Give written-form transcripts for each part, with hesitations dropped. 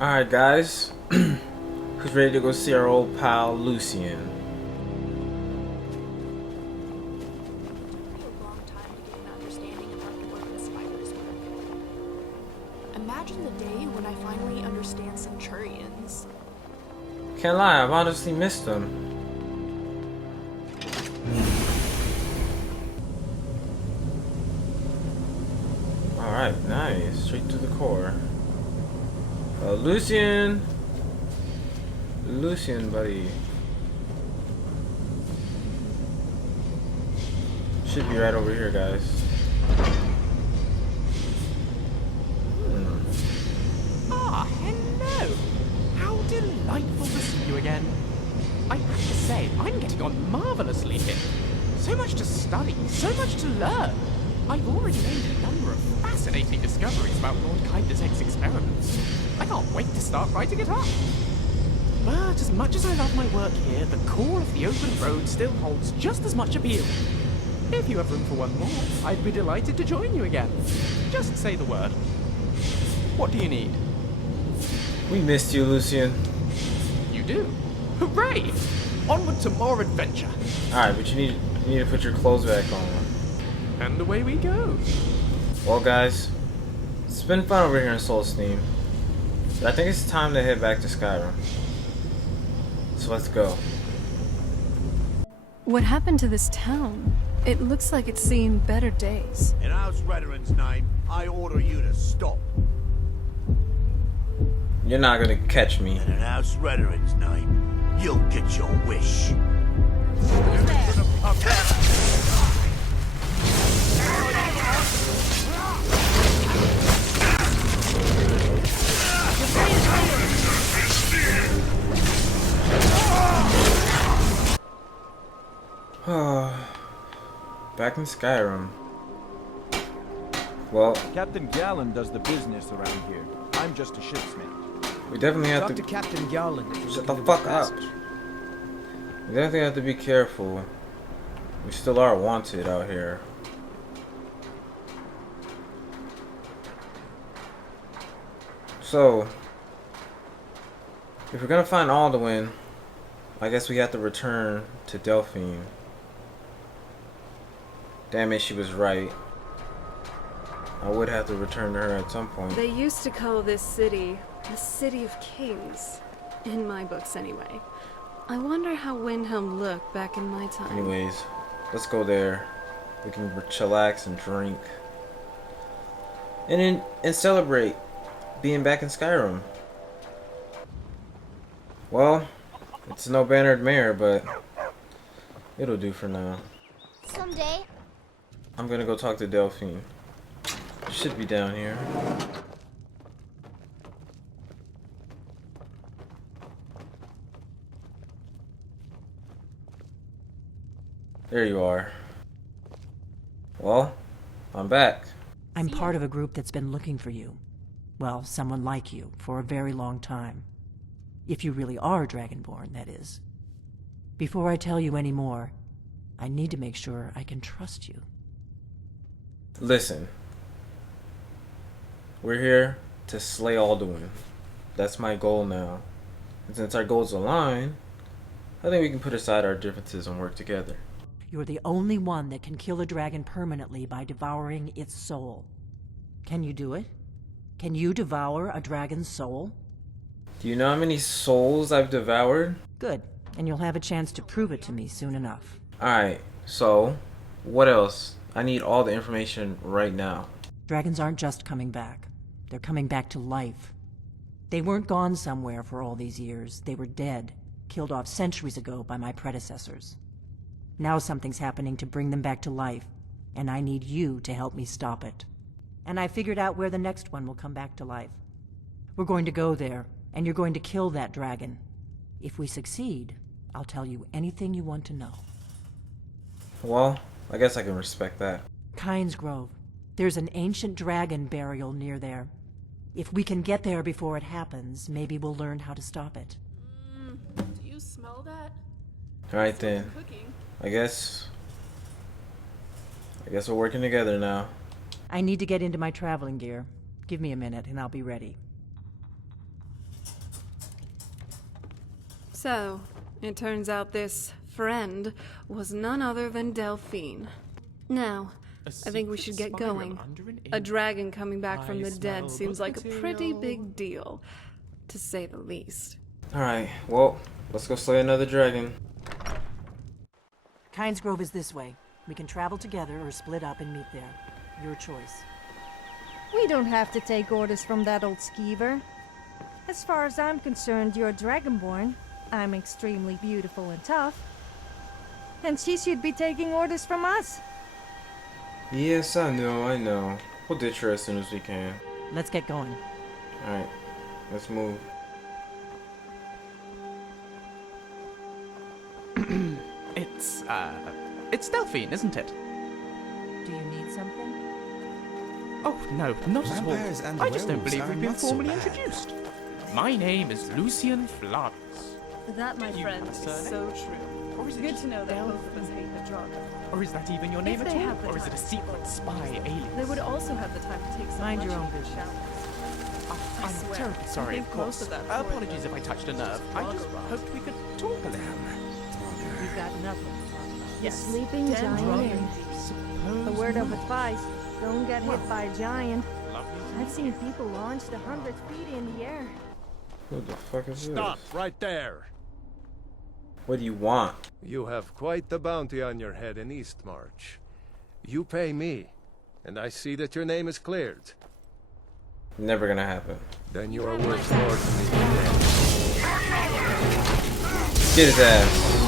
Alright, guys. Who's ready to go see our old pal Lucien? A long time to get an understanding of how to work with spiders work. Imagine the day when I finally understand centurions. Can't lie, I've honestly missed them. Alright, nice. Straight to the core. Lucien! Lucien, buddy. Should be right over here, guys. Ah, hello! How delightful to see you again. I have to say, I'm getting on marvelously here. So much to study, so much to learn. I've already made a number of fascinating discoveries about Lord Kybertek's experiments. I can't wait to start writing it up. But as much as I love my work here, the core of the open road still holds just as much appeal. If you have room for one more, I'd be delighted to join you again. Just say the word. What do you need? We missed you, Lucien. You do? Hooray! Onward to more adventure. Alright, but you need to put your clothes back on. And away we go. Well, guys, it's been fun over here in Soul Steam, but I think it's time to head back to Skyrim. So let's go. What happened to this town? It looks like it's seen better days. In House Rederin's name, I order you to stop. You're not gonna catch me. And in House Rederin's name, you'll get your wish. Back in Skyrim. Well, Captain Gallen does the business around here. I'm just a shipsmith. we definitely have Talk to to Captain Garland if you're shut looking the to fuck up. passage. We definitely have to be careful. We still are wanted out here. So, if we're gonna find Alduin, I guess we have to return to Delphine. Damn it, she was right. I would have to return to her at some point. They used to call this city the City of Kings. In my books, anyway. I wonder how Windhelm looked back in my time. Anyways, let's go there. We can chillax and drink. And celebrate being back in Skyrim. Well, it's no bannered mare, but it'll do for now. Someday. I'm gonna go talk to Delphine. Should be down here. There you are. Well, I'm back. I'm part of a group that's been looking for you. Well, someone like you, for a very long time. If you really are Dragonborn, that is. Before I tell you any more, I need to make sure I can trust you. Listen. We're here to slay Alduin. That's my goal now. And since our goals align, I think we can put aside our differences and work together. You're the only one that can kill a dragon permanently by devouring its soul. Can you do it? Can you devour a dragon's soul? Do you know how many souls I've devoured? Good, and you'll have a chance to prove it to me soon enough. Alright, so, what else? I need all the information right now. Dragons aren't just coming back. They're coming back to life. They weren't gone somewhere for all these years. They were dead, killed off centuries ago by my predecessors. Now something's happening to bring them back to life, and I need you to help me stop it. And I figured out where the next one will come back to life. We're going to go there, and you're going to kill that dragon. If we succeed, I'll tell you anything you want to know. Well, I guess I can respect that. Kynes Grove. There's an ancient dragon burial near there. If we can get there before it happens, maybe we'll learn how to stop it. Do you smell that? Alright Smells then. like cooking. I guess we're working together now. I need to get into my traveling gear. Give me a minute and I'll be ready. So, it turns out this friend was none other than Delphine. Now, I think we should get going. A dragon coming back from the dead seems like a pretty big deal, to say the least. Alright, well, let's go slay another dragon. Kynes Grove is this way. We can travel together or split up and meet there. Your choice. We don't have to take orders from that old skeever. As far as I'm concerned, you're Dragonborn. I'm extremely beautiful and tough. And she should be taking orders from us. Yes, I know. We'll ditch her as soon as we can. Let's get going. Alright, let's move. It's Delphine, isn't it? Do you need something? Oh, no, not at Vampires all. and I just don't werewolves believe are we've been not so formally bad. introduced. My name is Lucian Flavius. That, my You friend, have a is surname? so true. Or is it Good just to know that Delphine? both of us hate the drug. Or is that even your name If at they all? have the Or is it time a to secret both. spy alias? They would also have the time to take some Mind your lunch own and business. shower. I I'm swear, terribly I sorry, think of most course. of that poison Apologies if I touched a nerve. I just Bogger hoped we could talk a little. We've got nothing to talk about. Yes. Sleeping Dead giant drug. inn. Suppose A word of not. advice, don't get hit by a giant. Lovely. I've seen people launched 100 feet in the air. Who the fuck is Stop this? right there. What do you want? You have quite the bounty on your head in Eastmarch. You pay me, and I see that your name is cleared. Never gonna happen. Then you are worth more to me than that. Get his ass.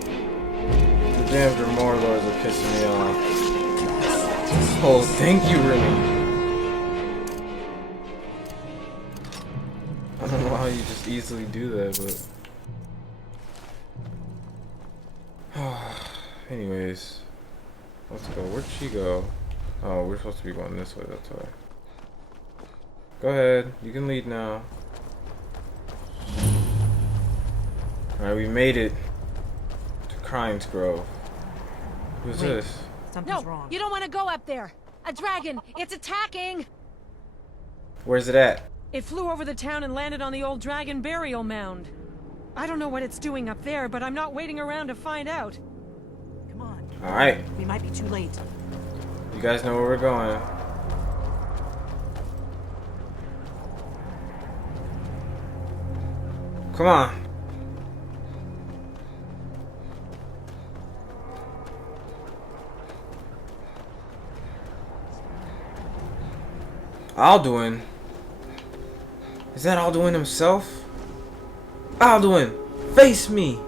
The damn Dremor Lords are pissing me off. Oh, thank you, Remy. I don't know how you just easily do that, but... Anyways. Let's go. Where'd she go? Oh, we're supposed to be going this way, that's why. Go ahead. You can lead now. Alright, we made it to Kynes Grove. Who's Wait. this? Something's wrong. You don't want to go up there. A dragon. It's attacking. Where's it at? It flew over the town and landed on the old dragon burial mound. I don't know what it's doing up there, but I'm not waiting around to find out. Come on. Alright. We might be too late. You guys know where we're going. Come on. Alduin? Is that Alduin himself? Alduin! Face me!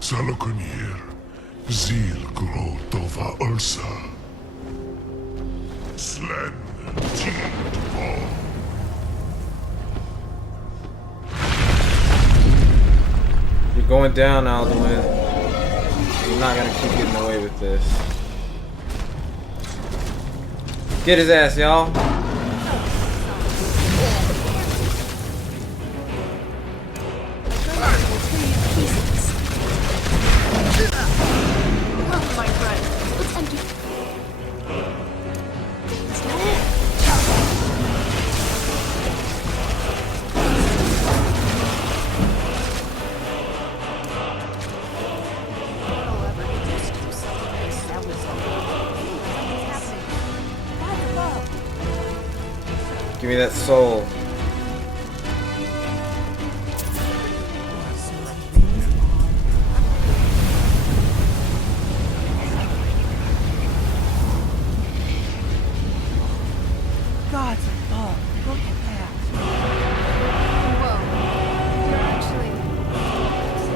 Salakunir, Zil Gro Tova Ursa. Slen Tid Vo. You're going down, Alduin. You're not gonna keep getting away with this. Get his ass, y'all. My friend, let's empty. Give me that soul. Gods above, look at that. Whoa. You're actually...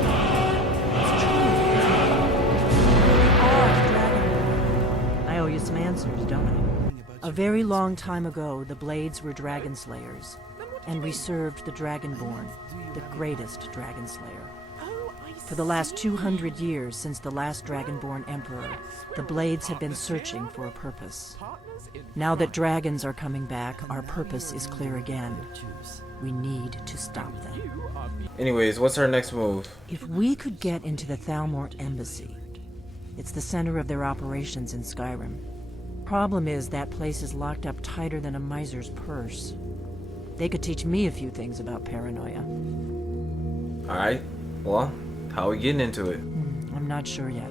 I owe you some answers, don't I? A very long time ago, the Blades were dragon slayers, and we served the Dragonborn, the greatest dragon slayer. Oh, I For the last 200 years since the last Dragonborn Emperor, the Blades have been searching for a purpose. Now that dragons are coming back, our purpose is clear again. We need to stop them. Anyways, what's our next move? If we could get into the Thalmor Embassy, it's the center of their operations in Skyrim. Problem is, that place is locked up tighter than a miser's purse. They could teach me a few things about paranoia. Alright, well, how are we getting into it? I'm not sure yet.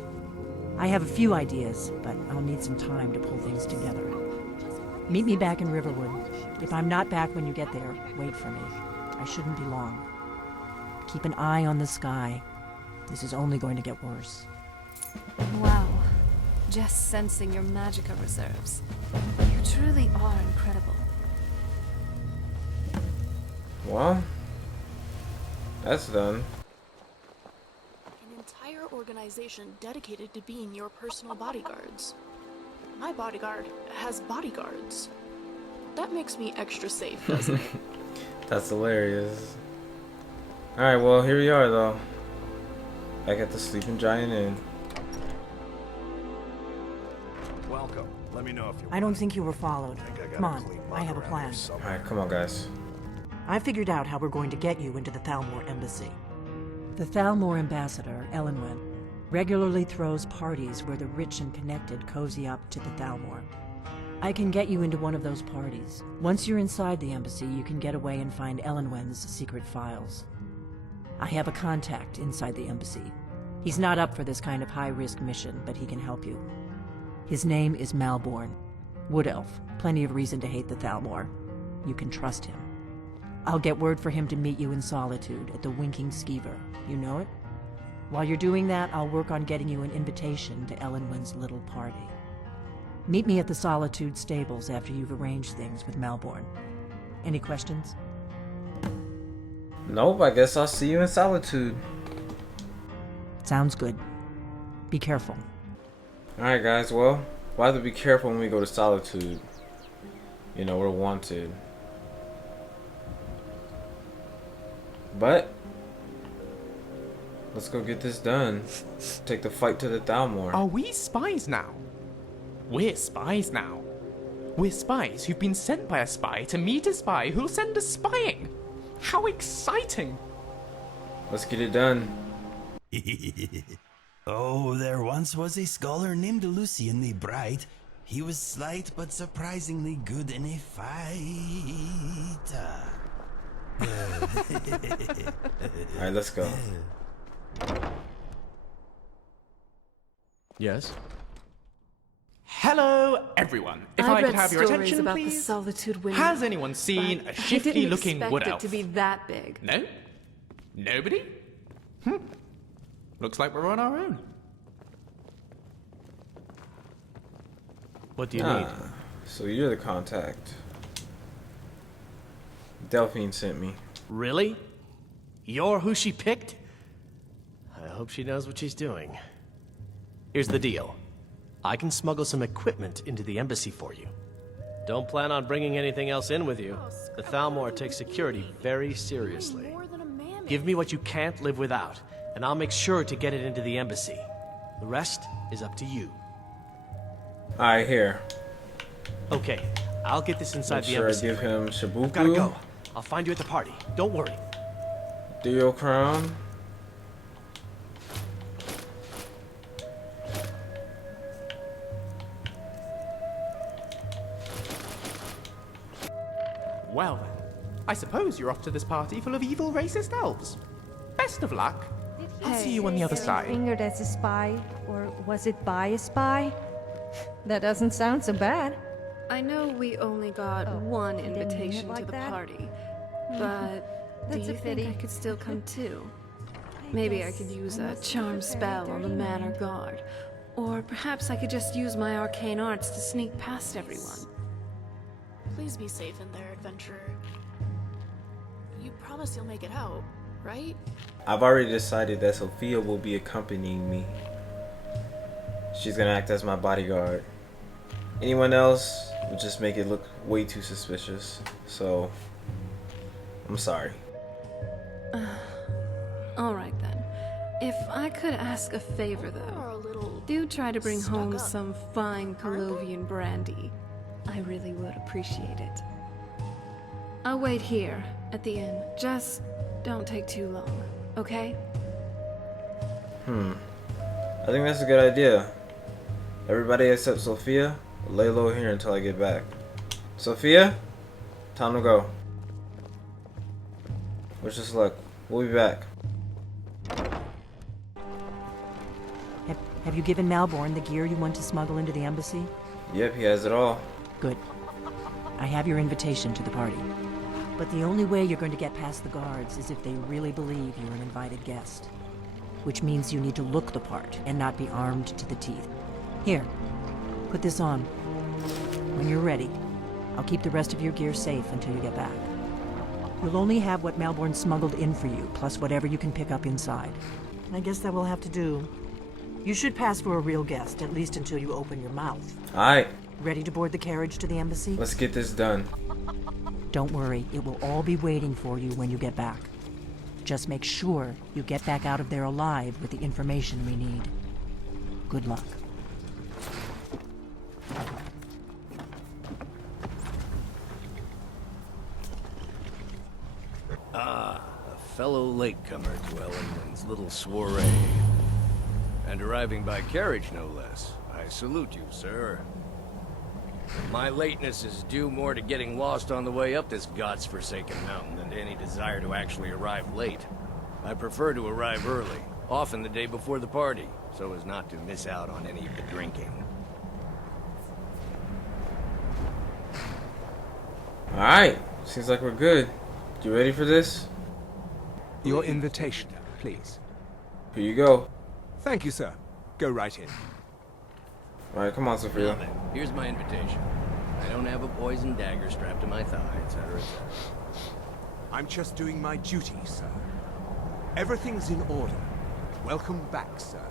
I have a few ideas, but I'll need some time to pull things together. Meet me back in Riverwood. If I'm not back when you get there, wait for me. I shouldn't be long. Keep an eye on the sky. This is only going to get worse. Wow. Just sensing your magicka reserves. You truly are incredible. Well, that's done. An entire organization dedicated to being your personal bodyguards. My bodyguard has bodyguards. That makes me extra safe, doesn't it? That's hilarious. Alright, well, here we are, though. Back at the Sleeping Giant Inn. Welcome. Let me know if you I don't think you were followed. Come on, I have a plan. Alright, come on, guys. I figured out how we're going to get you into the Thalmor Embassy. The Thalmor ambassador, Elenwen, regularly throws parties where the rich and connected cozy up to the Thalmor. I can get you into one of those parties. Once you're inside the embassy, you can get away and find Elenwen's secret files. I have a contact inside the embassy. He's not up for this kind of high-risk mission, but he can help you. His name is Malborn. Wood Elf. Plenty of reason to hate the Thalmor. You can trust him. I'll get word for him to meet you in Solitude at the Winking Skeever. You know it? While you're doing that, I'll work on getting you an invitation to Elenwen's little party. Meet me at the Solitude stables after you've arranged things with Malborn. Any questions? Nope, I guess I'll see you in Solitude. Sounds good. Be careful. Alright, guys, well, we'll have to be careful when we go to Solitude. You know, we're wanted. But let's go get this done. Take the fight to the Thalmor. Are we spies now? We're spies now. We're spies who've been sent by a spy to meet a spy who'll send us spying. How exciting! Let's get it done. Oh, there once was a scholar named Lucian the Bright. He was slight but surprisingly good in a fight. Alright, let's go. Yes? Hello, everyone. If I could have your attention, about please. The Solitude window, Has anyone seen a shifty-looking wood elf? I didn't expect it to be that big. No? Nobody? Looks like we're on our own. What do you need? So you're the contact. Delphine sent me. Really? You're who she picked? I hope she knows what she's doing. Here's the deal. I can smuggle some equipment into the embassy for you. Don't plan on bringing anything else in with you. The Thalmor takes security very seriously. Give me what you can't live without, and I'll make sure to get it into the embassy. The rest is up to you. Alright, here. Okay, I'll get this inside the embassy. Make sure I give him Shabuku. I've gotta go. I'll find you at the party. Don't worry. Duo crown. Well then, I suppose you're off to this party full of evil racist elves. Best of luck. I'll see you on the other side. Fingered as a spy, or was it by a spy? That doesn't sound so bad. I know we only got one didn't mean it invitation like to the that? party, but do That's you a think pity. I could still come too? Maybe I could use a charm spell on the manor guard, or perhaps I could just use my arcane arts to sneak past everyone. Please be safe in there, adventurer. You promise you'll make it out, right? I've already decided that Sophia will be accompanying me. She's gonna act as my bodyguard. Anyone else would just make it look way too suspicious. So, I'm sorry. Alright then. If I could ask a favor, though, do try to bring home some fine Colovian brandy. I really would appreciate it. I'll wait here, at the inn. Just don't take too long, okay? I think that's a good idea. Everybody except Sophia, lay low here until I get back. Sophia? Time to go. Wish us luck. We'll be back. Have you given Malborn the gear you want to smuggle into the embassy? Yep, he has it all. Good. I have your invitation to the party. But the only way you're going to get past the guards is if they really believe you're an invited guest. Which means you need to look the part and not be armed to the teeth. Here, put this on. When you're ready, I'll keep the rest of your gear safe until you get back. You'll only have what Malborn smuggled in for you, plus whatever you can pick up inside. I guess that will have to do. You should pass for a real guest, at least until you open your mouth. Alright. Ready to board the carriage to the embassy? Let's get this done. Don't worry, it will all be waiting for you when you get back. Just make sure you get back out of there alive with the information we need. Good luck. Ah, a fellow latecomer to Ellenman's little soiree. And arriving by carriage, no less. I salute you, sir. My lateness is due more to getting lost on the way up this god's-forsaken mountain than to any desire to actually arrive late. I prefer to arrive early, often the day before the party, so as not to miss out on any of the drinking. Alright, seems like we're good. You ready for this? Your invitation, please. Here you go. Thank you, sir. Go right in. Alright, come on, Sophia. Now then, here's my invitation. I don't have a poisoned dagger strapped to my thigh, etc., etc. I'm just doing my duty, sir. Everything's in order. Welcome back, sir.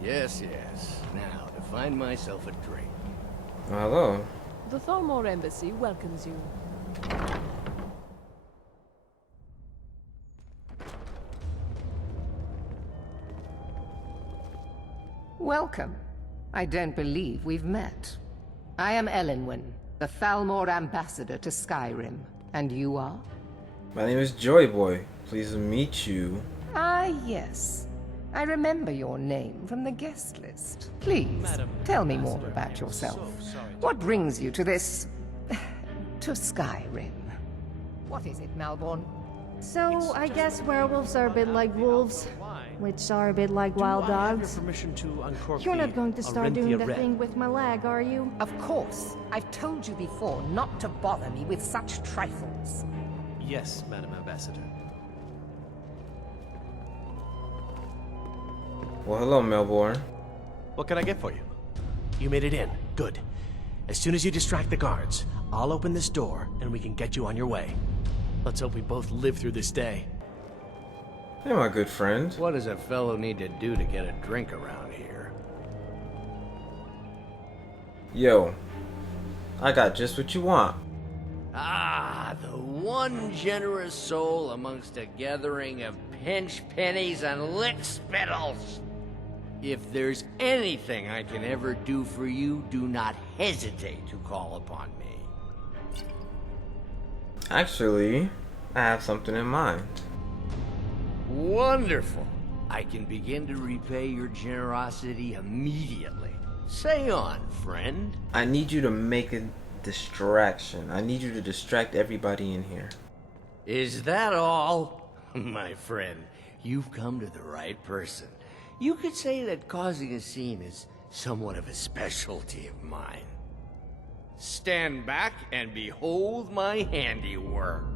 Yes, yes. Now, to find myself a drink. Hello. The Thalmor Embassy welcomes you. Welcome. I don't believe we've met. I am Elenwen, the Thalmor ambassador to Skyrim. And you are? My name is Joi Boi. Pleased to meet you. Ah, yes. I remember your name from the guest list. Please, tell me more about yourself. What brings you to this... to Skyrim? What is it, Malborn? So, I guess werewolves are a bit like wolves, which are a bit like wild dogs. You're not going to start doing the thing with my leg, are you? Of course. I've told you before not to bother me with such trifles. Yes, Madam Ambassador. Well, hello, Melbourne. What can I get for you? You made it in. Good. As soon as you distract the guards, I'll open this door and we can get you on your way. Let's hope we both live through this day. Hey, my good friend. What does a fellow need to do to get a drink around here? Yo, I got just what you want. Ah, the one generous soul amongst a gathering of pinch pennies and lick spittles. If there's anything I can ever do for you, do not hesitate to call upon me. Actually, I have something in mind. Wonderful. I can begin to repay your generosity immediately. Say on, friend. I need you to make a distraction. I need you to distract everybody in here. Is that all? My friend, you've come to the right person. You could say that causing a scene is somewhat of a specialty of mine. Stand back and behold my handiwork.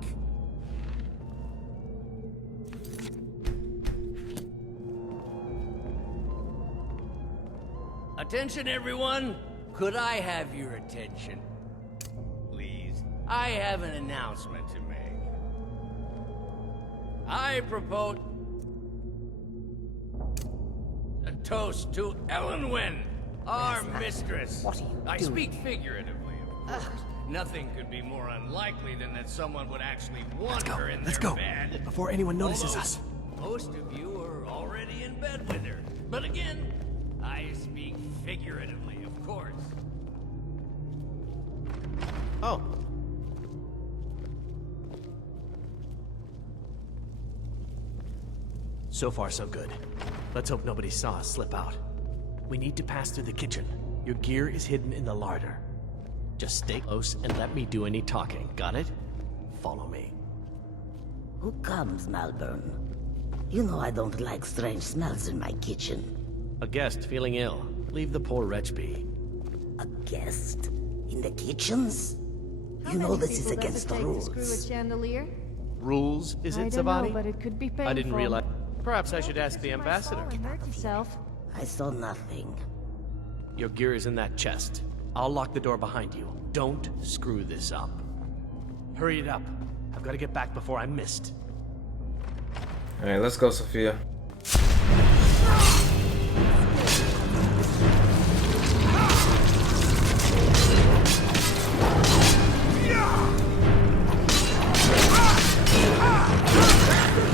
Attention, everyone! Could I have your attention? Please, I have an announcement to make. I propose a toast to Elenwen, our mistress. What are you I doing? speak figuratively, of course. Nothing could be more unlikely than that someone would actually want her in Let's their go. bed. Before anyone notices us. Most of you are were already in bed with her. But again, I speak figuratively, of course. Oh. So far, so good. Let's hope nobody saw us slip out. We need to pass through the kitchen. Your gear is hidden in the larder. Just stay close and let me do any talking. Got it? Follow me. Who comes, Malvern? You know I don't like strange smells in my kitchen. A guest feeling ill. Leave the poor wretch be. A guest? In the kitchens? You know this is against the rules. Screw a chandelier? Rules, is it, I don't know, Zavadi? but it could be painful. I didn't realize. Perhaps I should ask the ambassador. Hurt yourself. I saw nothing. Your gear is in that chest. I'll lock the door behind you. Don't screw this up. Hurry it up. I've got to get back before I'm missed. Alright, let's go, Sophia.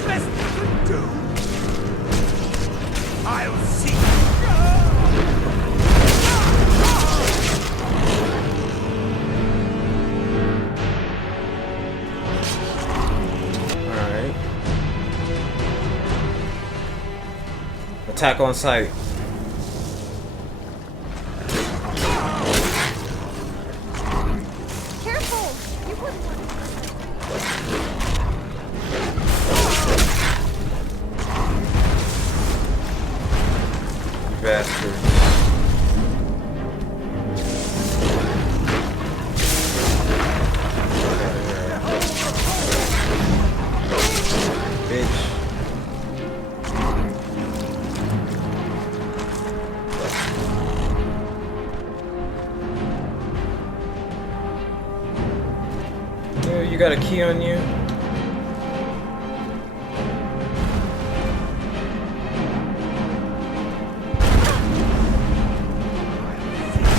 Best I can do. I'll see. Alright. Attack on sight. Careful! You wouldn't want You bastard. Bitch. Yo, you got a key on you?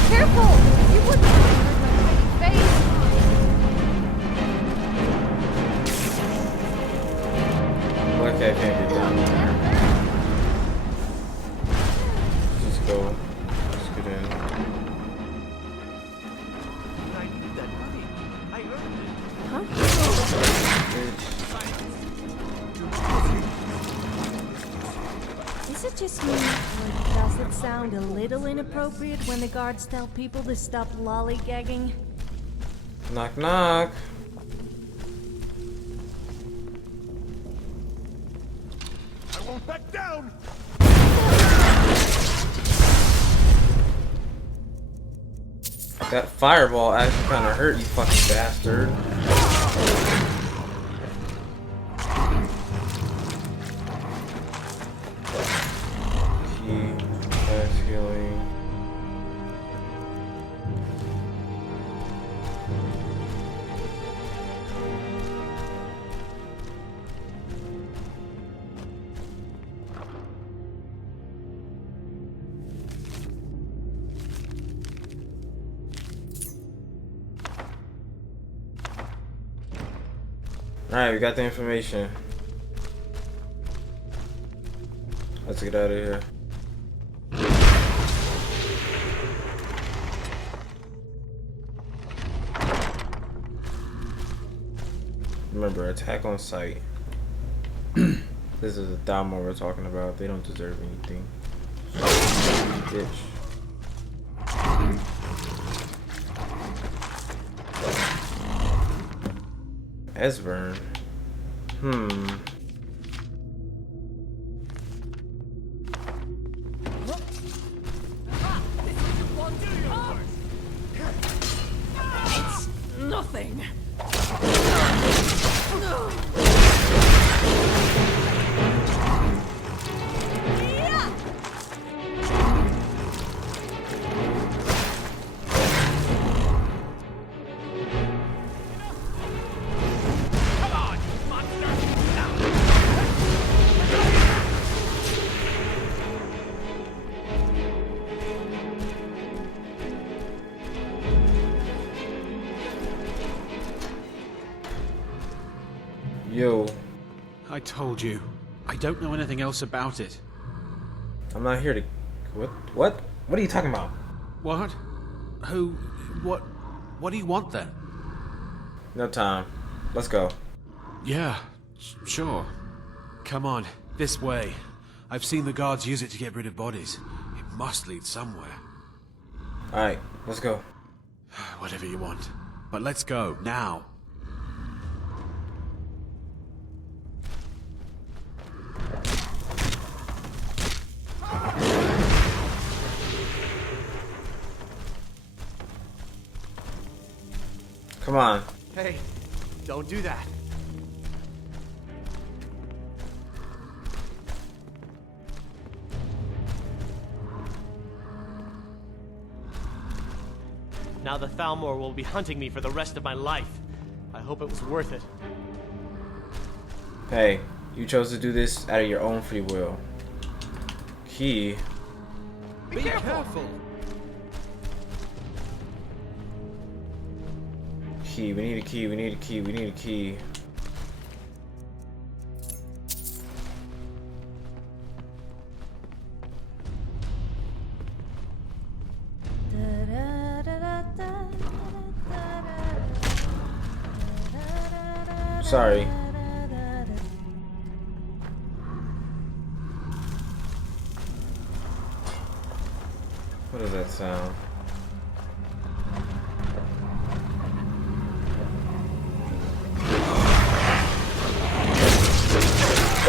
Careful! You wouldn't want to hurt my pretty face. Black cat can't get down there. Just go. Let's get in. I need that money. I earned it. Is it just me, or does it sound a little inappropriate when the guards tell people to stop lollygagging? Knock knock. I won't back down. That fireball actually kind of hurt you, fucking bastard. Key, fast healing. Alright, we got the information. Let's get out of here. Remember, attack on sight. This is a Damo we're talking about. They don't deserve anything. Bitch. Esvern. It's nothing. Yo. I told you. I don't know anything else about it. I'm not here to... What? What are you talking about? What? Who? What? What do you want then? No time. Let's go. Yeah, sure. Come on, this way. I've seen the guards use it to get rid of bodies. It must lead somewhere. Alright, let's go. Whatever you want. But let's go, now. Come on. Hey, don't do that. Now the Thalmor will be hunting me for the rest of my life. I hope it was worth it. Hey, you chose to do this out of your own free will. Key. Be careful! Key, we need a key, we need a key, we need a key. Sorry. What does that sound?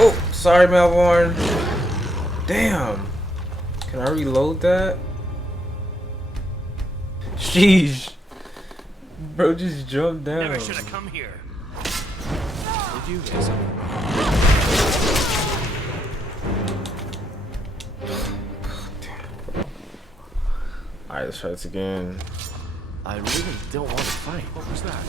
Oh, sorry, Melbourne. Damn. Can I reload that? Sheesh. Bro just jumped down. Never should have come here. Did you hear something? Alright, let's try this again. I really don't want to fight. What was that?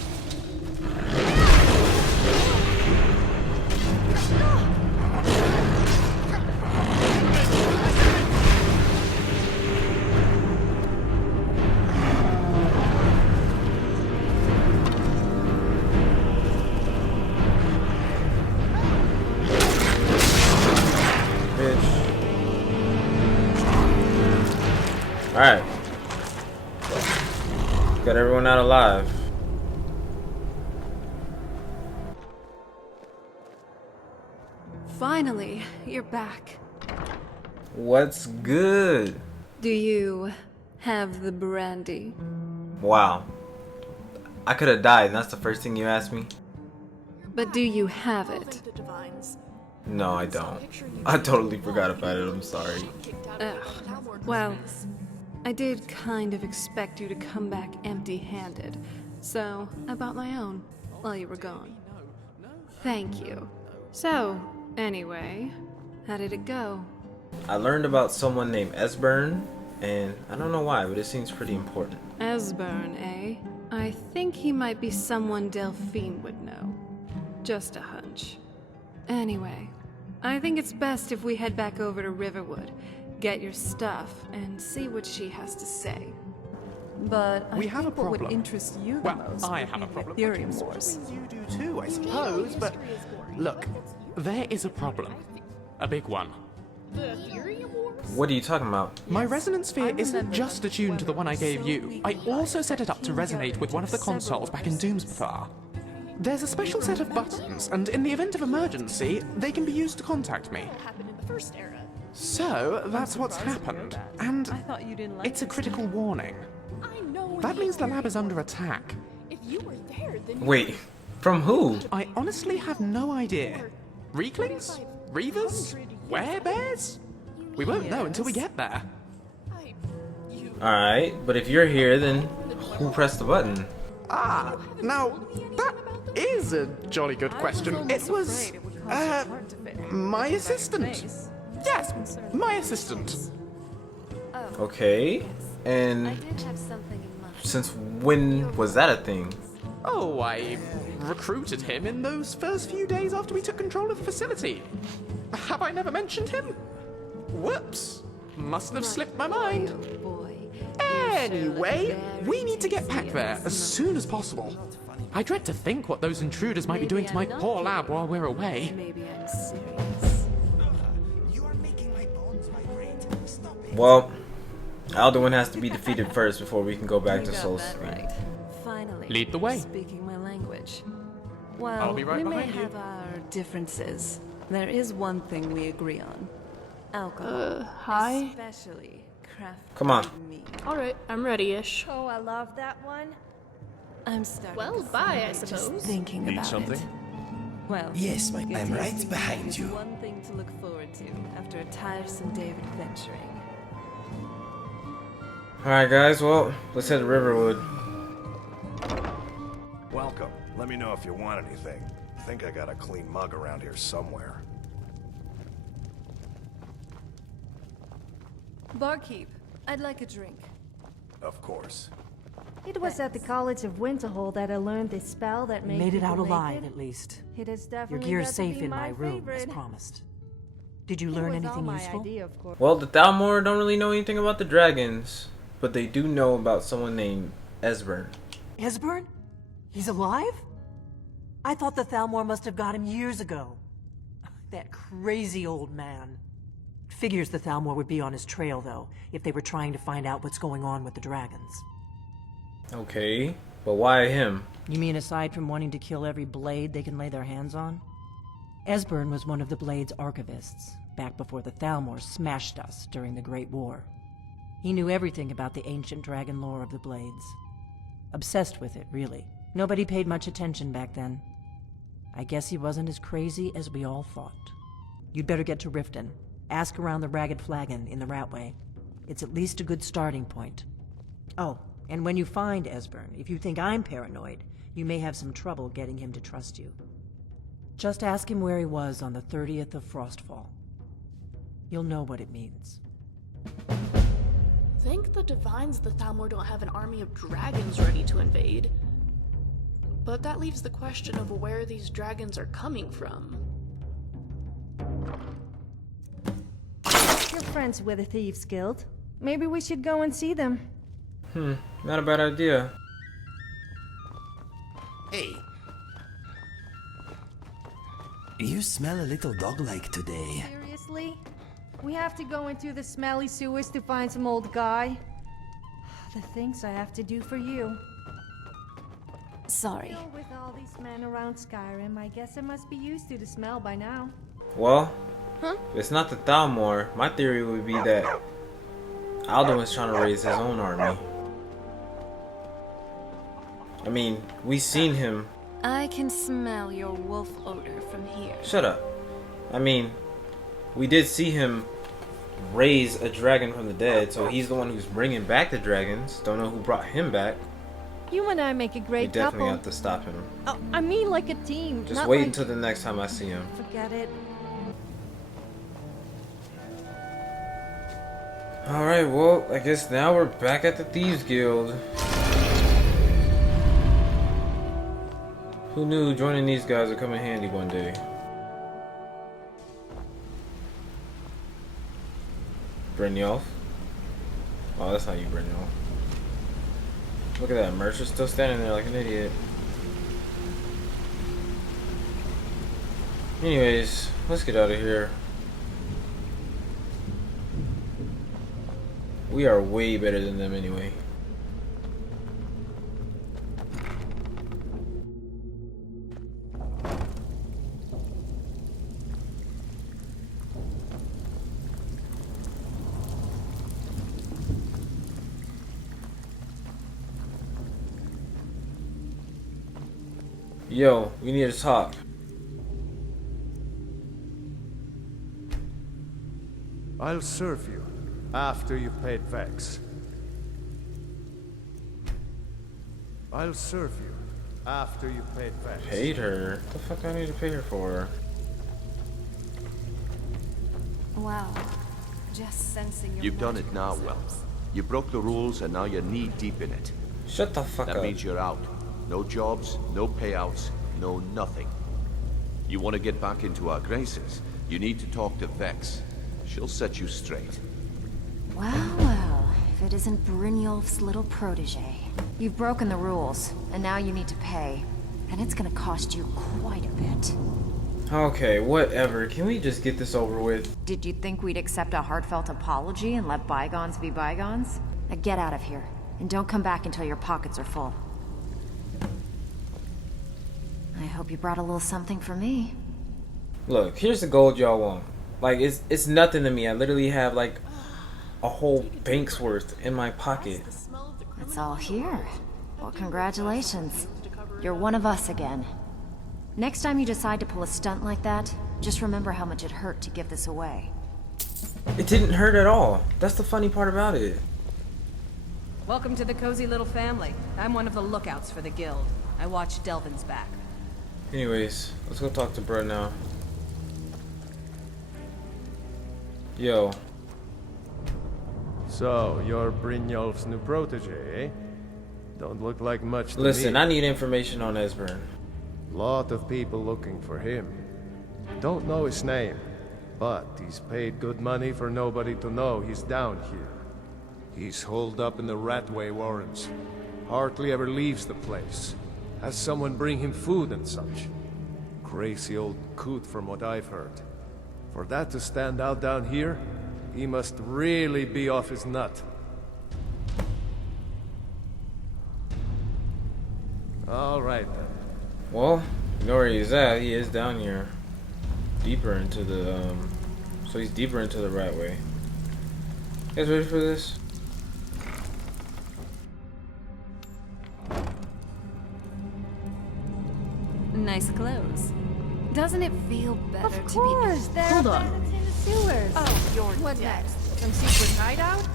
Alright. Got everyone out alive. Finally, you're back. What's good? Do you have the brandy? Wow. I could have died, and that's the first thing you asked me? But do you have it? No, I don't. I totally forgot about it, I'm sorry. Well, I did kind of expect you to come back empty-handed, so I bought my own while you were gone. Thank you. So, anyway, how did it go? I learned about someone named Esbern, and I don't know why, but it seems pretty important. Esbern, eh? I think he might be someone Delphine would know. Just a hunch. Anyway, I think it's best if we head back over to Riverwood, get your stuff, and see what she has to say. But We have a what would problem. interest you the Well, most I would have a be problem. the Ethereum Wars. You do too, I suppose, but look, there is a problem. A big one. The Ethereum Wars? What are you talking about? My resonance sphere isn't just attuned to the one I gave you. I also set it up to resonate with one of the consoles back in Doomspathar. There's a special set of buttons, and in the event of emergency, they can be used to contact me. What happened in the first era? So, that's what's happened, and it's a critical warning. That means the lab is under attack. If you were there, then Wait, from who? I honestly have no idea. Reeklings? Reavers? Werebears? We won't know until we get there. Alright, but if you're here, then who pressed the button? Ah, now, that is a jolly good question. It was, my assistant. Yes, my assistant. Okay, and since when was that a thing? Oh, I recruited him in those first few days after we took control of the facility. Have I never mentioned him? Whoops. Must have slipped my mind. Anyway, we need to get back there as soon as possible. I dread to think what those intruders might be doing to my poor lab while we're away. Maybe I'm serious. Well, Alduin has to be defeated first before we can go back to Soul Sleep. Right. Finally, Lead the way. Speaking my language. Well, I'll be right we may behind you. have our differences. There is one thing we agree on. Alcohol. Hi? Especially craft. Come on. Alright, I'm ready-ish. Oh, I love that one. I'm starting Well, to bye, I just suppose. thinking Need about something? it. Well, Yes, I guess I'm right tasting behind is you. one thing to look forward to after a tiresome day of adventuring. Alright, guys, well, let's head to Riverwood. Welcome. Let me know if you want anything. I think I got a clean mug around here somewhere. Barkeep, I'd like a drink. Of course. It was at the College of Winterhold that I learned this spell that made Made it people out alive, naked. at least. It is Your definitely gear's got to safe be in my room, as favorite. promised. Did you It learn was all anything my useful? idea, of course. Well, the Thalmor don't really know anything about the dragons, but they do know about someone named Esbern. Esbern? He's alive? I thought the Thalmor must have got him years ago. That crazy old man. Figures the Thalmor would be on his trail, though, if they were trying to find out what's going on with the dragons. Okay, but why him? You mean aside from wanting to kill every blade they can lay their hands on? Esbern was one of the Blade's archivists, back before the Thalmor smashed us during the Great War. He knew everything about the ancient dragon lore of the Blades. Obsessed with it, really. Nobody paid much attention back then. I guess he wasn't as crazy as we all thought. You'd better get to Riften. Ask around the Ragged Flagon in the Ratway. It's at least a good starting point. Oh, and when you find Esbern, if you think I'm paranoid, you may have some trouble getting him to trust you. Just ask him where he was on the 30th of Frostfall. You'll know what it means. Thank the divines the Thalmor don't have an army of dragons ready to invade. But that leaves the question of where these dragons are coming from. You're friends with the Thieves Guild. Maybe we should go and see them. Not a bad idea. Hey. You smell a little dog-like today. Seriously? We have to go into the smelly sewers to find some old guy. The things I have to do for you. Sorry. With all these men around Skyrim, I guess I must be used to the smell by now. Well, if it's not the Thalmor, my theory would be that Alduin's trying to raise his own army. I mean, we seen him. I can smell your wolf odor from here. Shut up. I mean, we did see him raise a dragon from the dead, so he's the one who's bringing back the dragons. Don't know who brought him back. You and I make a We great definitely couple. have to stop him. Oh, I mean like a team. Just not wait like... until the next time I see him. Forget it. Alright, well, I guess now we're back at the Thieves Guild. Who knew joining these guys would come in handy one day? Brynjolf? Oh, that's not you, Brynjolf. Look at that, Mercer's still standing there like an idiot. Anyways, let's get out of here. We are way better than them anyway. Yo, we need to talk. I'll serve you after you've paid Vex. I'll serve you after you've paid Vex. Paid her? What the fuck I need to pay her for? Wow. Just sensing your You've done it now, well. You broke the rules and now you're knee deep in it. Shut the fuck that up. That means you're out. No jobs, no payouts, no nothing. You want to get back into our graces, you need to talk to Vex. She'll set you straight. Well, well, if it isn't Brynjolf's little protege. You've broken the rules, and now you need to pay. And it's gonna cost you quite a bit. Okay, whatever. Can we just get this over with? Did you think we'd accept a heartfelt apology and let bygones be bygones? Now get out of here, and don't come back until your pockets are full. I hope you brought a little something for me. Look, here's the gold y'all want. Like, it's nothing to me. I literally have, like, a whole bank's worth in my pocket. It's all here. Well, congratulations. You're one of us again. Next time you decide to pull a stunt like that, just remember how much it hurt to give this away. It didn't hurt at all. That's the funny part about it. Welcome to the cozy little family. I'm one of the lookouts for the guild. I watch Delphine's back. Anyways, let's go talk to Bro now. Yo. So, you're Brynjolf's new protege, eh? Don't look like much to Listen, me. I need information on Esbern. Lot of people looking for him. Don't know his name, but he's paid good money for nobody to know he's down here. He's holed up in the Ratway Warrens. Hardly ever leaves the place. Has someone bring him food and such. Crazy old coot from what I've heard. For that to stand out down here, he must really be off his nut. All right then. Well, you know where he's at. He is down here. Deeper into the, so he's deeper into the Ratway. You guys ready for this? Nice clothes. Doesn't it feel better Of course, to be... they're Hold on. abandoned in the sewers. Oh, you're What dead. next? Some secret hideout?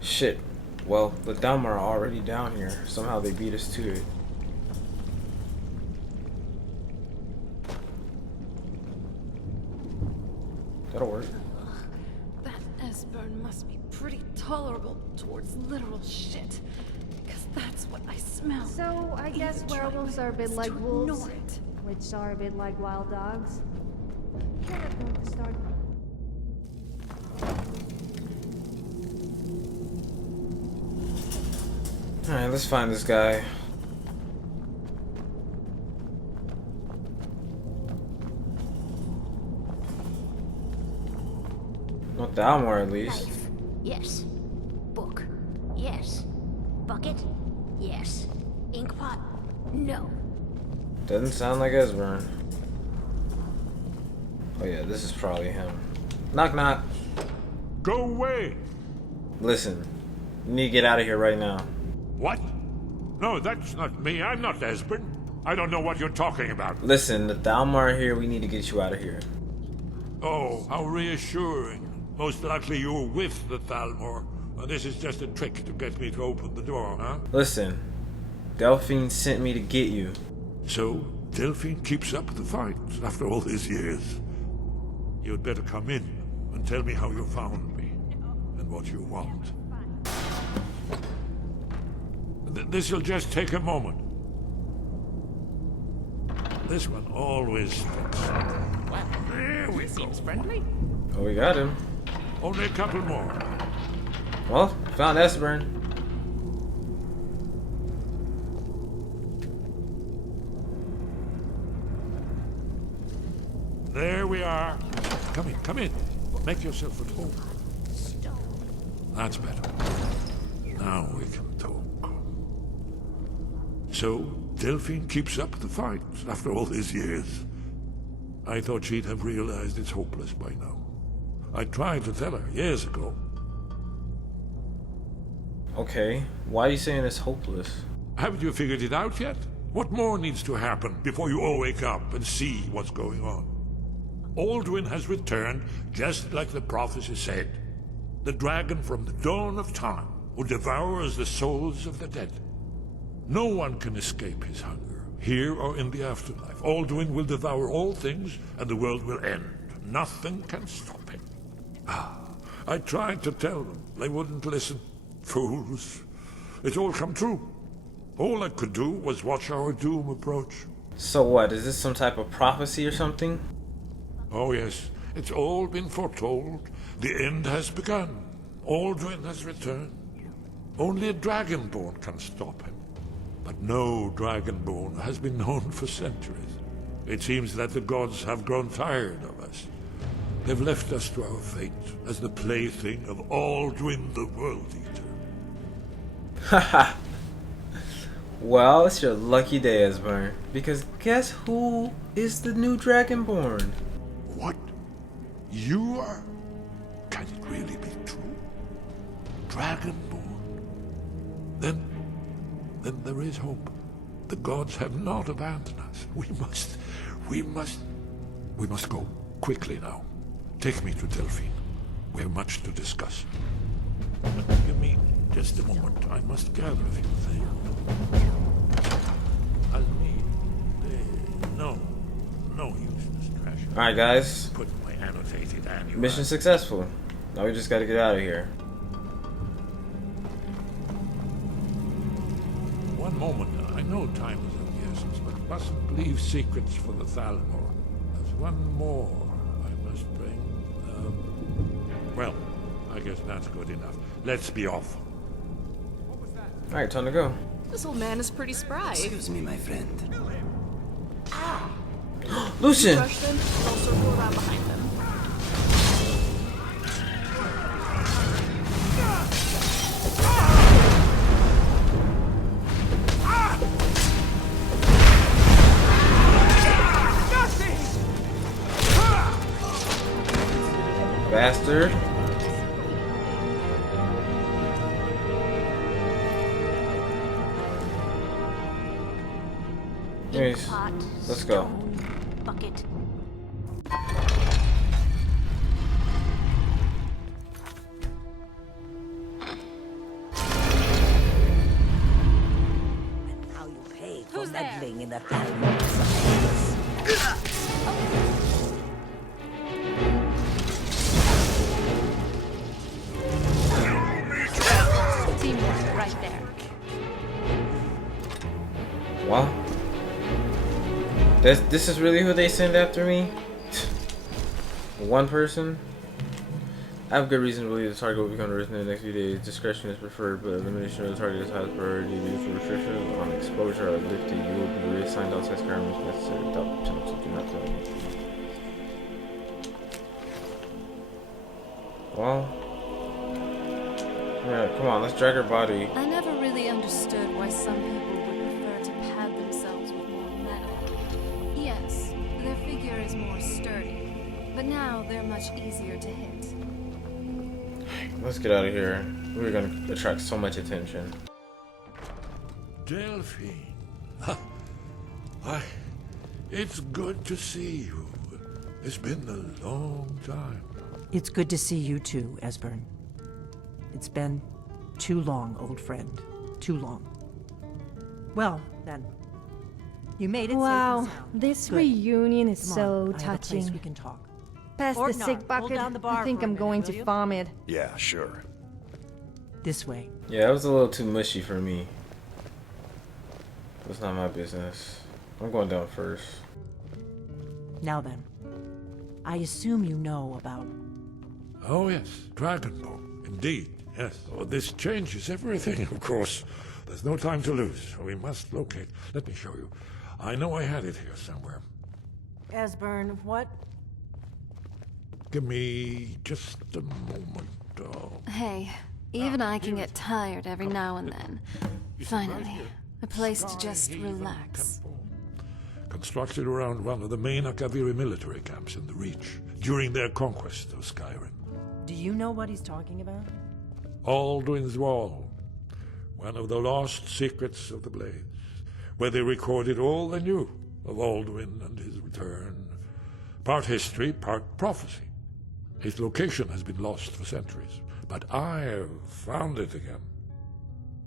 Shit. Well, the Dhamma are already down here. Somehow they beat us to it. That'll work. That Esbern must be pretty tolerable towards literal shit. Because that's what I smell. So, I guess werewolves are a bit like wolves, which are a bit like wild dogs. You're not going to start. Alright, let's find this guy. Not that more, at least. Knife. Yes. Book. Yes. Bucket. Yes. Inkpot. No. Doesn't sound like Esbern. Oh yeah, this is probably him. Knock knock. Go away. Listen, you need to get out of here right now. What? No, that's not me. I'm not Esbern. I don't know what you're talking about. Listen, the Thalmor are here. We need to get you out of here. Oh, how reassuring. Most likely you're with the Thalmor. And this is just a trick to get me to open the door, huh? Listen, Delphine sent me to get you. So, Delphine keeps up the fight after all these years. You'd better come in and tell me how you found me and what you want. This'll just take a moment. This one always sticks. Well, there we go. Seems friendly. Oh, we got him. Only a couple more. Well, found Esbern. There we are. Come in. Make yourself at home. That's better. Now we can talk. So, Delphine keeps up the fight after all these years. I thought she'd have realized it's hopeless by now. I tried to tell her years ago. Okay, why are you saying it's hopeless? Haven't you figured it out yet? What more needs to happen before you all wake up and see what's going on? Alduin has returned just like the prophecy said. The dragon from the dawn of time, who devours the souls of the dead. No one can escape his hunger, here or in the afterlife. Alduin will devour all things, and the world will end. Nothing can stop him. I tried to tell them. They wouldn't listen. Fools. It's all come true. All I could do was watch our doom approach. So what? Is this some type of prophecy or something? Oh yes, it's all been foretold. The end has begun. Alduin has returned. Only a dragonborn can stop him. But no dragonborn has been known for centuries. It seems that the gods have grown tired of us. They've left us to our fate as the plaything of Alduin The Worldeater. Haha. Well, it's your lucky day, Esbern. Because guess who is the new Dragonborn? What? You are? Can it really be true? Dragonborn? Then there is hope. The gods have not abandoned us. We must go quickly now. Take me to Delphine. We have much to discuss. Give me just a moment. I must gather a few things. I'll need... no useless trash. Alright, guys. Put my annotated annual... Mission successful. Now we just gotta get out of here. One moment. I know time is of the essence, but mustn't leave secrets for the Thalmor. There's one more I must bring. Well, I guess that's good enough. Let's be off. Alright, time to go. This old man is pretty spry. Excuse me, my friend. Lucian! You rush them, and I'll circle around behind them. Bastard. Anyways, let's go. Bucket. And now you pay for meddling in the Thalmor's affairs. Teamwork right there. Well, this is really who they send after me? One person? I have good reason to believe the target will become written in the next few days. Discretion is preferred, but elimination of the target is highest priority due to restrictions on exposure are lifted. You will be reassigned outside Skyrim if necessary without penalty. Do not tell me. Well, yeah, come on, let's drag her body. I never really understood why some people would prefer to pad themselves with more metal. Yes, their figure is more sturdy, but now they're much easier to hit. Let's get out of here. We're gonna attract so much attention. Delphine. It's good to see you. It's been a long time. It's good to see you too, Esbern. It's been too long, old friend. Too long. Well, then. You made it Wow, safe and sound. this Good. reunion is Come so on, I have a place touching. we can talk. Pass the Ortnar, sick hold bucket. down the bar I think for a I'm minute, going will to you? vomit. Yeah, sure. This way. Yeah, it was a little too mushy for me. It's not my business. I'm going down first. Now then. I assume you know about... Oh yes, Dragonborn. Indeed, yes. Oh, this changes everything, of course. There's no time to lose. We must locate. Let me show you. I know I had it here somewhere. Esbern, what? Give me just a moment. Oh. Hey, even I can get tired every now and then. Finally, a place to just relax. Constructed around one of the main Akaviri military camps in the Reach during their conquest of Skyrim. Do you know what he's talking about? Alduin's Wall, one of the lost secrets of the Blades, where they recorded all they knew of Alduin and his return. Part history, part prophecy. Its location has been lost for centuries, but I found it again.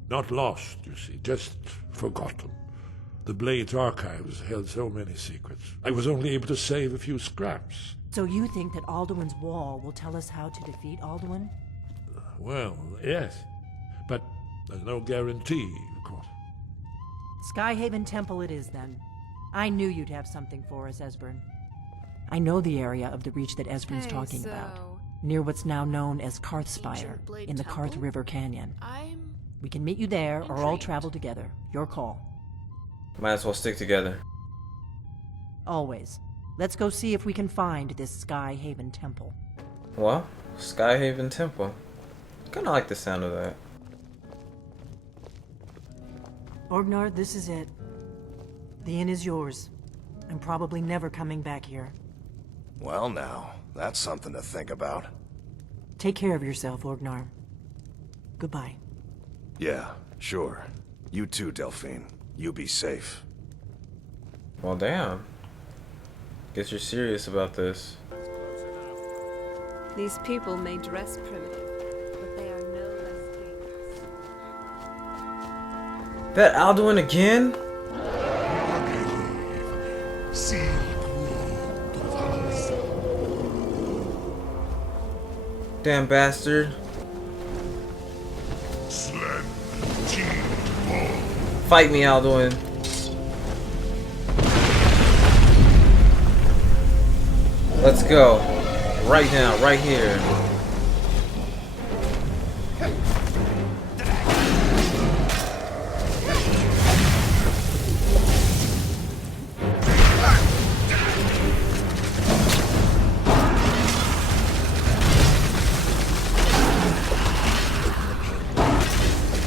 Not lost, you see, just forgotten. The Blade's archives held so many secrets. I was only able to save a few scraps. So you think that Alduin's wall will tell us how to defeat Alduin? Well, yes. But there's no guarantee, of course. Skyhaven Temple it is, then. I knew you'd have something for us, Esbern. I know the area of the reach that Esbern's talking about. Near what's now known as Karthspire, in the Karth River Canyon. We can meet you there, or all travel together. Your call. Might as well stick together. Always. Let's go see if we can find this Skyhaven Temple. Well, Skyhaven Temple. Kinda like the sound of that. Orgnar, this is it. The inn is yours. I'm probably never coming back here. Well now, that's something to think about. Take care of yourself, Orgnar. Goodbye. Yeah, sure. You too, Delphine. You be safe. Well, damn. Guess you're serious about this. These people may dress primitive, but they are no less dangerous. That Alduin again? Damn bastard. Fight me, Alduin. Let's go. Right now, right here.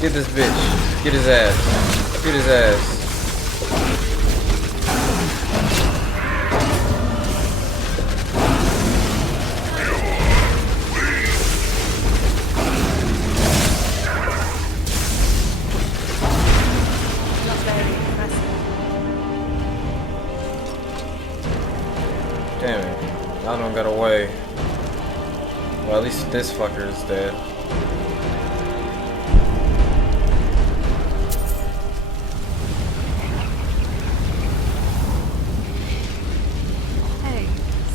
Get this bitch. Get his ass. Get his ass. Damn it. I don't got away. Well, at least this fucker is dead. Hey,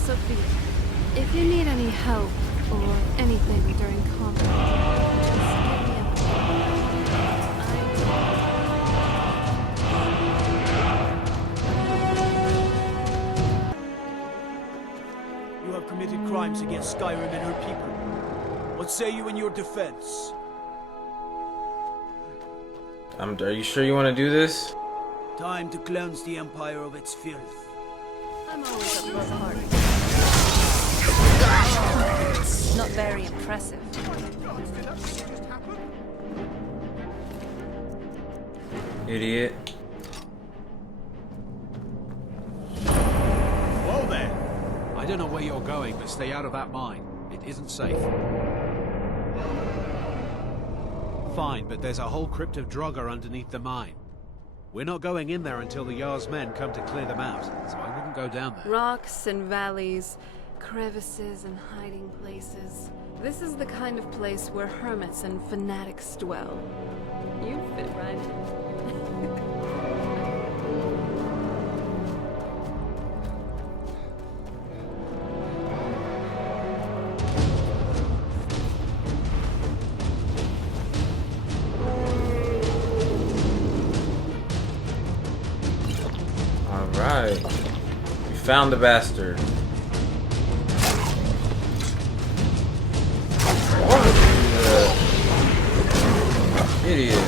Sophia. If you need any help or anything during combat, just give me a call. You have committed crimes against Skyrim and her people. What say you in your defense? Are you sure you want to do this? Time to cleanse the Empire of its filth. I'm always up for a party. Not very impressive. Idiot. Whoa there! I don't know where you're going, but stay out of that mine. It isn't safe. Fine, but there's a whole crypt of Draugr underneath the mine. We're not going in there until the Jarl's men come to clear them out, so I wouldn't go down there. Rocks and valleys, crevices and hiding places. This is the kind of place where hermits and fanatics dwell. You fit right in. Alright. We found the bastard. What the idiot.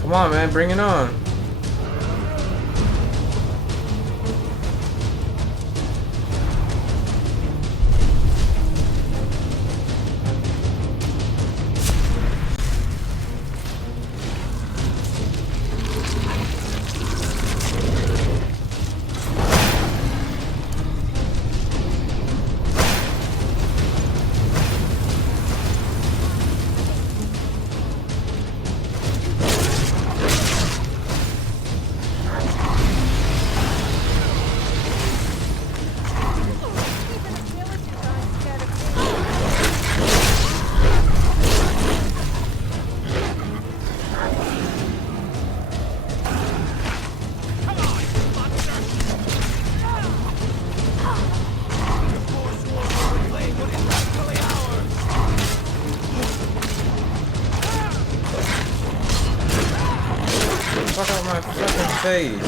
Come on, man, bring it on. face.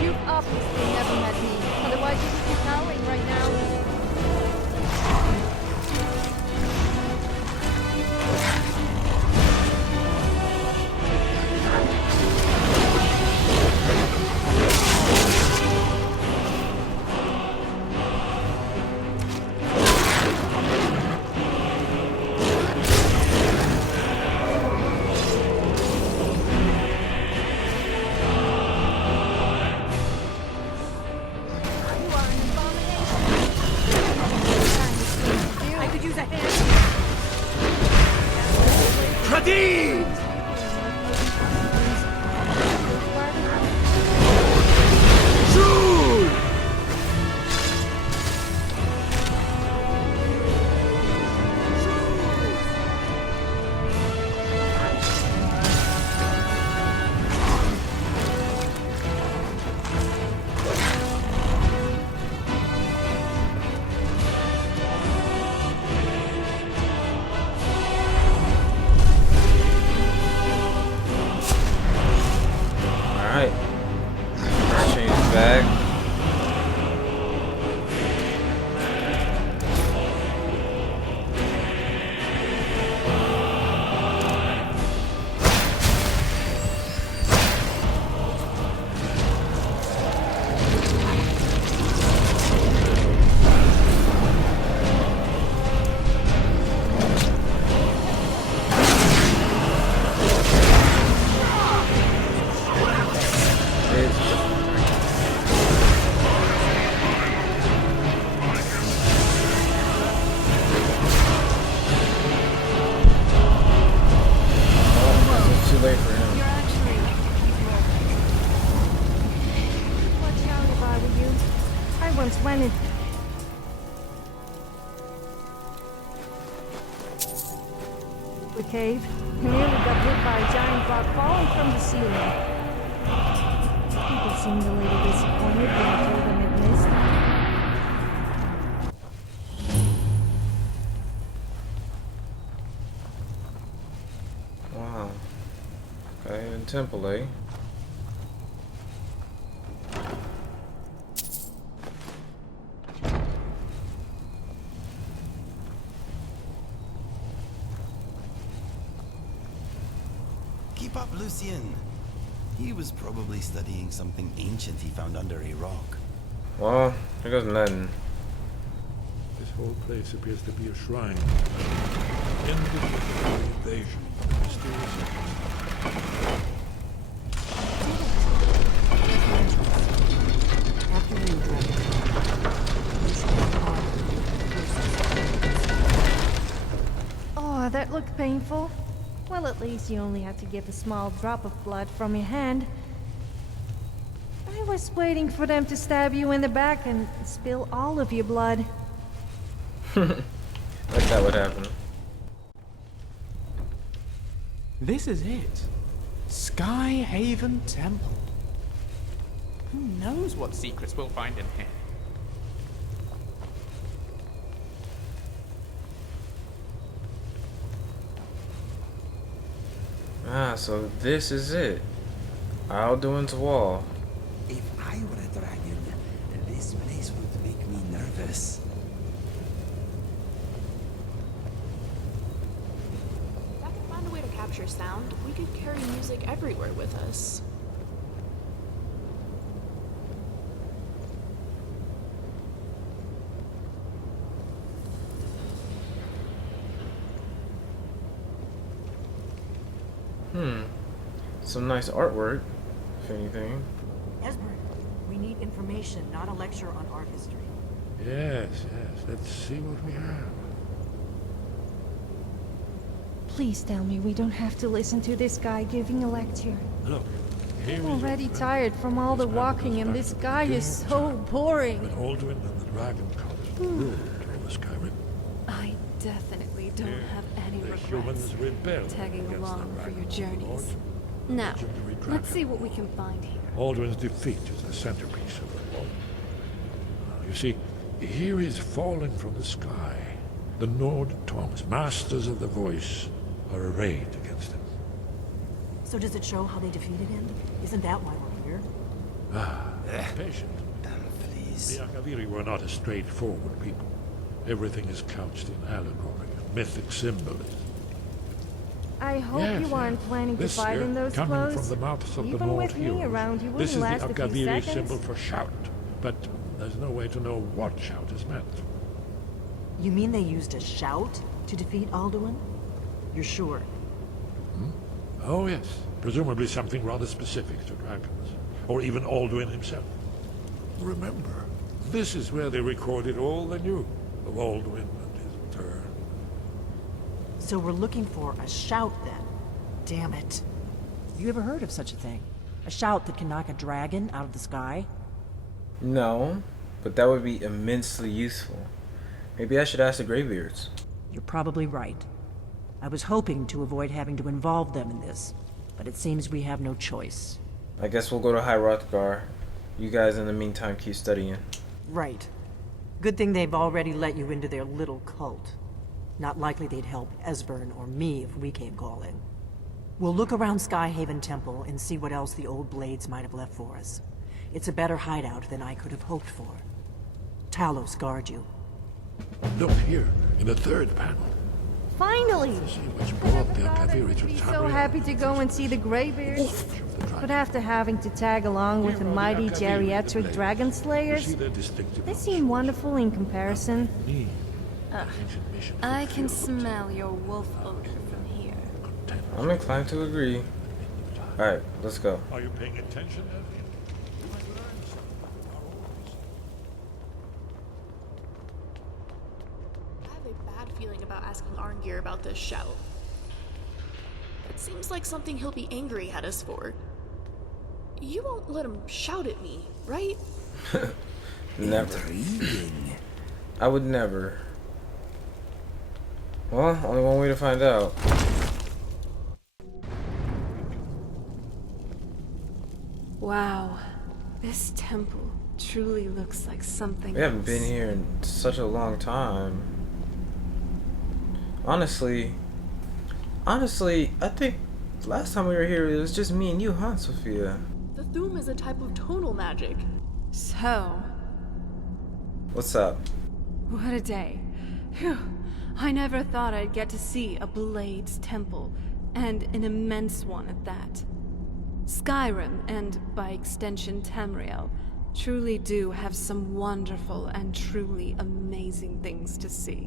You obviously never met me, otherwise you would be cowering right now. I could use a hand. Kadeen! Shoot! Alright. Change back. It's too late for him. You're actually watch out if I were you. I once went in the cave and nearly got hit by a giant rock falling from the ceiling. People seemed a little disappointed when I told them it missed. Wow. Okay, in Temple, eh? Keep up, Lucien. He was probably studying something ancient he found under a rock. Well, there goes nothing. This whole place appears to be a shrine. Ended with the invasion of the mysterious. Oh, that looked painful. Well, at least you only had to give a small drop of blood from your hand. I was waiting for them to stab you in the back and spill all of your blood. Like that would happen. This is it. Skyhaven Temple. Who knows what secrets we'll find in here? Ah, so this is it. Alduin's wall. If I were a dragon, this place would make me nervous. If I could find a way to capture sound, we could carry music everywhere with us. Some nice artwork, if anything. Esbern, we need information, not a lecture on art history. Yes, yes. Let's see what we have. Please tell me we don't have to listen to this guy giving a lecture. Look, here I'm is already tired from all the walking and this guy is so boring. Alduin and the Dragon cults ruled over Skyrim. I definitely don't have any The regrets humans rebelled tagging against along the for your Dragon journeys. Lord. Now, Legendary let's dragon. see what we can find here. Alduin's defeat is the centerpiece of the war. You see, here is fallen from the sky. The Nord tongues, masters of the voice, are arrayed against him. So does it show how they defeated him? Isn't that why we're here? Patient. The Akaviri were not a straightforward people. Everything is couched in allegory and mythic symbolism. I hope Yes, you aren't planning to this fight here, in those coming clothes. from the mouths of the Even Nord with me heroes. around, you This wouldn't is the last a few Akaviri seconds. symbol for shout, but there's no way to know what shout is meant. You mean they used a shout to defeat Alduin? You're sure? Oh yes, presumably something rather specific to dragons, or even Alduin himself. Remember, this is where they recorded all they knew of Alduin and his turn. So we're looking for a shout then. Damn it. You ever heard of such a thing? A shout that can knock a dragon out of the sky? No, but that would be immensely useful. Maybe I should ask the Greybeards. You're probably right. I was hoping to avoid having to involve them in this, but it seems we have no choice. I guess we'll go to High Hrothgar. You guys in the meantime keep studying. Right. Good thing they've already let you into their little cult. Not likely they'd help Esbern or me if we came calling. We'll look around Skyhaven Temple and see what else the old blades might have left for us. It's a better hideout than I could have hoped for. Talos guard you. Look here, in the third panel. Finally! Which brought the Akaviri to So happy to go and see the Greybeards. But after having to tag along with the mighty geriatric dragon slayers, they seem wonderful in comparison. I can smell your wolf odor from here. I'm inclined to agree. Alright, let's go. Are you paying attention, Delphine? I have a bad feeling about asking Arngir about this shout. It seems like something he'll be angry at us for. You won't let him shout at me, right? Never. I would never. Well, only one way to find out. Wow, this temple truly looks like something We haven't else. been here in such a long time. Honestly, I think last time we were here it was just me and you, huh, Sophia? The Thum is a type of tonal magic. So, What's up? what a day. Phew. I never thought I'd get to see a Blades temple, and an immense one at that. Skyrim, and by extension Tamriel, truly do have some wonderful and truly amazing things to see.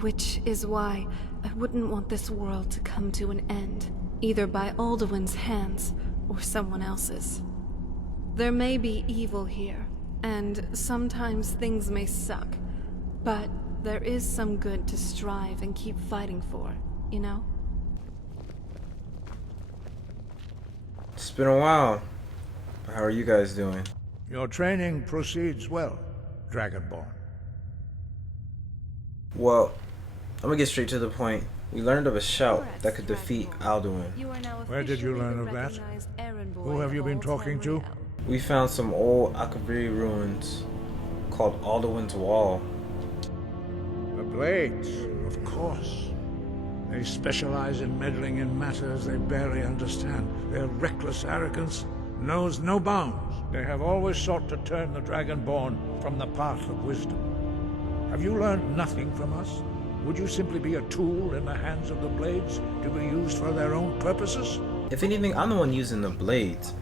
Which is why I wouldn't want this world to come to an end, either by Alduin's hands or someone else's. There may be evil here, and sometimes things may suck, but there is some good to strive and keep fighting for, you know? It's been a while. How are you guys doing? Your training proceeds well, Dragonborn. Well, I'm gonna get straight to the point. We learned of a shout that could defeat Alduin. Where did you learn of that? Who have you been talking to? We found some old Akaviri ruins called Alduin's Wall. The Blades, of course. They specialize in meddling in matters they barely understand. Their reckless arrogance knows no bounds. They have always sought to turn the Dragonborn from the path of wisdom. Have you learned nothing from us? Would you simply be a tool in the hands of the Blades to be used for their own purposes? If anything, I'm the one using the blades.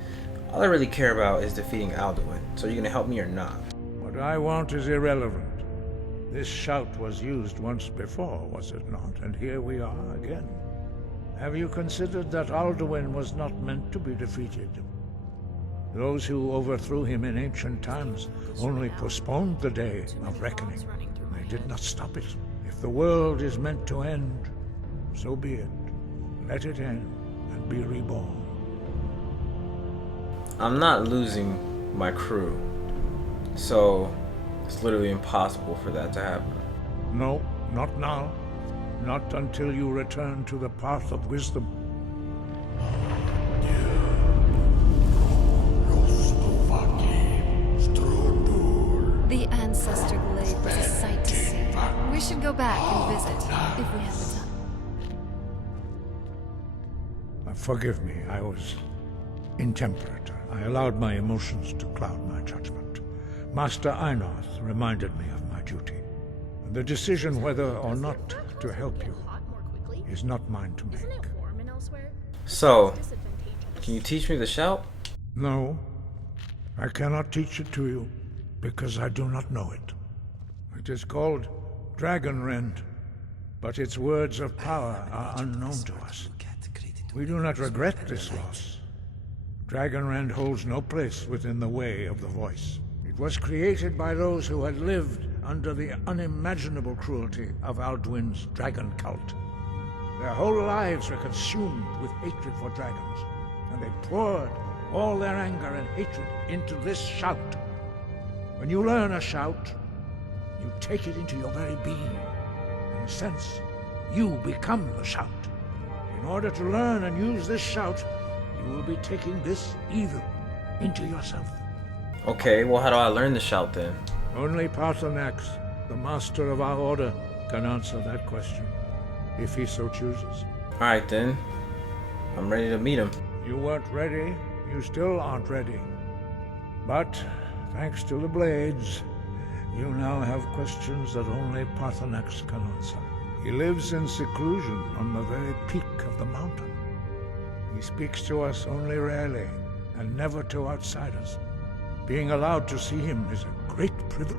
All I really care about is defeating Alduin. So are you gonna help me or not? What I want is irrelevant. This shout was used once before, was it not? And here we are again. Have you considered that Alduin was not meant to be defeated? Those who overthrew him in ancient times only postponed the day of reckoning. They did not stop it. If the world is meant to end, so be it. Let it end and be reborn. I'm not losing my crew. So It's literally impossible for that to happen. No, not now. Not until you return to the path of wisdom. The Ancestor Glade was a sight to see. We should go back and visit, if we have the time. Forgive me, I was intemperate. I allowed my emotions to cloud my judgment. Master Einoth reminded me of my duty. The decision whether or not to help you is not mine to make. So, can you teach me the shout? No, I cannot teach it to you, because I do not know it. It is called Dragon Rend, but its words of power are unknown to us. We do not regret this loss. Dragon Rend holds no place within the way of the voice. It was created by those who had lived under the unimaginable cruelty of Alduin's dragon cult. Their whole lives were consumed with hatred for dragons, and they poured all their anger and hatred into this shout. When you learn a shout, you take it into your very being. In a sense, you become the shout. In order to learn and use this shout, you will be taking this evil into yourself. Okay, well how do I learn the shout then? Only Paarthurnax, the master of our order, can answer that question, if he so chooses. Alright then, I'm ready to meet him. You weren't ready, you still aren't ready. But, thanks to the blades, you now have questions that only Paarthurnax can answer. He lives in seclusion on the very peak of the mountain. He speaks to us only rarely, and never to outsiders. Being allowed to see him is a great privilege.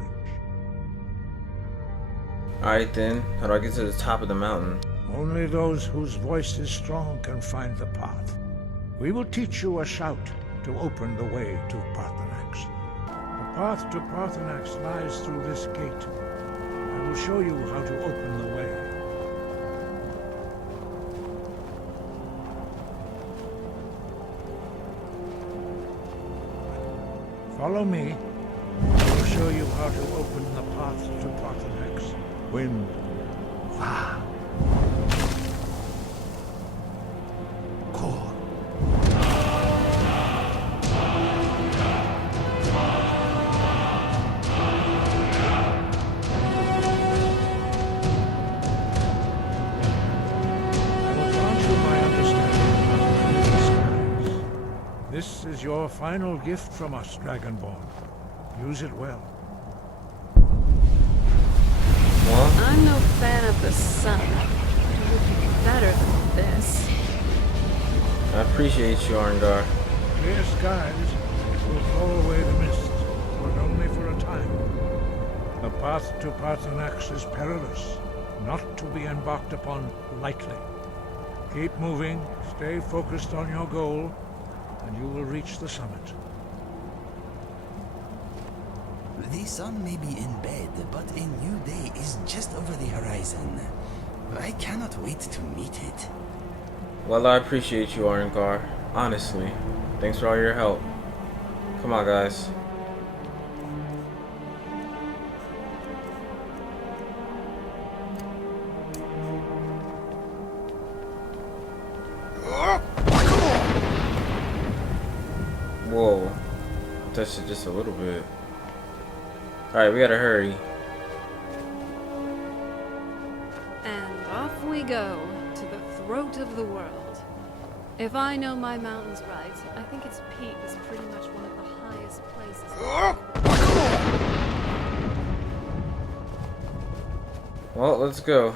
Alright then, how do I get to the top of the mountain? Only those whose voice is strong can find the path. We will teach you a shout to open the way to Paarthurnax. The path to Paarthurnax lies through this gate. I will show you how to open the way. Follow me. I will show you how to open the path to Paarthurnax. Wind. Va. Core. I will grant you my understanding of the skies. This is your final gift from us, Dragonborn. Use it well. I'm no fan of the sun. It would be better than this. I appreciate you, Arngar. Clear skies will blow away the mists, but only for a time. The path to Paarthurnax is perilous, not to be embarked upon lightly. Keep moving, stay focused on your goal, and you will reach the summit. The sun may be in bed, but a new day is just over the horizon. I cannot wait to meet it. Well, I appreciate you, Arngar. Honestly. Thanks for all your help. Come on, guys. Whoa. Touched it just a little bit. Alright, we gotta hurry. And off we go to the throat of the world. If I know my mountains right, I think its peak is pretty much one of the highest places. Well, let's go.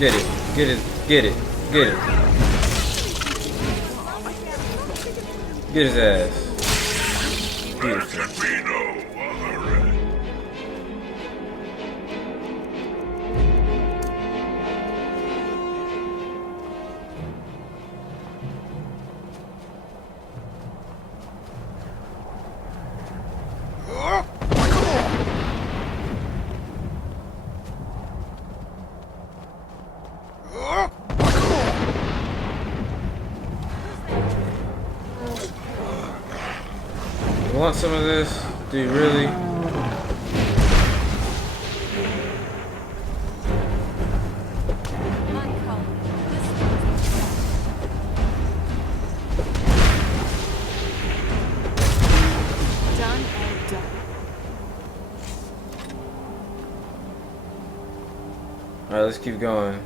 Get it. Get it. Get it. Get it. Get his ass. Beautiful. Want some of this? Do you really? Done and done. Alright, let's keep going.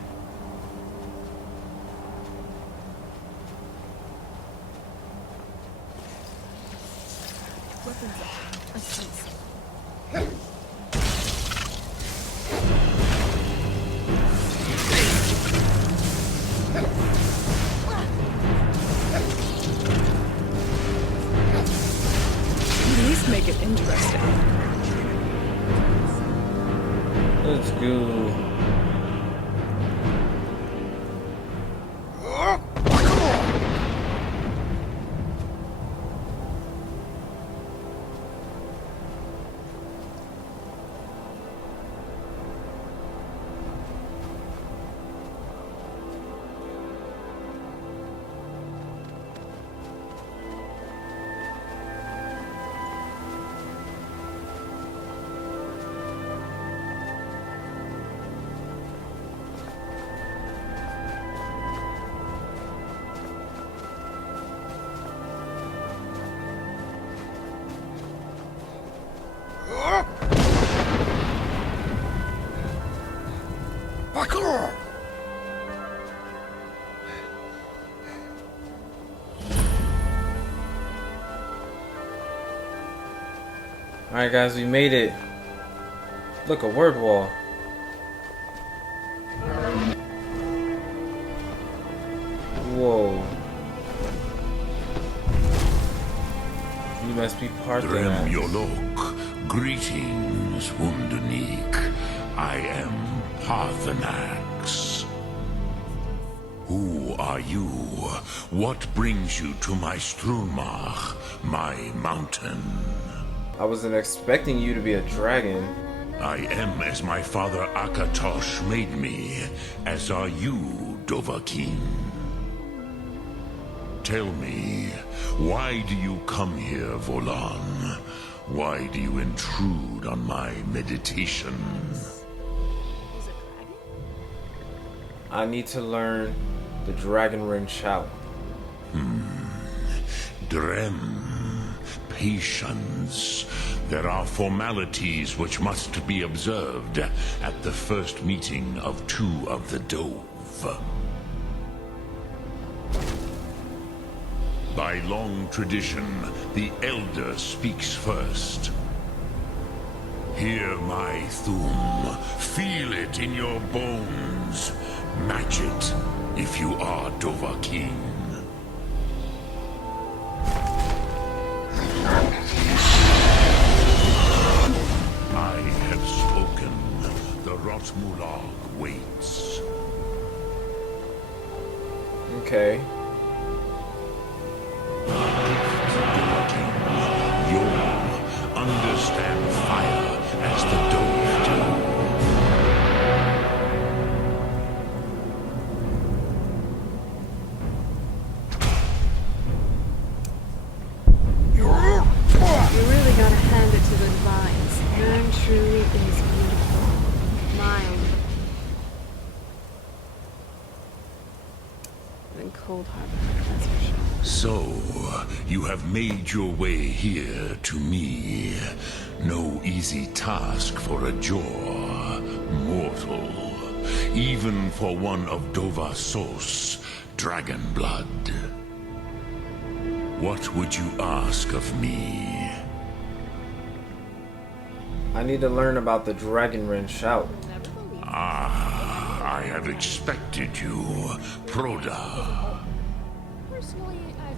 At least make it interesting. Let's go. Alright guys, we made it. Look, a word wall. Whoa. You must be Parthenon. Yolok, greetings, Wundernik. I am Parthenax. Who are you? What brings you to my Strunmach, my mountain? I wasn't expecting you to be a dragon. I am as my father Akatosh made me, as are you, Dovahkiin. Tell me, why do you come here, Volan? Why do you intrude on my meditation? I need to learn the Dragon Ring shout. Drem. Patience. There are formalities which must be observed at the first meeting of two of the Dove. By long tradition, the Elder speaks first. Hear my Thum. Feel it in your bones. Match it if you are Dovahkiin. I have spoken. The Rotmulag waits. Okay. You'll understand fire as the Dove do. You really gotta hand it to the Divines. Vern truly is beautiful. Mild. In Cold Harbor, that's for sure. So, you have made your way here to me. No easy task for a Jor, mortal. Even for one of Dovahsos, dragon blood. What would you ask of me? I need to learn about the Dragon Ring shout. Ah, I have expected you, Proda.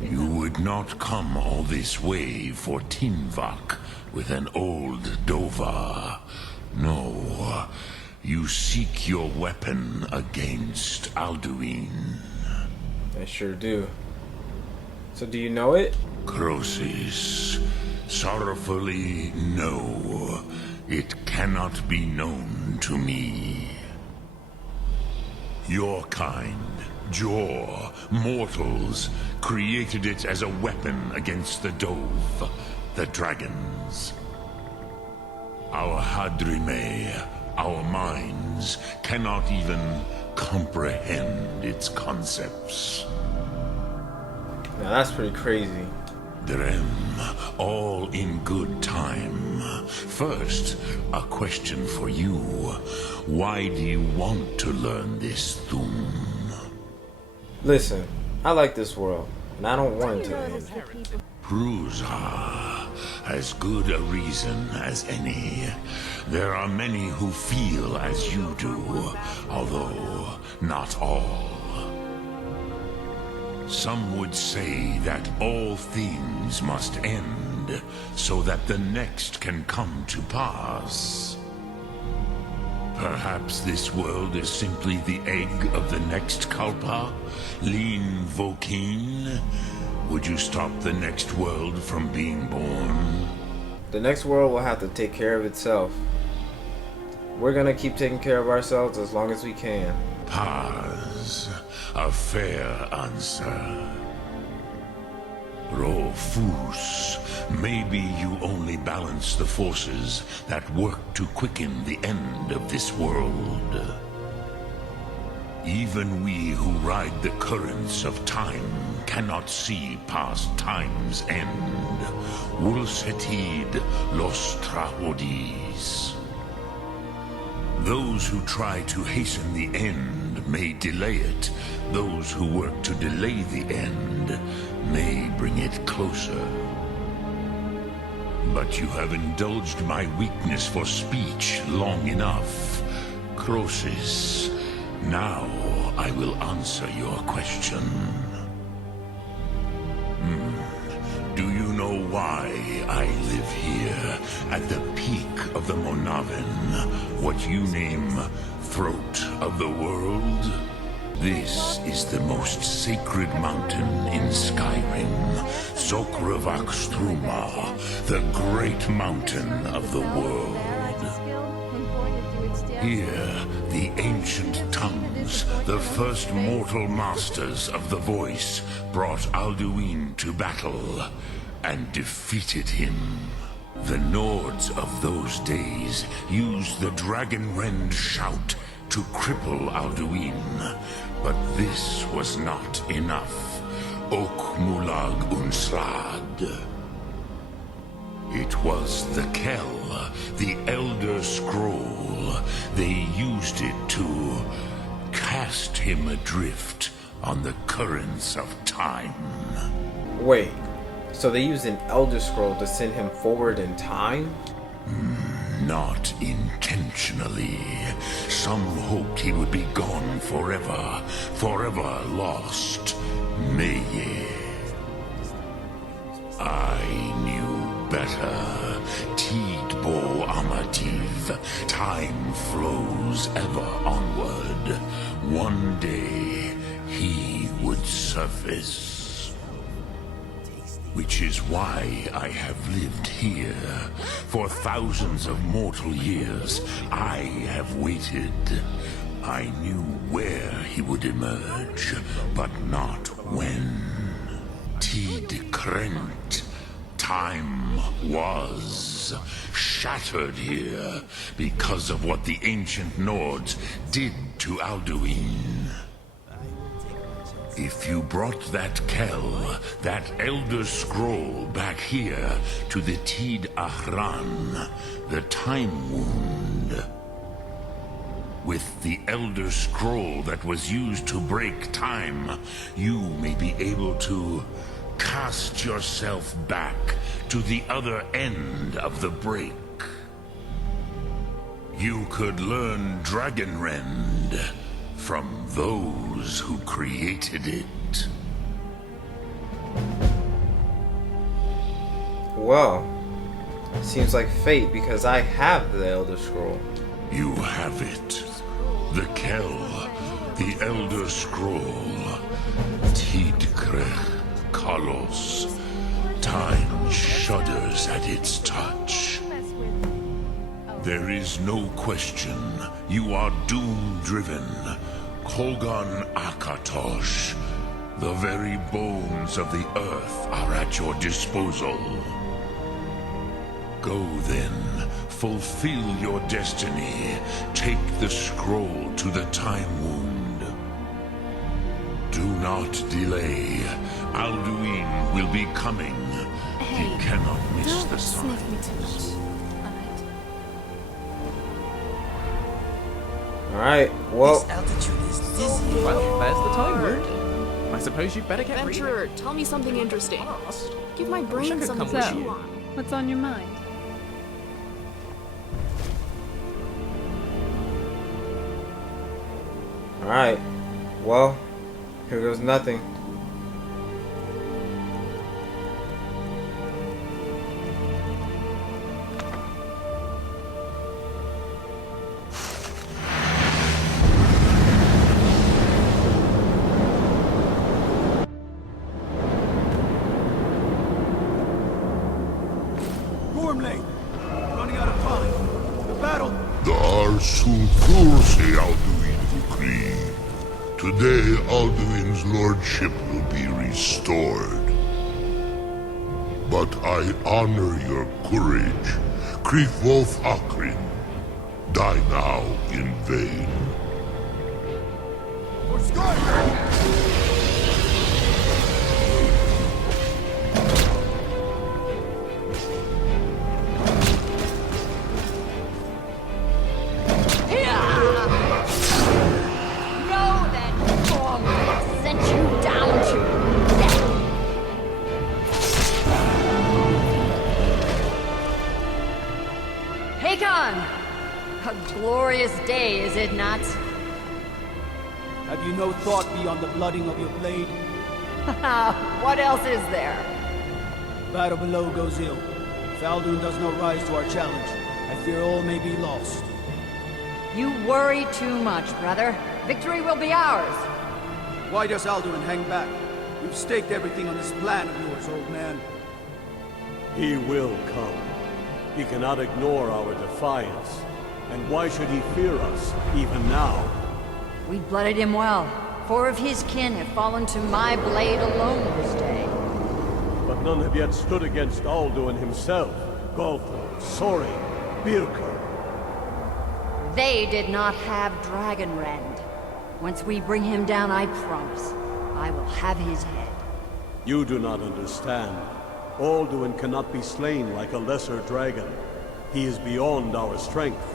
You would not come all this way for Tinvak with an old Dova. No, you seek your weapon against Alduin. I sure do. So do you know it? Croesus, sorrowfully, no. It cannot be known to me. Your kind, Jor, mortals, created it as a weapon against the Dove, the dragons. Our Hadrime, our minds, cannot even comprehend its concepts. Now that's pretty crazy. Drem, all in good time. First, a question for you. Why do you want to learn this Thum? Listen, I like this world, and I don't want it to end. Prusa, as good a reason as any. There are many who feel as you do, although not all. Some would say that all things must end, so that the next can come to pass. Perhaps this world is simply the egg of the next Kalpa? Lean Vokin? Would you stop the next world from being born? The next world will have to take care of itself. We're gonna keep taking care of ourselves as long as we can. Paz, a fair answer. Rofus, maybe you only balance the forces that work to quicken the end of this world. Even we who ride the currents of time cannot see past time's end. Wulsetid los trahodis. Those who try to hasten the end may delay it. Those who work to delay the end may bring it closer. But you have indulged my weakness for speech long enough. Croesus, now I will answer your question. Do you know why I live here, at the peak of the Monavin, what you name Throat of the World? This is the most sacred mountain in Skyrim, Sokravak Struma, the great mountain of the world. Here, the ancient tongues, the first mortal masters of the voice, brought Alduin to battle and defeated him. The Nords of those days used the dragon-rend shout to cripple Alduin, but this was not enough. Ok Mulag Unslad. It was the Kell, the Elder Scroll. They used it to cast him adrift on the currents of time. Wait, so they used an Elder Scroll to send him forward in time? Not intentionally. Some hoped he would be gone forever, forever lost. Meye. I knew better. Tid Bo Amativ. Time flows ever onward. One day, he would surface. Which is why I have lived here. For thousands of mortal years, I have waited. I knew where he would emerge, but not when. Tid Krent. Time was shattered here because of what the ancient Nords did to Alduin. If you brought that Kell, that Elder Scroll back here to the Tid Ahran, the Time Wound, with the Elder Scroll that was used to break time, you may be able to cast yourself back to the other end of the break. You could learn Dragonrend, from those who created it. Well, seems like fate because I have the Elder Scroll. You have it. The Kell, the Elder Scroll. Tidkrech Kalos. Time shudders at its touch. There is no question. You are doom-driven. Kogan Akatosh. The very bones of the earth are at your disposal. Go then, fulfill your destiny. Take the scroll to the Time Wound. Do not delay. Alduin will be coming. He cannot miss the sign. Sniff me too much. Alright, well. Well, there's the Time Wound. I suppose you'd better get reading. Adventurer, tell me something interesting. Give my brain something to chew on. What's on your mind? Alright, well, here goes nothing. Gormley! Running out of time. The battle! The Arsul Kurse Alduin decree. Today, Alduin's lordship will be restored. But I honor your courage. Kriegwolf Akrin. Die now in vain. For Skyrim! A glorious day, is it not? Have you no thought beyond the blooding of your blade? What else is there? Battle below goes ill. If Alduin does not rise to our challenge, I fear all may be lost. You worry too much, brother. Victory will be ours. Why does Alduin hang back? We've staked everything on this plan of yours, old man. He will come. He cannot ignore our defiance. And why should he fear us, even now? We blooded him well. 4 of his kin have fallen to my blade alone this day. But none have yet stood against Alduin himself. Golthor, Sori, Birka. They did not have Dragonrend. Once we bring him down, I promise, I will have his head. You do not understand. Alduin cannot be slain like a lesser dragon. He is beyond our strength.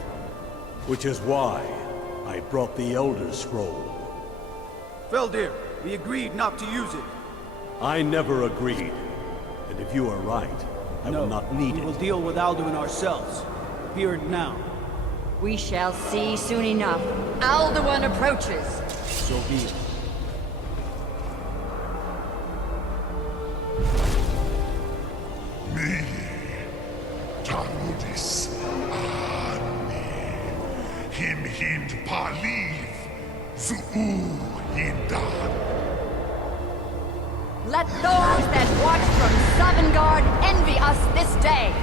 Which is why I brought the Elder Scroll. Feldir, we agreed not to use it. I never agreed. And if you are right, I will not need it. We will deal with Alduin ourselves. Here and now. We shall see soon enough. Alduin approaches. So be it. Me, Tarudis, Him hind paliv, Zuu hindan. Let those that watch from Sovngarde envy us this day.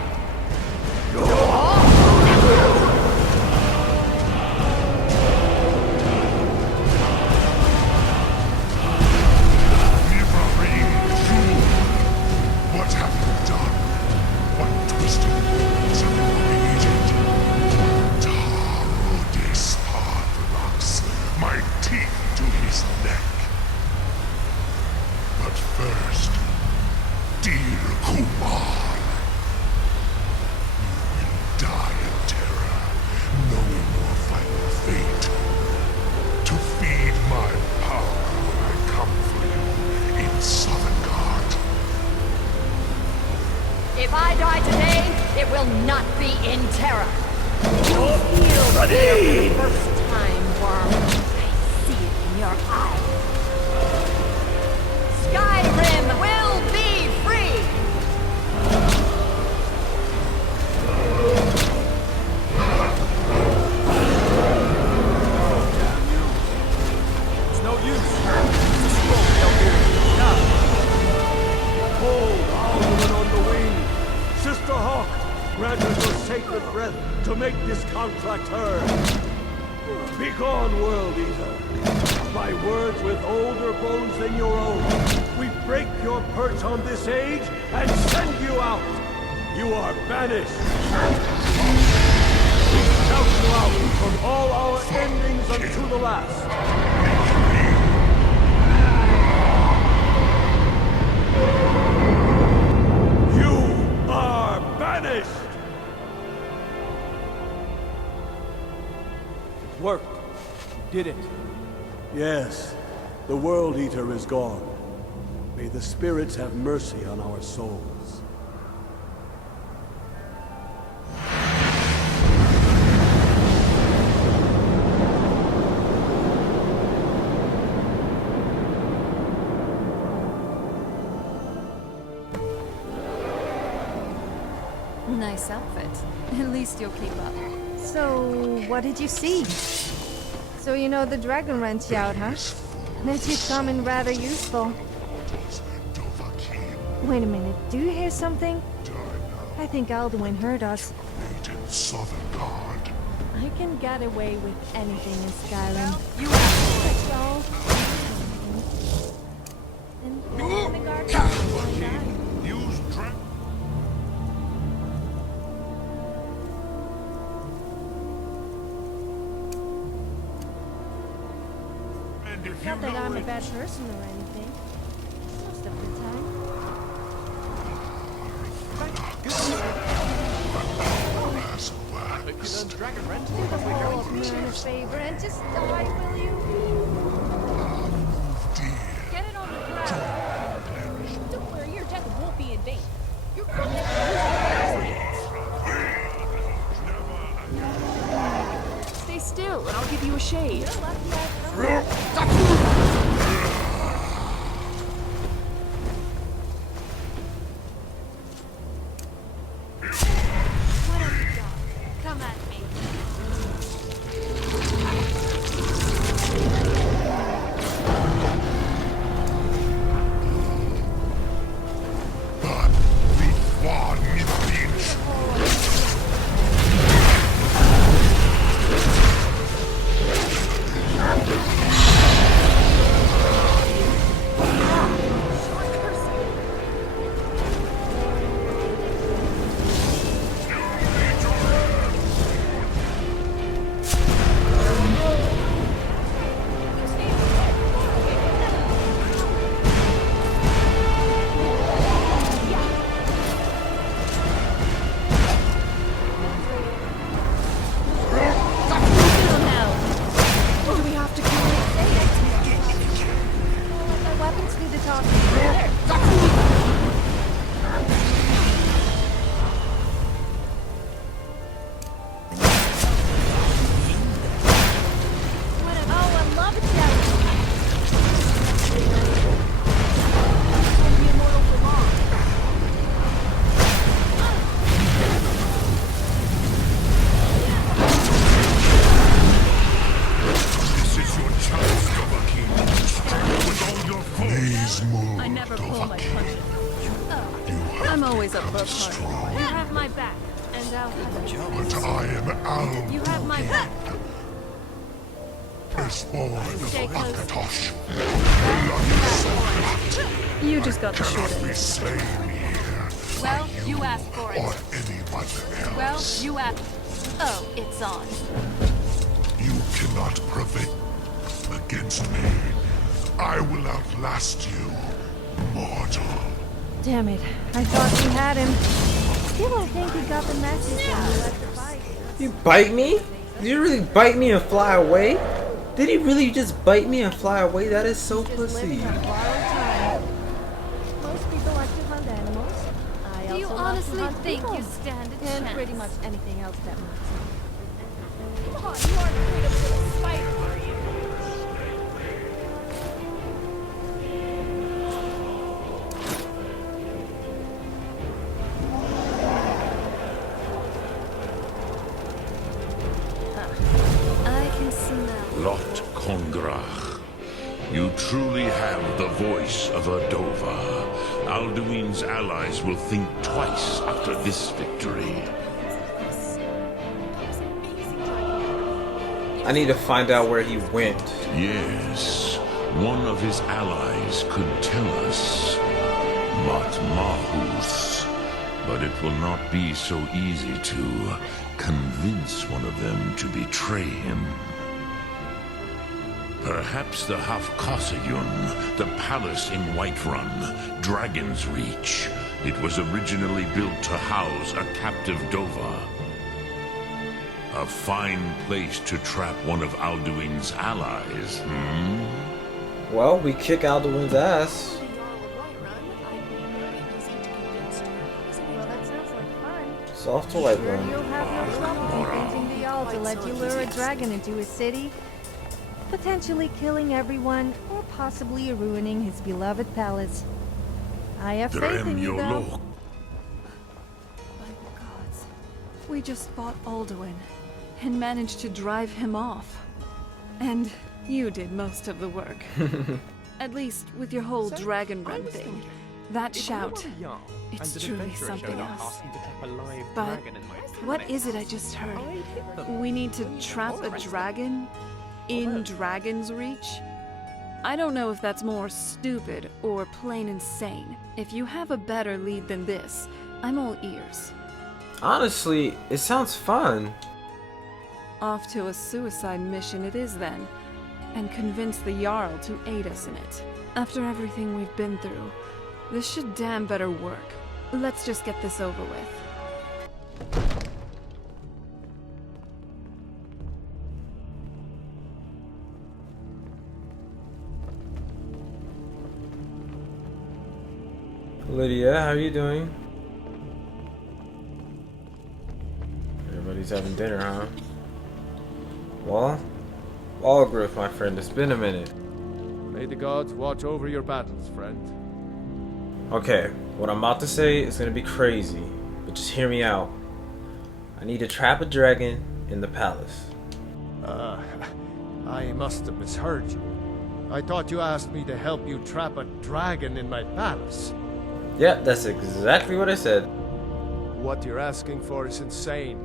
What have you done? What twisted words have you created? Tarudis Pathrax, my teeth to his neck. But first, dear Kumar, you will die in terror, knowing your final fate. To feed my power when I come for you in Sovngarde. If I die today, it will not be in terror. You'll feel fear for the first time, Worm. I see our eyes. Skyrim will be free! It's no use. It's a smoke down here. Now. Hold Alduin on the wing. Sister Hawk, grant us your sacred breath to make this contract heard. Begone, Worldeater. By words with older bones than your own, we break your perch on this age and send you out. You are banished. We shout you out from all our endings unto the last. You are banished! It worked. You did it. Yes, the Worldeater is gone. May the spirits have mercy on our souls. Nice outfit. At least you'll keep up. So, what did you see? So you know the dragon wrench shout, huh? That should come in rather useful. Wait a minute, do you hear something? I think Alduin heard us. I can get away with anything in Skyrim. You all. And the garden. Not that I'm a bad person or anything. Most of the time. You can dragon rent. Do the whole man a favor and just die, will you? Get it on the ground. Don't worry, your death won't be in vain. You're going to Stay still, and I'll give you a shave. come at me. You have my back, and I'll have you. But I am Alduin. You have my back. Stay close. You just got the short end. Well, you asked for it. Or anyone else. Well, you asked. Oh, it's on. You cannot prevail against me. I will outlast you, mortal. Damn it. I thought we had him. Still, I think he got the message when we left the fight. You bite me? Did you really bite me and fly away? Did he really just bite me and fly away? That is so pussy. Most people like to hunt animals. Do you honestly think you stand a chance? And pretty much anything else that moves. Come on, you aren't afraid of a little spider, are you? You truly have the voice of a Dova. Alduin's allies will think twice after this victory. I need to find out where he went. Yes, one of his allies could tell us. Matmahus. But it will not be so easy to convince one of them to betray him. Perhaps the Hafkasayun, the palace in Whiterun, Dragon's Reach. It was originally built to house a captive Dova. A fine place to trap one of Alduin's allies, hmm? Well, we kick Alduin's ass. Soft to light run. You'll have no trouble convincing the Jarl to let you lure a dragon into his city, potentially killing everyone, or possibly ruining his beloved palace. I have faith in you, though. By the gods, we just fought Alduin and managed to drive him off. And you did most of the work. At least with your whole Dragonrend thing. That shout, it's truly something else. But what is it I just heard? We need to trap a dragon in Dragon's Reach? I don't know if that's more stupid or plain insane. If you have a better lead than this, I'm all ears. Honestly, it sounds fun. Off to a suicide mission it is then, and convince the Jarl to aid us in it. After everything we've been through, this should damn better work. Let's just get this over with. Lydia, how are you doing? Everybody's having dinner, huh? Well, Algrith, my friend, it's been a minute. May the gods watch over your battles, friend. Okay, what I'm about to say is gonna be crazy, but just hear me out. I need to trap a dragon in the palace. I must have misheard you. I thought you asked me to help you trap a dragon in my palace. Yeah, that's exactly what I said. What you're asking for is insane.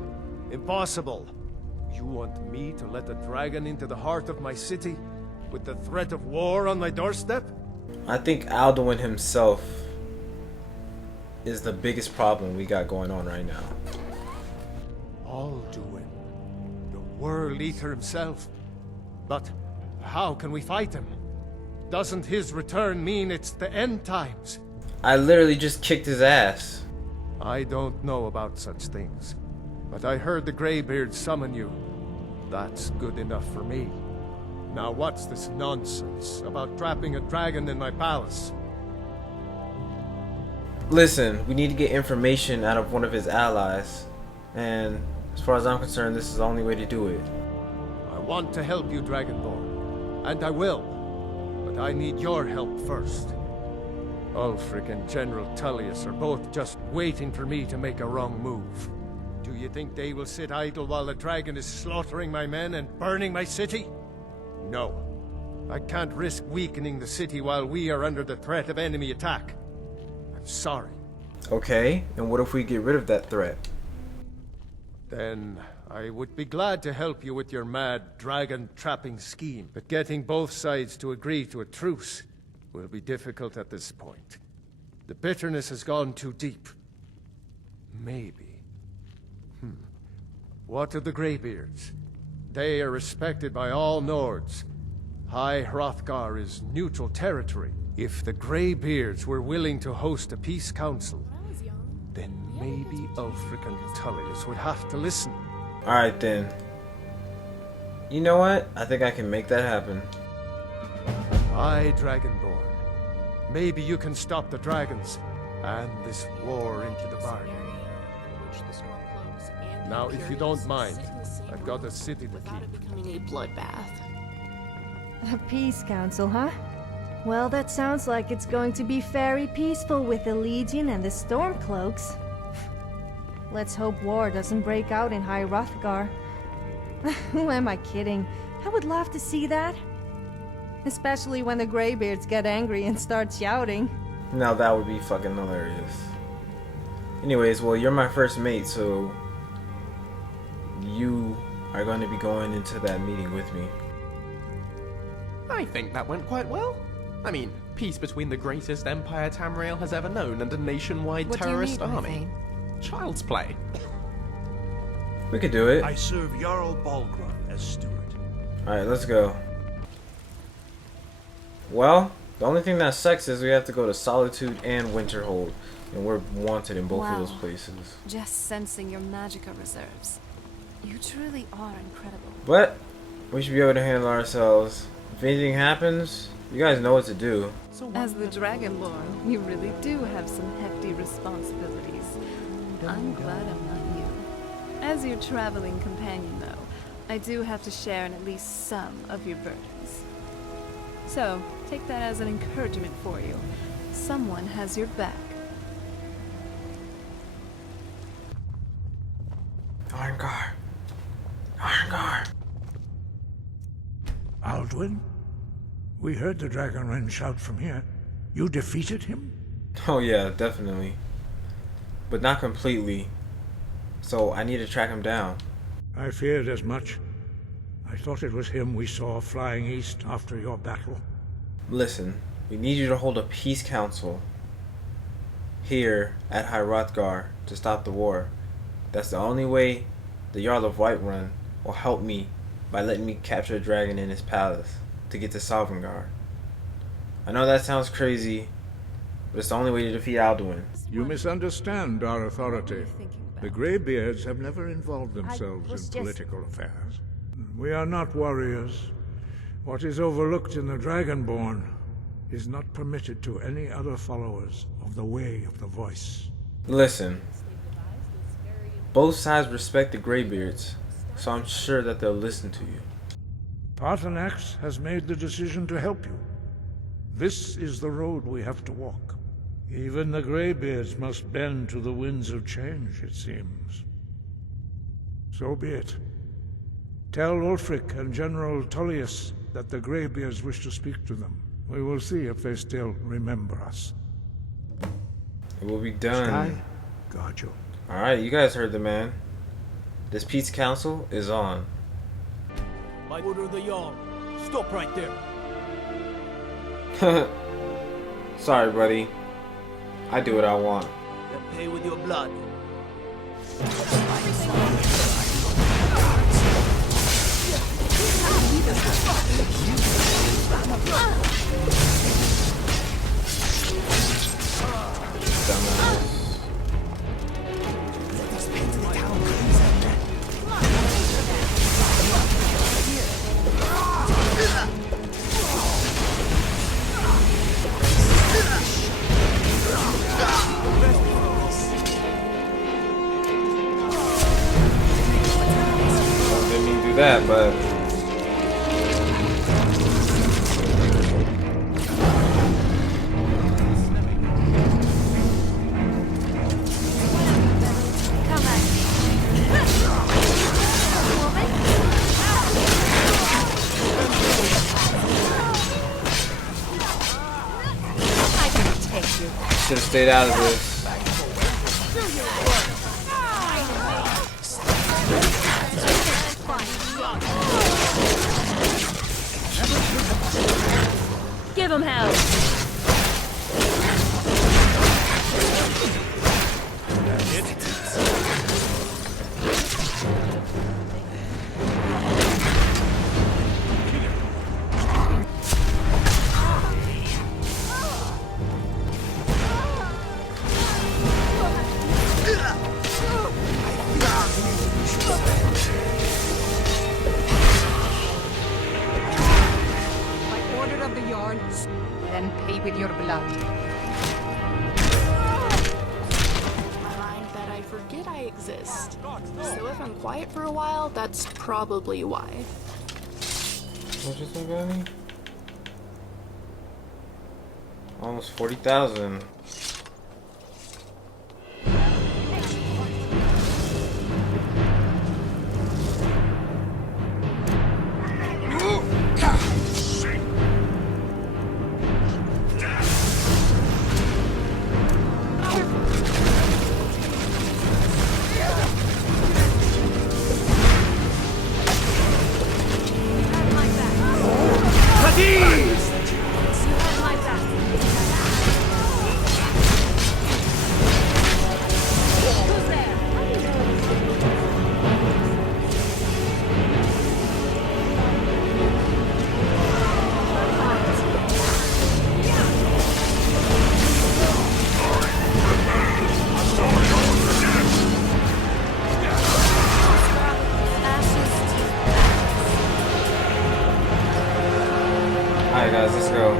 Impossible. You want me to let a dragon into the heart of my city with the threat of war on my doorstep? I think Alduin himself is the biggest problem we got going on right now. Alduin, the Worldeater himself. But how can we fight him? Doesn't his return mean it's the end times? I literally just kicked his ass. I don't know about such things, but I heard the Greybeard summon you. That's good enough for me. Now what's this nonsense about trapping a dragon in my palace? Listen, we need to get information out of one of his allies. And as far as I'm concerned, this is the only way to do it. I want to help you, Dragonborn. And I will. But I need your help first. Ulfric and General Tullius are both just waiting for me to make a wrong move. Do you think they will sit idle while the dragon is slaughtering my men and burning my city? No. I can't risk weakening the city while we are under the threat of enemy attack. I'm sorry. Okay, and what if we get rid of that threat? Then I would be glad to help you with your mad dragon trapping scheme, but getting both sides to agree to a truce will be difficult at this point. The bitterness has gone too deep. Maybe. What of the Greybeards? They are respected by all Nords. High Hrothgar is neutral territory. If the Greybeards were willing to host a peace council, then maybe Ulfric and Tullius would have to listen. Alright then. You know what? I think I can make that happen. Aye, Dragonborn. Maybe you can stop the dragons and this war into the bargain. Now, if you don't mind, I've got a city to keep. Becoming a bloodbath. A peace council, huh? Well, that sounds like it's going to be very peaceful with the Legion and the Stormcloaks. Let's hope war doesn't break out in High Hrothgar. Who am I kidding? I would love to see that. Especially when the Greybeards get angry and start shouting. Now that would be fucking hilarious. Anyways, well, you're my first mate, so you are going to be going into that meeting with me. I think that went quite well. I mean, peace between the greatest empire Tamriel has ever known and a nationwide terrorist army. Child's play. We could do it. I serve Jarl Balgruuf as steward. Alright, let's go. Well, the only thing that sucks is we have to go to Solitude and Winterhold, and we're wanted in both of those places. Just sensing your magicka reserves. You truly are incredible. But we should be able to handle ourselves. If anything happens, you guys know what to do. As the Dragonborn, you really do have some hefty responsibilities. I'm glad I'm not you. As your traveling companion, though, I do have to share in at least some of your burdens. So, take that as an encouragement for you. Someone has your back. Arngar. Arngar. Alduin? We heard the Dragonren shout from here. You defeated him? Oh yeah, definitely. But not completely. So I need to track him down. I feared as much. I thought it was him we saw flying east after your battle. Listen, we need you to hold a peace council here at High Hrothgar to stop the war. That's the only way the Jarl of Whiterun will help me by letting me capture a dragon in his palace to get to Sovngarde. I know that sounds crazy, but it's the only way to defeat Alduin. You misunderstand our authority. The Greybeards have never involved themselves in political affairs. We are not warriors. What is overlooked in the Dragonborn is not permitted to any other followers of the Way of the Voice. Listen, both sides respect the Greybeards, so I'm sure that they'll listen to you. Paarthurnax has made the decision to help you. This is the road we have to walk. Even the Greybeards must bend to the winds of change, it seems. So be it. Tell Ulfric and General Tullius that the Greybeards wish to speak to them. We will see if they still remember us. It will be done. Sky, guard you. Alright, you guys heard the man. This peace council is on. By order of the Jarl, stop right there. Sorry, buddy. I do what I want. You pay with your blood. Dumbass. Didn't mean to do that, but should have stayed out of this. Give him hell! Then pay with your blood. Mind that I forget I exist. So if I'm quiet for a while, that's probably why. What'd you think, Benny? Almost 40,000. guys, let's go.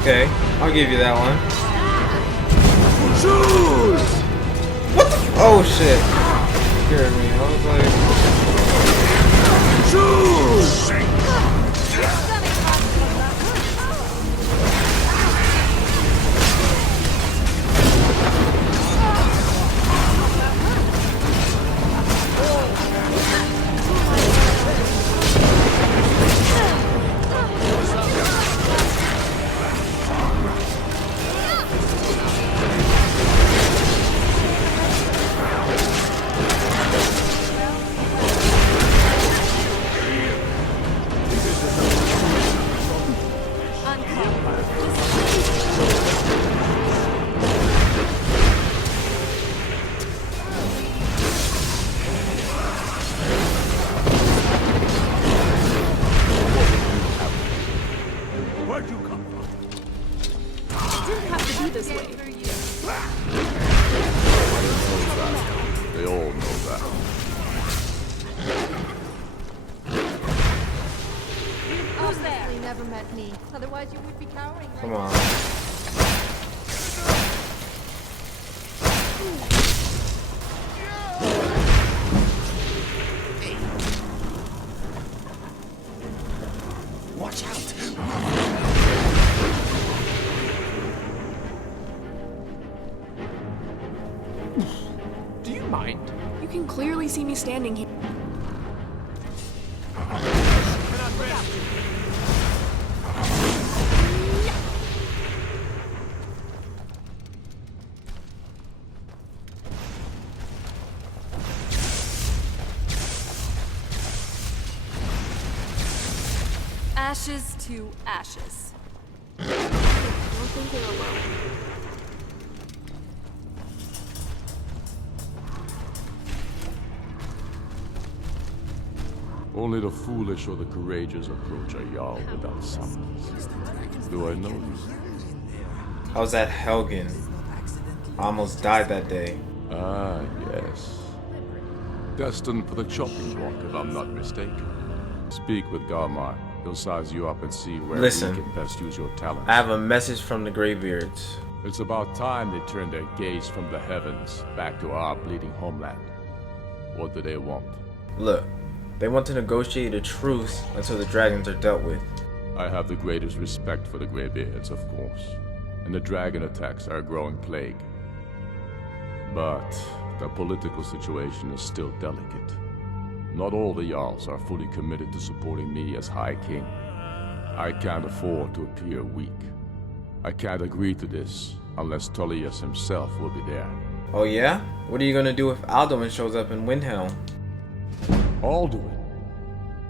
Okay, I'll give you that one. What the? Oh shit! Scared me. I was like. Where'd you come from? It didn't have to be this way. They all know that. Who's there? You never met me. Otherwise, you would be cowering. Come on. Watch out! Do you mind? You can clearly see me standing here. Ashes to ashes. I don't think they're alone. Only the foolish or the courageous approach a Jarl without summons. Do I know you? I was at Helgen. I almost died that day. Ah, yes. Destined for the chopping block, if I'm not mistaken. Speak with Garmar. He'll size you up and see where Listen, we can best use your talents. I have a message from the Greybeards. It's about time they turned their gaze from the heavens back to our bleeding homeland. What do they want? Look, they want to negotiate a truce until the dragons are dealt with. I have the greatest respect for the Greybeards, of course. And the dragon attacks are a growing plague. But the political situation is still delicate. Not all the Jarls are fully committed to supporting me as High King. I can't afford to appear weak. I can't agree to this unless Tullius himself will be there. Oh yeah? What are you gonna do if Alduin shows up in Windhelm? Alduin?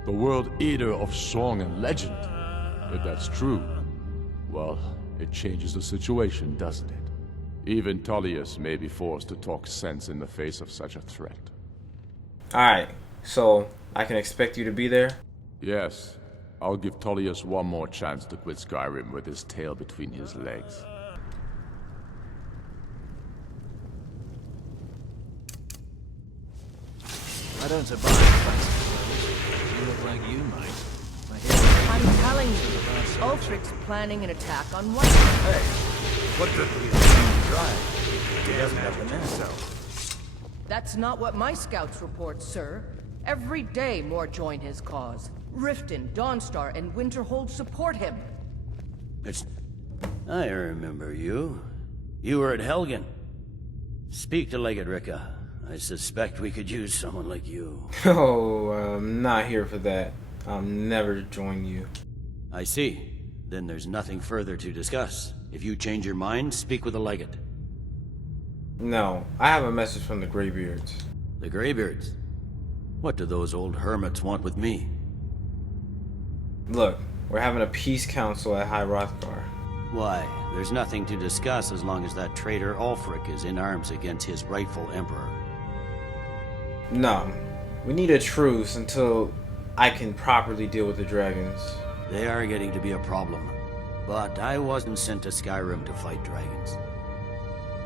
The Worldeater of song and legend? If that's true, well, it changes the situation, doesn't it? Even Tullius may be forced to talk sense in the face of such a threat. Alright, so I can expect you to be there? Yes. I'll give Tullius one more chance to quit Skyrim with his tail between his legs. I don't survive bicycle. You look like you might. I'm telling you, Ulfric's planning an attack on what? Hey, What the? He doesn't have the nest. That's not what my scouts report, sir. Every day more join his cause. Riften, Dawnstar, and Winterhold support him. I remember you. You were at Helgen. Speak to Legate Ricka. I suspect we could use someone like you. Oh, I'm not here for that. I'll never join you. I see. Then there's nothing further to discuss. If you change your mind, speak with the Legate. No, I have a message from the Greybeards. The Greybeards? What do those old hermits want with me? Look, we're having a peace council at High Hrothgar. Why, there's nothing to discuss as long as that traitor Ulfric is in arms against his rightful emperor. No. We need a truce until I can properly deal with the dragons. They are getting to be a problem. But I wasn't sent to Skyrim to fight dragons.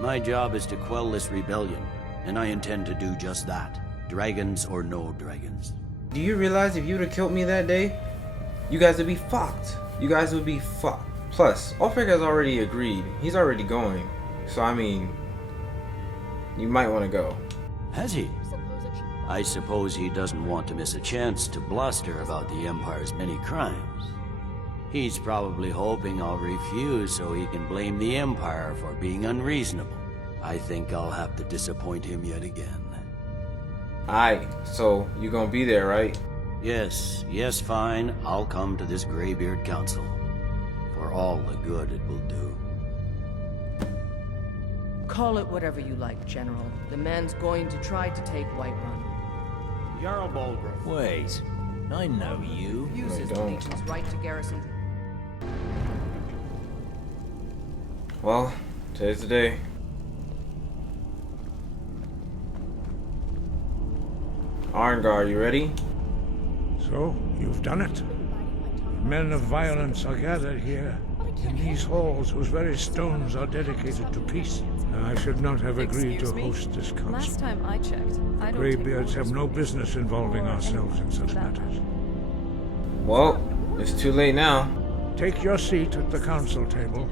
My job is to quell this rebellion, and I intend to do just that. Dragons or no dragons. Do you realize if you would have killed me that day, you guys would be fucked. You guys would be fucked. Plus, Ulfric has already agreed. He's already going. So, I mean, you might want to go. Has he? I suppose he doesn't want to miss a chance to bluster about the Empire's many crimes. He's probably hoping I'll refuse so he can blame the Empire for being unreasonable. I think I'll have to disappoint him yet again. Aye, so you gonna be there, right? Yes, fine. I'll come to this Greybeard Council. For all the good it will do. Call it whatever you like, General. The man's going to try to take Whiterun. Jarl Balgruuf. Wait, I know you. Uses the Legion's right to garrison. Well, today's the day. Arngar, you ready? So, you've done it. Men of violence are gathered here, in these halls whose very stones are dedicated to peace. I should not have agreed to host this council. Last time I checked, I don't Greybeards have no business involving ourselves in such matters. Well, it's too late now. Take your seat at the council table,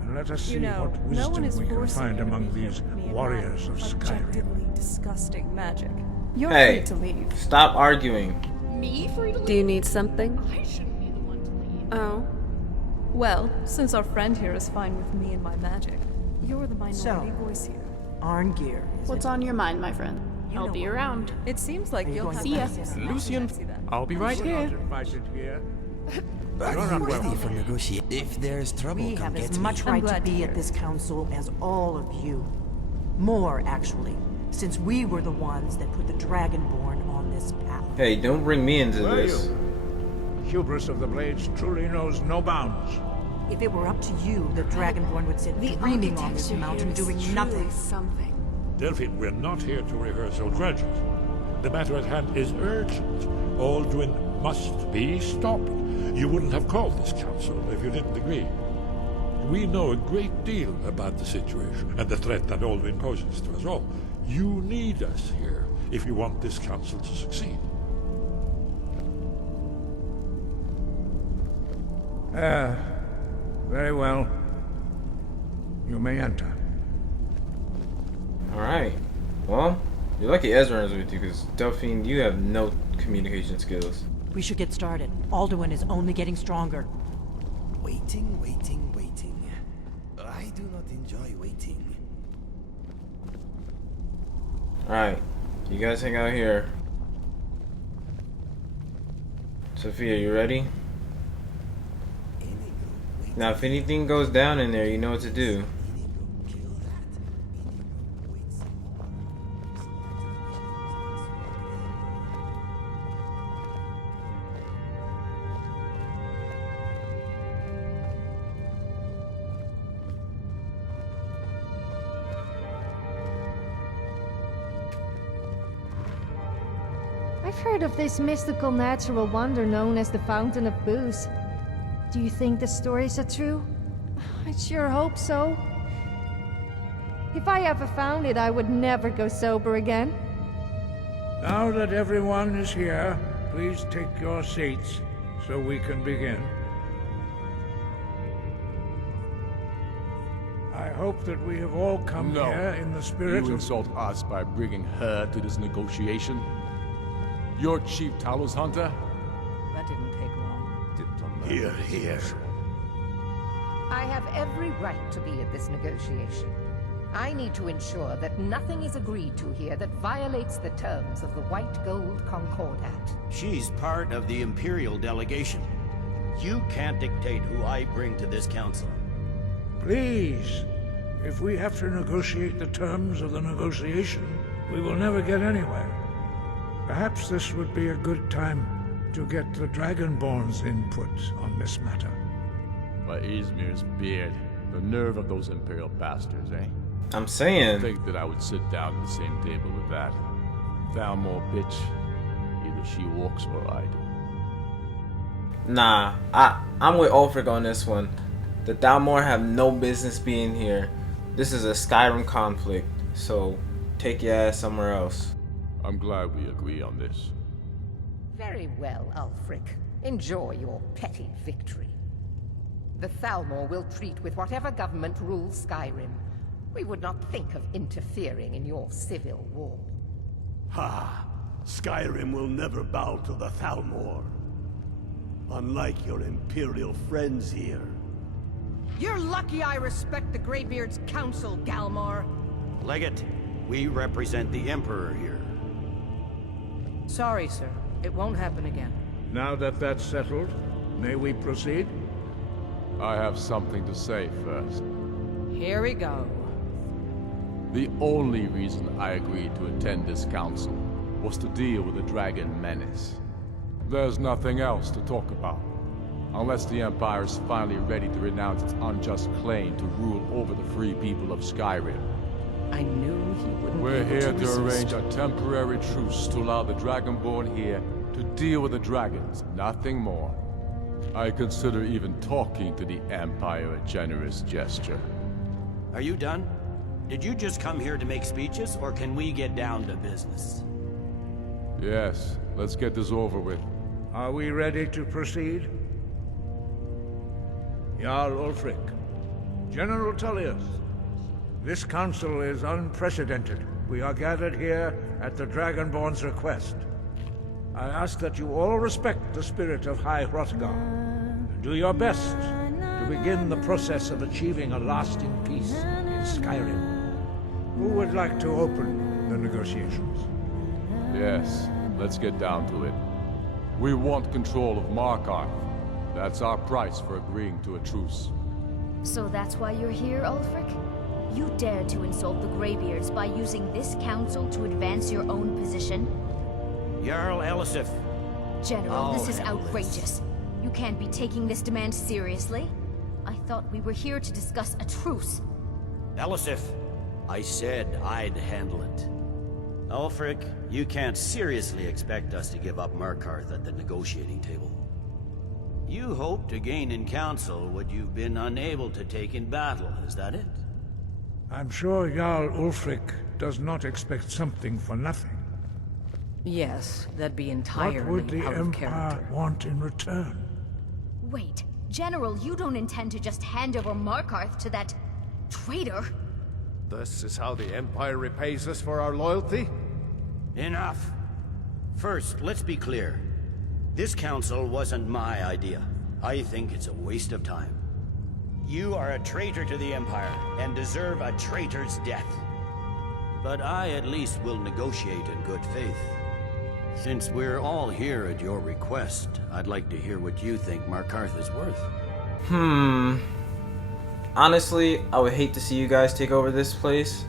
and let us see what wisdom we can find among these warriors of Skyrim. Disgusting magic. You're Hey, free to leave. Stop arguing. Me free to leave? Do you need something? I shouldn't be the one to leave. Oh. Well, since our friend here is fine with me and my magic, you're the minority voice here. Arngeir. What's on your mind, my friend? I'll be around. It seems like you'll have See ya. Lucian, I'll be right here. I'm ready for negotiation. If there's trouble, We come have as get much me. right to be at this council as all of you. More, actually, since we were the ones that put the Dragonborn on this path. Hey, don't bring me into Where are this. Hubris of the Blades truly knows no bounds. If it were up to you, the Dragonborn would sit dreaming on this mountain doing nothing. Something. Delphine, we're not here to rehearse old grudges. The matter at hand is urgent. Alduin must be stopped. You wouldn't have called this council if you didn't agree. We know a great deal about the situation and the threat that Alduin poses to us all. You need us here if you want this council to succeed. Very well. You may enter. Alright. Well, you're lucky Ezra is with you, because Delphine, you have no communication skills. We should get started. Alduin is only getting stronger. Waiting, waiting, waiting. I do not enjoy waiting. Alright. You guys hang out here. Sophia, you ready? Now, if anything goes down in there, you know what to do. I've heard of this mystical natural wonder known as the Fountain of Booze. Do you think the stories are true? I sure hope so. If I ever found it, I would never go sober again. Now that everyone is here, please take your seats so we can begin. I hope that we have all come here in the spirit You of... insult us by bringing her to this negotiation? You're Chief Talos Hunter? That didn't take long. Here, here. I have every right to be at this negotiation. I need to ensure that nothing is agreed to here that violates the terms of the White Gold Concordat. She's part of the Imperial delegation. You can't dictate who I bring to this council. Please, if we have to negotiate the terms of the negotiation, we will never get anywhere. Perhaps this would be a good time to get the Dragonborn's input on this matter. By Izmir's beard. The nerve of those Imperial bastards, eh? I'm saying. I think that I would sit down at the same table with that. Thalmor bitch. Either she walks or I do. Nah, I'm with Ulfric on this one. The Thalmor have no business being here. This is a Skyrim conflict, so take your ass somewhere else. I'm glad we agree on this. Very well, Ulfric. Enjoy your petty victory. The Thalmor will treat with whatever government rules Skyrim. We would not think of interfering in your civil war. Ha! Skyrim will never bow to the Thalmor. Unlike your Imperial friends here. You're lucky I respect the Greybeard's counsel, Galmar. Legate, we represent the Emperor here. Sorry, sir. It won't happen again. Now that that's settled, may we proceed? I have something to say first. Here we go. The only reason I agreed to attend this council was to deal with the dragon menace. There's nothing else to talk about. Unless the Empire is finally ready to renounce its unjust claim to rule over the free people of Skyrim. I knew he wouldn't We're be able here to to resist. arrange a temporary truce to allow the Dragonborn here to deal with the dragons, nothing more. I consider even talking to the Empire a generous gesture. Are you done? Did you just come here to make speeches, or can we get down to business? Yes, let's get this over with. Are we ready to proceed? Jarl Ulfric, General Tullius, this council is unprecedented. We are gathered here at the Dragonborn's request. I ask that you all respect the spirit of High Hrothgar, and do your best to begin the process of achieving a lasting peace in Skyrim. Who would like to open the negotiations? Yes, let's get down to it. We want control of Markarth. That's our price for agreeing to a truce. So that's why you're here, Ulfric? You dared to insult the Greybeards by using this council to advance your own position? Jarl Elisif. General, this is Hellis. outrageous. You can't be taking this demand seriously. I thought we were here to discuss a truce. Elisif, I said I'd handle it. Ulfric, you can't seriously expect us to give up Markarth at the negotiating table. You hope to gain in council what you've been unable to take in battle, is that it? I'm sure Jarl Ulfric does not expect something for nothing. Yes, that'd be entirely What would the out of Empire character. want in return? Wait, General, you don't intend to just hand over Markarth to that traitor? This is how the Empire repays us for our loyalty? Enough. First, let's be clear. This council wasn't my idea. I think it's a waste of time. You are a traitor to the Empire, and deserve a traitor's death. But I at least will negotiate in good faith. Since we're all here at your request, I'd like to hear what you think Markarth is worth. Honestly, I would hate to see you guys take over this place,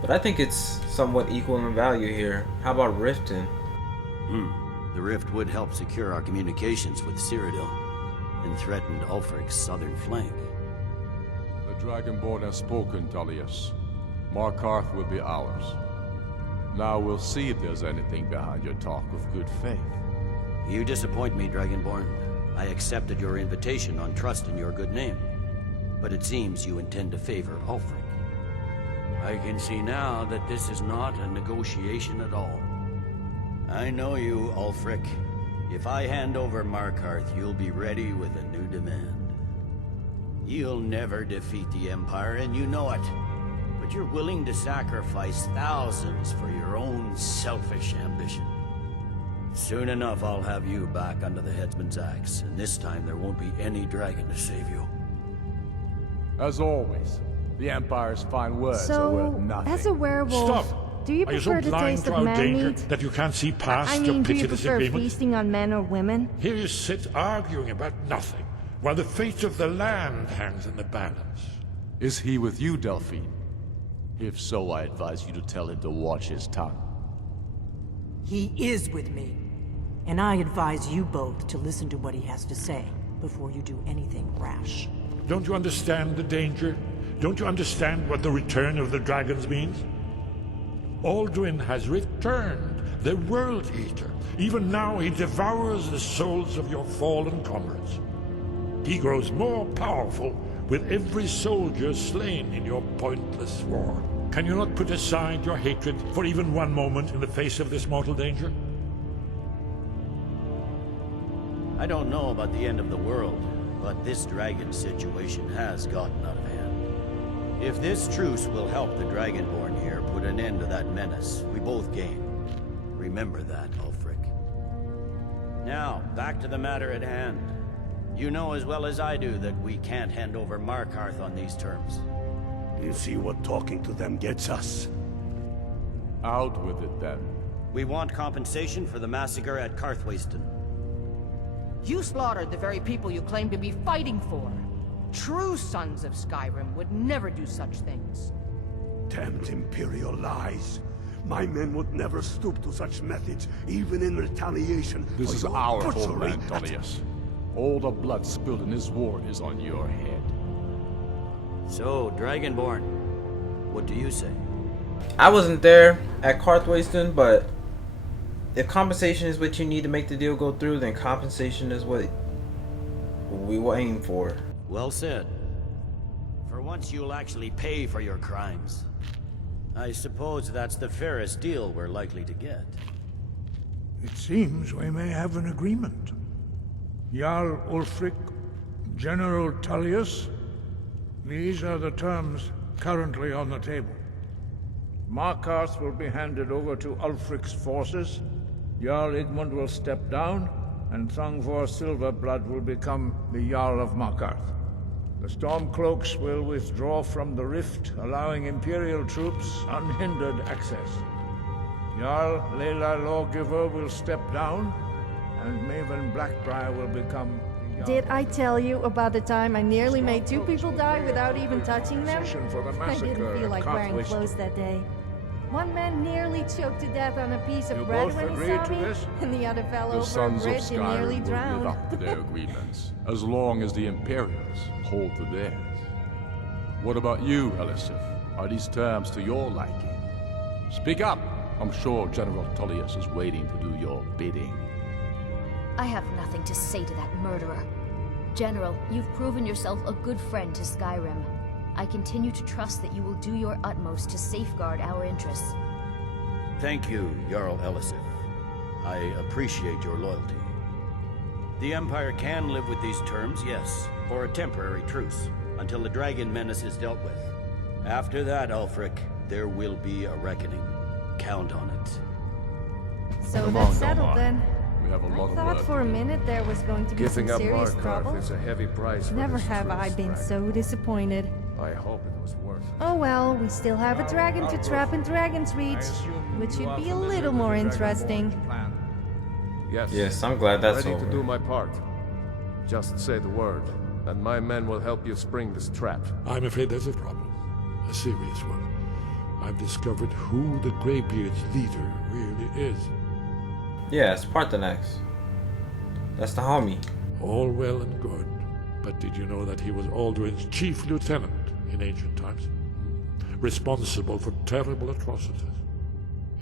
but I think it's somewhat equal in value here. How about Riften? The rift would help secure our communications with Cyrodiil, and threatened Ulfric's southern flank. The Dragonborn has spoken, Tullius. Markarth will be ours. Now we'll see if there's anything behind your talk of good faith. You disappoint me, Dragonborn. I accepted your invitation on trust in your good name. But it seems you intend to favor Ulfric. I can see now that this is not a negotiation at all. I know you, Ulfric. If I hand over Markarth, you'll be ready with a new demand. You'll never defeat the Empire, and you know it. But you're willing to sacrifice thousands for your own selfish ambition. Soon enough, I'll have you back under the headsman's axe, and this time there won't be any dragon to save you. As always, the Empire's fine words are worth nothing. As a werewolf, Stop! do you Are you prefer so the blind taste to of our man danger meat? that you can't see past I your mean, do you pitiless prefer agreement? feasting on men or women? Here you sit arguing about nothing, while the fate of the land hangs in the balance. Is he with you, Delphine? If so, I advise you to tell him to watch his tongue. He is with me. And I advise you both to listen to what he has to say before you do anything rash. Don't you understand the danger? Don't you understand what the return of the dragons means? Alduin has returned, the Worldeater. Even now he devours the souls of your fallen comrades. He grows more powerful with every soldier slain in your pointless war. Can you not put aside your hatred for even one moment in the face of this mortal danger? I don't know about the end of the world, but this dragon situation has gotten out of hand. If this truce will help the Dragonborn here put an end to that menace, we both gain. Remember that, Ulfric. Now, back to the matter at hand. You know as well as I do that we can't hand over Markarth on these terms. You see what talking to them gets us? Out with it, then. We want compensation for the massacre at Karthwasten. You slaughtered the very people you claim to be fighting for. True sons of Skyrim would never do such things. Damned Imperial lies. My men would never stoop to such methods, even in retaliation. This for is your our butchery. homeland, Tullius. All the blood spilled in this war is on your head. So, Dragonborn, what do you say? I wasn't there at Karthwasten, but if compensation is what you need to make the deal go through, then compensation is what we will aim for. Well said. For once you'll actually pay for your crimes. I suppose that's the fairest deal we're likely to get. It seems we may have an agreement. Jarl Ulfric, General Tullius, these are the terms currently on the table. Markarth will be handed over to Ulfric's forces, Jarl Igmund will step down, and Thangvor Silverblood will become the Jarl of Markarth. The Stormcloaks will withdraw from the rift, allowing Imperial troops unhindered access. Jarl Leila Lawgiver will step down, and Maven Blackbriar will become the Jarl. Did I tell you about the time I nearly made 2 people die without even touching them? For the I massacre didn't feel at like wearing Karthwasten. clothes that day. One man nearly choked to death on a piece of You bread both when he agreed saw to me, this? and the other fell The over a sons of bridge and nearly Skyrim will drowned. live up to their agreements, as long as the Imperials hold to theirs. What about you, Elisif? Are these terms to your liking? Speak up! I'm sure General Tullius is waiting to do your bidding. I have nothing to say to that murderer. General, you've proven yourself a good friend to Skyrim. I continue to trust that you will do your utmost to safeguard our interests. Thank you, Jarl Elisif. I appreciate your loyalty. The Empire can live with these terms, yes, for a temporary truce, until the dragon menace is dealt with. After that, Ulfric, there will be a reckoning. Count on it. So Come that's on, settled Delphine. then. We have a lot I of thought work. for a minute there was going to be some Giving up serious Markarth trouble. is a heavy price for Never this have truce, I been Dragon. so disappointed. I hope it was worth it. Oh well, we still have a dragon to trap in Dragon's Reach, which should be a little more interesting. Yes. I'm glad that's ready over. to do my part. Just say the word, and my men will help you spring this trap. I'm afraid there's a problem. A serious one. I've discovered who the Greybeard's leader really is. Yeah, it's Parthenax. That's the homie. All well and good, but did you know that he was Alduin's chief lieutenant in ancient times? Responsible for terrible atrocities.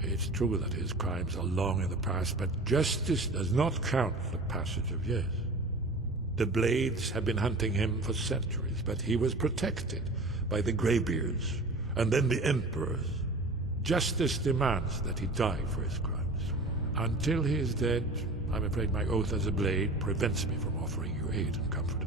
It's true that his crimes are long in the past, but justice does not count the passage of years. The Blades have been hunting him for centuries, but he was protected by the Greybeards, and then the Emperors. Justice demands that he die for his crimes. Until he is dead, I'm afraid my oath as a Blade prevents me from offering you aid and comfort.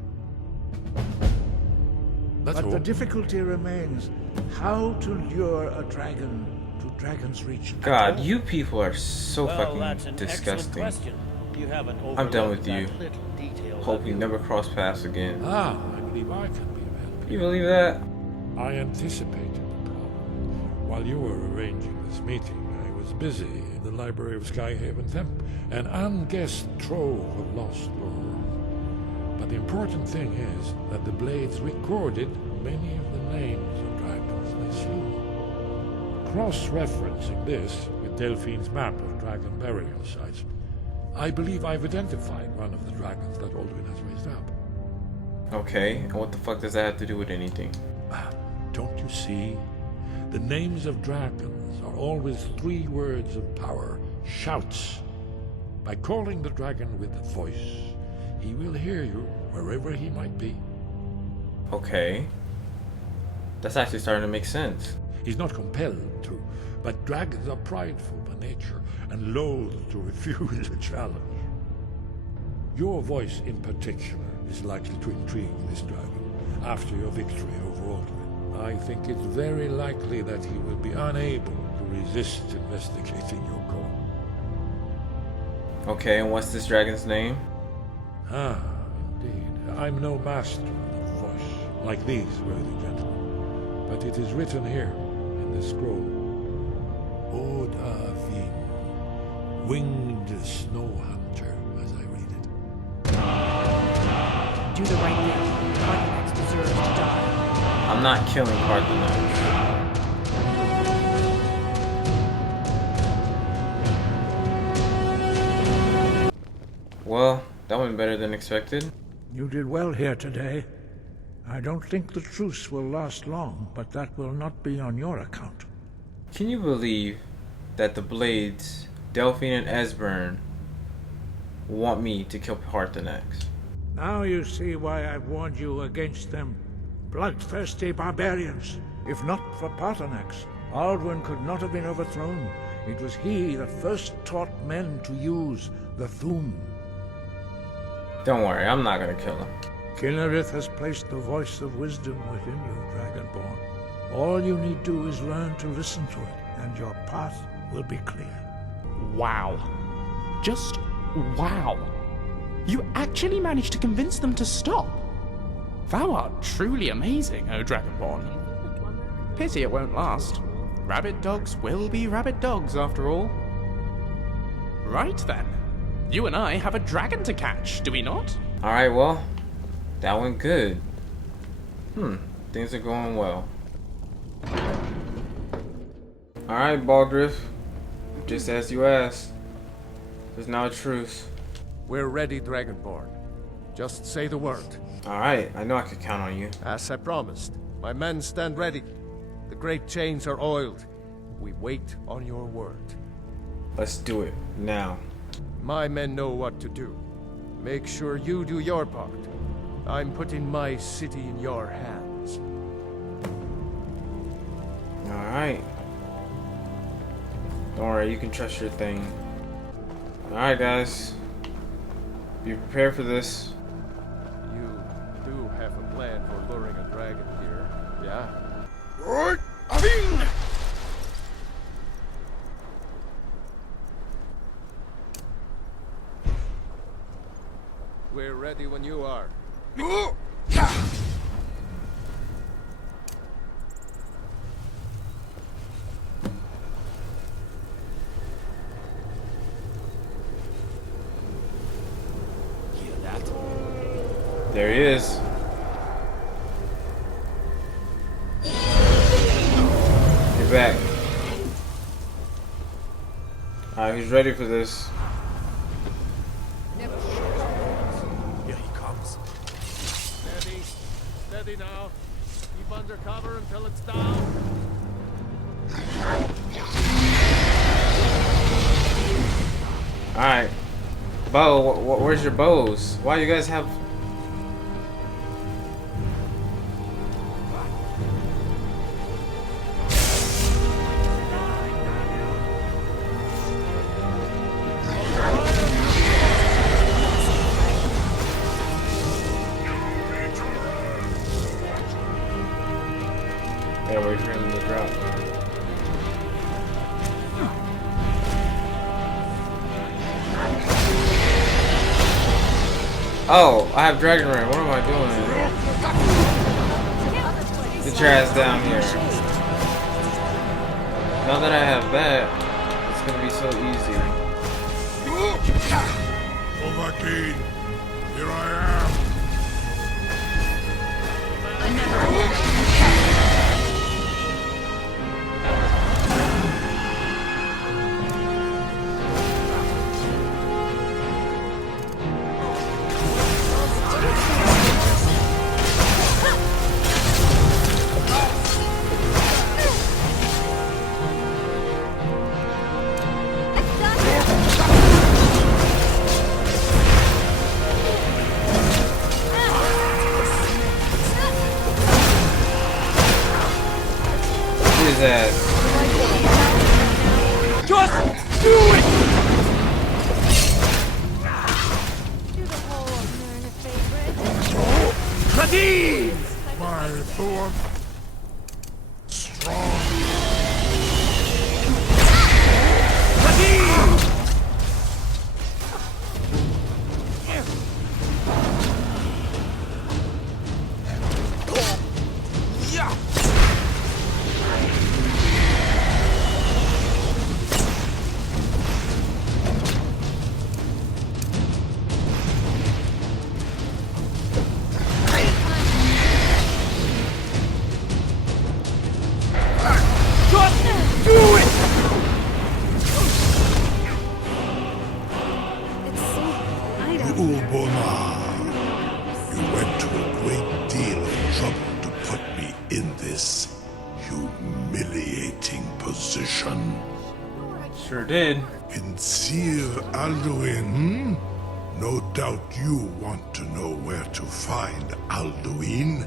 That's But all. the difficulty remains how to lure a dragon to Dragon's Reach. God, you people are so Well, fucking that's an excellent disgusting. question. You haven't I'm done overlooked with you. that little detail, Hope have we you? never cross paths again. I believe I can be of help. You believe that? I anticipated the problem. While you were arranging this meeting, I was busy in the library of Skyhaven Temple, an unguessed trove of lost lore. But the important thing is that the Blades recorded many of the names of dragons they slew. Cross-referencing this with Delphine's map of dragon burial sites, I believe I've identified one of the dragons that Alduin has raised up. Okay, and what the fuck does that have to do with anything? Don't you see? The names of dragons are always 3 words of power, shouts. By calling the dragon with a voice, he will hear you wherever he might be. Okay. That's actually starting to make sense. He's not compelled to, but dragons are prideful by nature and loath to refuse a challenge. Your voice in particular is likely to intrigue this dragon after your victory over Alduin. I think it's very likely that he will be unable to resist investigating your call. Okay, and what's this dragon's name? Ah, indeed. I'm no master of voice, like these worthy gentlemen. But it is written here, in the scroll. Odafin, winged snow hunter, as I read it. Do the right thing. Parthenax deserves to die. I'm not killing Parthenax. Well, that went better than expected. You did well here today. I don't think the truce will last long, but that will not be on your account. Can you believe that the Blades, Delphine and Esbern, want me to kill Parthenax? Now you see why I've warned you against them. Bloodthirsty barbarians. If not for Parthenax, Alduin could not have been overthrown. It was he that first taught men to use the Thum. Don't worry, I'm not gonna kill him. Kinnerith has placed the voice of wisdom within you, Dragonborn. All you need do is learn to listen to it, and your path will be clear. Wow. Just wow. You actually managed to convince them to stop. Thou art truly amazing, O Dragonborn. Pity it won't last. Rabbit dogs will be rabbit dogs, after all. Right then. You and I have a dragon to catch, do we not? Alright, well, that went good. Things are going well. Alright, Baldriff. Just as you asked. There's now a truce. We're ready, Dragonborn. Just say the word. Alright, I know I could count on you. As I promised, my men stand ready. The great chains are oiled. We wait on your word. Let's do it, now. My men know what to do. Make sure you do your part. I'm putting my city in your hands. Alright. Don't worry, you can trust your thing. Alright, guys. Be prepared for this. You do have a plan for luring a dragon here, yeah? Right, Avin! We're ready when you are. Hear that? There he is. You're back. Alright, who's ready for this? Here he comes. Steady. Steady now. Keep under cover until it's down. Alright. Bo, where's your bows? Why you guys have... Gotta wait for him to drop. Oh, I have Dragon Ray. What am I doing? Get your ass down here. Now that I have that, it's gonna be so easy. Overkeen, here I am. Hadid! My thorn. Strong. Hadid! Yeah! Sure did. Sincere Alduin, No doubt you want to know where to find Alduin.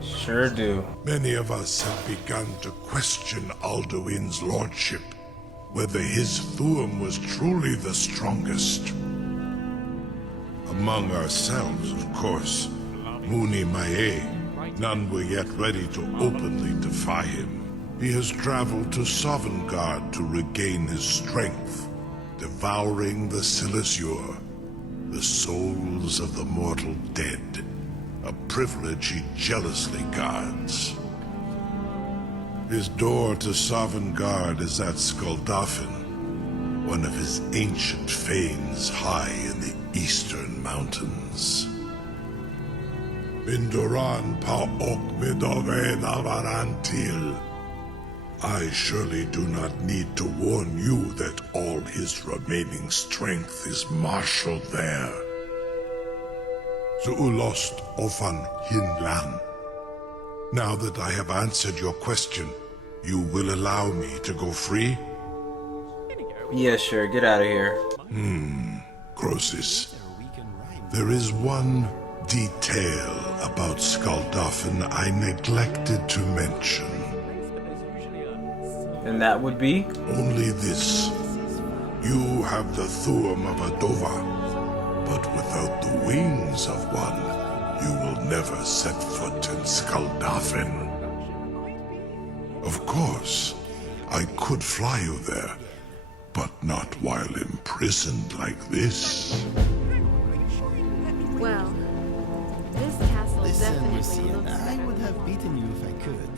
Sure do. Many of us have begun to question Alduin's lordship, whether his Thuum was truly the strongest. Among ourselves, of course, Muni Mae, none were yet ready to openly defy him. He has traveled to Sovngarde to regain his strength, devouring the Silesure, the souls of the mortal dead, a privilege he jealously guards. His door to Sovngarde is at Skuldafn, one of his ancient fanes high in the eastern mountains. Mindoran Paok Midove Navarantil. I surely do not need to warn you that all his remaining strength is marshaled there. Zuulost Ofan Hinlan. Now that I have answered your question, you will allow me to go free? Yeah, sure. Get out of here. Croesus. There is one detail about Skuldafn I neglected to mention. And that would be? Only this. You have the Thuum of Adova, but without the wings of one, you will never set foot in Skuldafn. Of course, I could fly you there, but not while imprisoned like this. Well, this castle definitely Lucian, looks I better would than have beaten you if I could.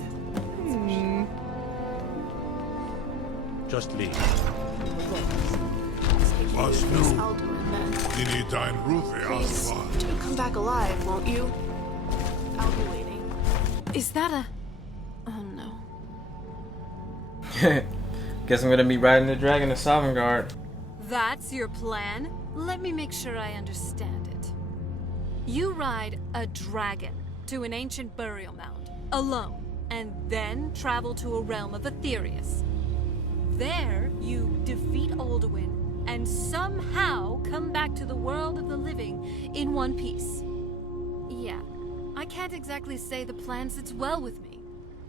Just leave. Was Miss new. Alduin, then. Dinidine Ruthi Please, Aswa. do come back alive, won't you? I'll be waiting. Is that a... Oh no. Guess I'm gonna be riding the dragon to Sovngarde. That's your plan? Let me make sure I understand it. You ride a dragon to an ancient burial mound, alone, and then travel to a realm of Aetherius. There, you defeat Alduin, and somehow come back to the world of the living in one piece. Yeah, I can't exactly say the plan sits well with me.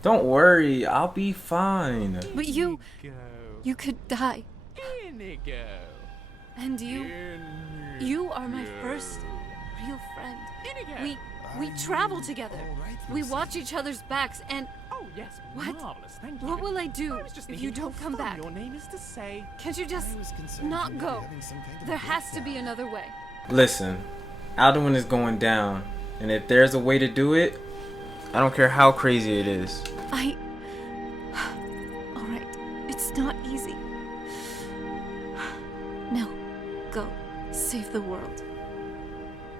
Don't worry, I'll be fine. But you could die. Inigo. And you are my first real friend. Inigo. We travel together. We watch each other's backs and... Oh, yes, What? marvelous, thank you. What will I do I was just if thinking you don't how come fun back? Your name is to say. Can't you just not go? There has to be another way. Listen, Alduin is going down, and if there's a way to do it, I don't care how crazy it is. Alright, it's not easy. Now, go. Save the world.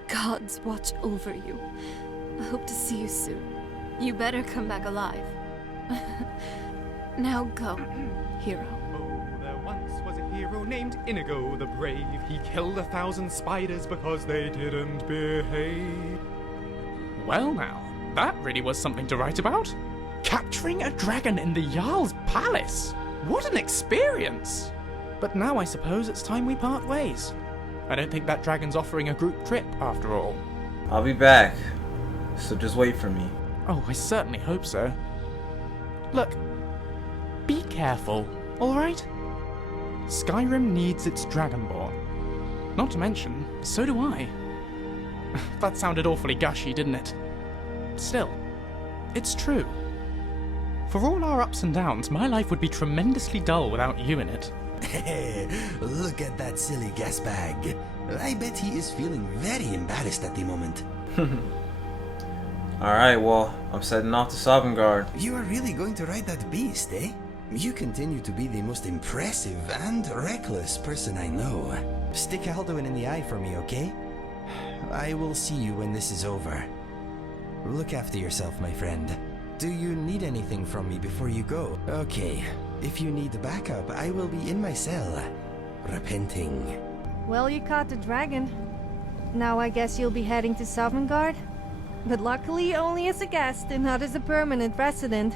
Gods watch over you. I hope to see you soon. You better come back alive. Now go, hero. Oh, there once was a hero named Inigo the Brave. He killed 1,000 spiders because they didn't behave. Well now, that really was something to write about. Capturing a dragon in the Jarl's palace. What an experience! But now I suppose it's time we part ways. I don't think that dragon's offering a group trip after all. I'll be back, so just wait for me. Oh, I certainly hope so. Look, be careful, alright? Skyrim needs its Dragonborn. Not to mention, so do I. That sounded awfully gushy, didn't it? still, it's true. For all our ups and downs, my life would be tremendously dull without you in it. Hey, look at that silly gas bag. I bet he is feeling very embarrassed at the moment. Alright, well, I'm setting off to Sovngarde. You are really going to ride that beast, eh? You continue to be the most impressive and reckless person I know. Stick Alduin in the eye for me, okay? I will see you when this is over. Look after yourself, my friend. Do you need anything from me before you go? Okay. If you need backup, I will be in my cell, repenting. Well, you caught the dragon. Now I guess you'll be heading to Sovngarde? But luckily only as a guest and not as a permanent resident.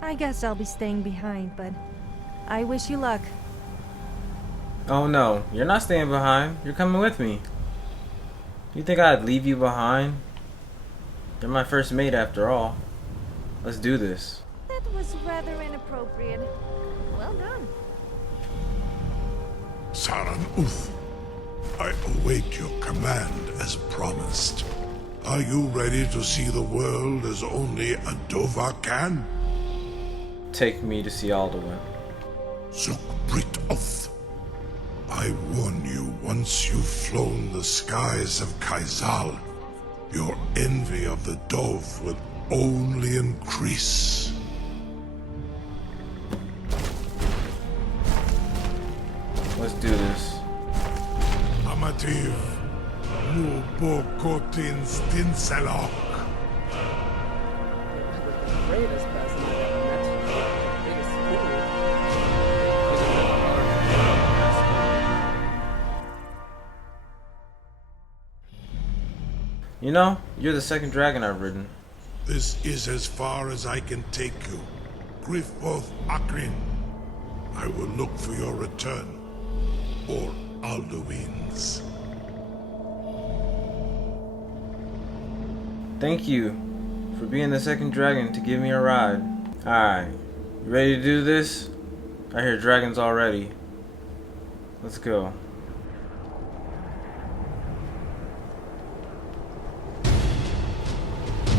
I guess I'll be staying behind, but I wish you luck. Oh no, you're not staying behind. You're coming with me. You think I'd leave you behind? You're my first mate after all. Let's do this. That was rather inappropriate. Well done. Saran Uth, I await your command as promised. Are you ready to see the world as only a Dova can? Take me to see Alduin. Zukbrit Uth, I warn you, once you've flown the skies of Kaizal, your envy of the Dove will only increase. Let's do this. Amativ, mu bokotin stinselok. The greatest person I've ever met. Biggest fool. You know, you're the second dragon I've ridden. This is as far as I can take you. Grifoth Akrin. I will look for your return. Or Alduin's. Thank you for being the second dragon to give me a ride. Alright, you ready to do this? I hear dragons already. Let's go.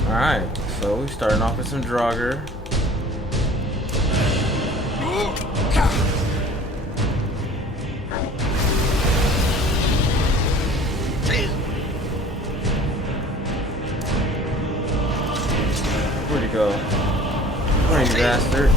Alright, so we're starting off with some Draugr. Where'd he go? Where you bastard?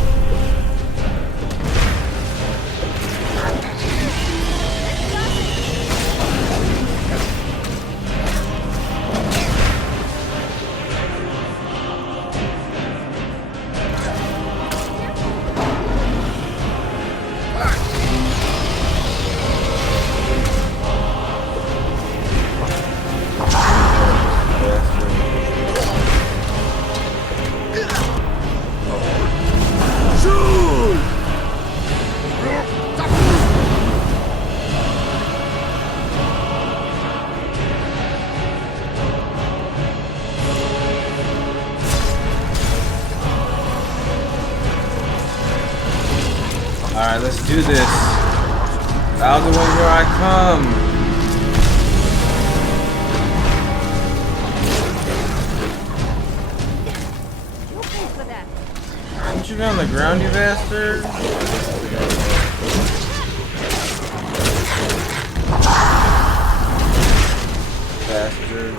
Alright, let's do this. Alduin, here I come. Don't you be on the ground, you bastard? Bastard.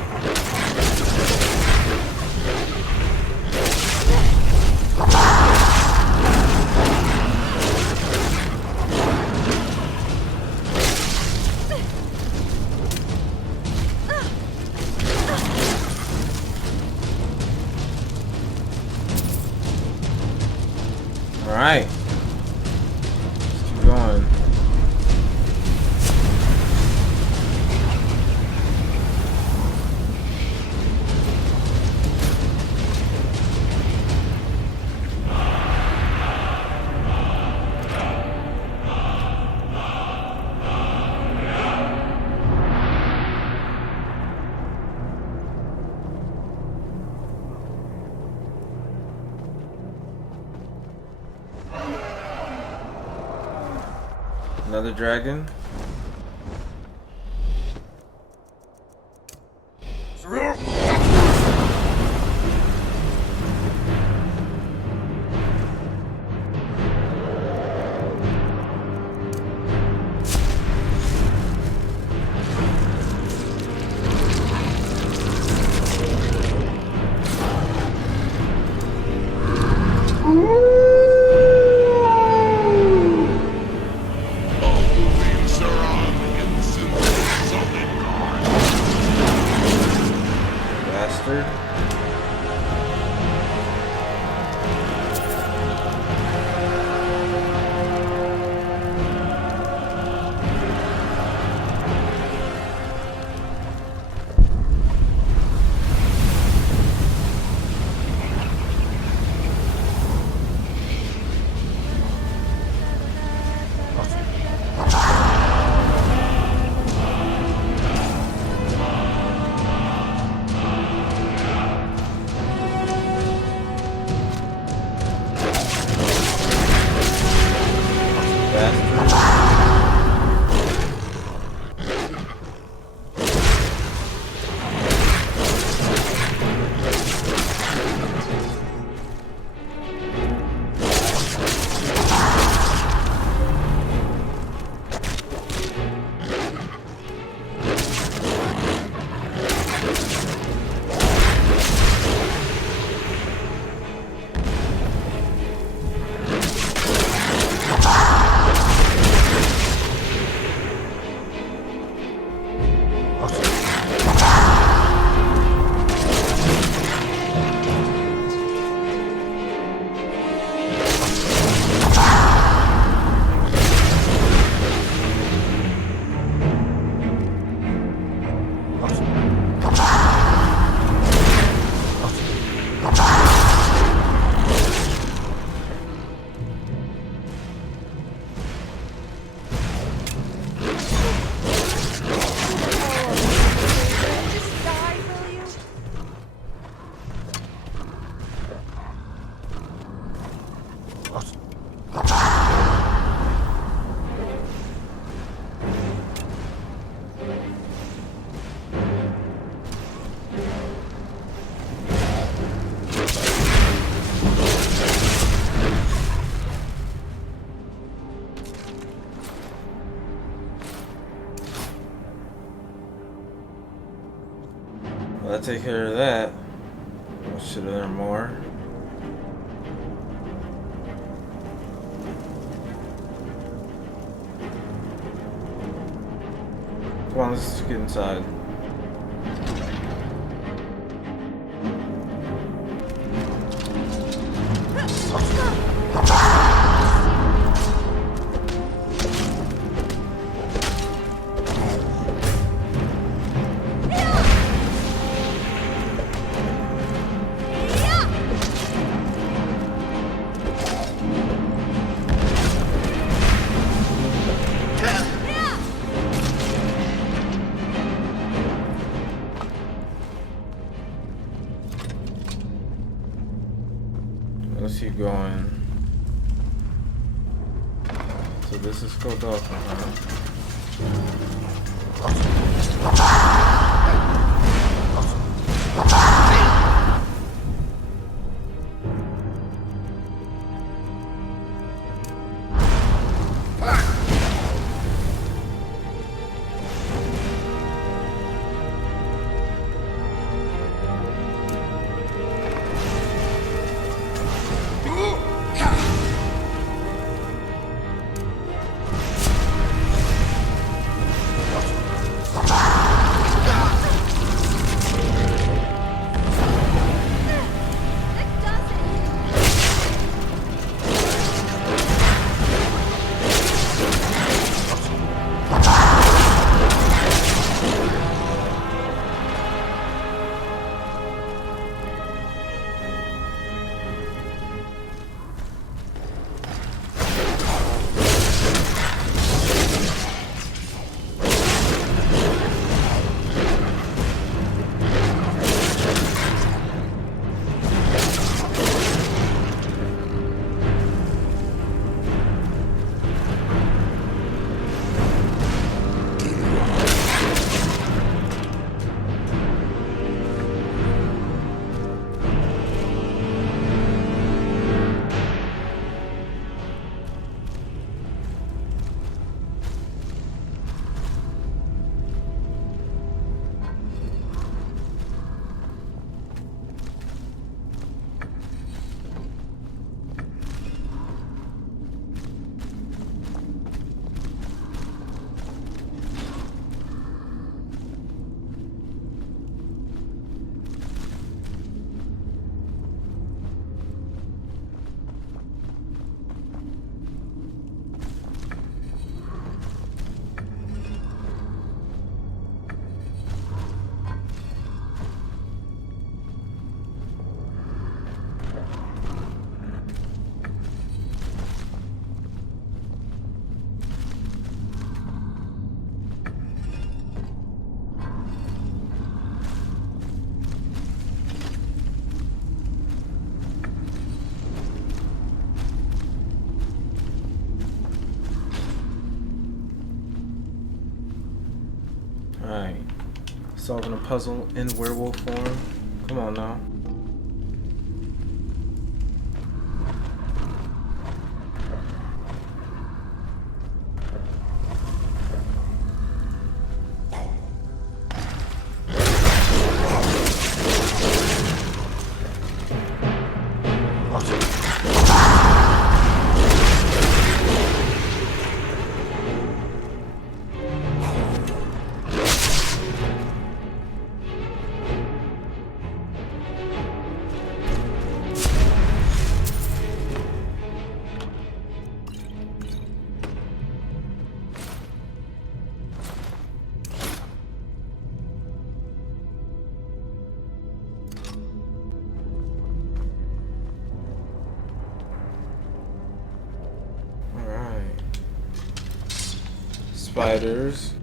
Alright. Let's keep going. Another dragon. bastard. Well, I'll take care of that. Should have learned more. Come on, let's get inside. Let's keep going. So this is called Delphine, Alright. Solving a puzzle in werewolf form. Come on now. Spiders.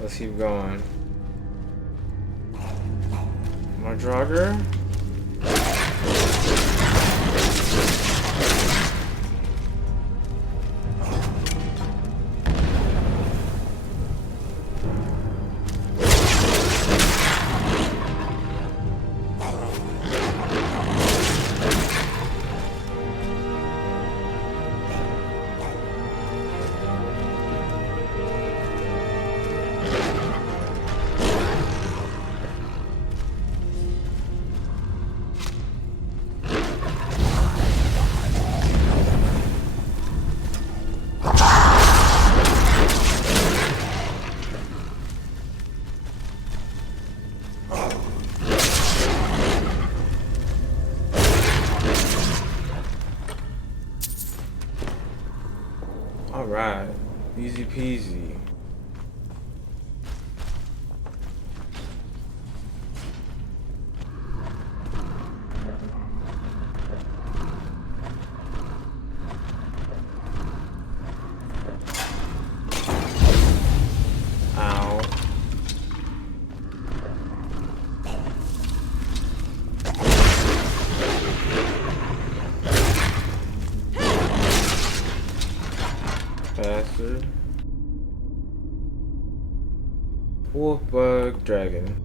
Let's keep going. More Draugr. Alright, easy peasy. Ow. Wolf bug dragon.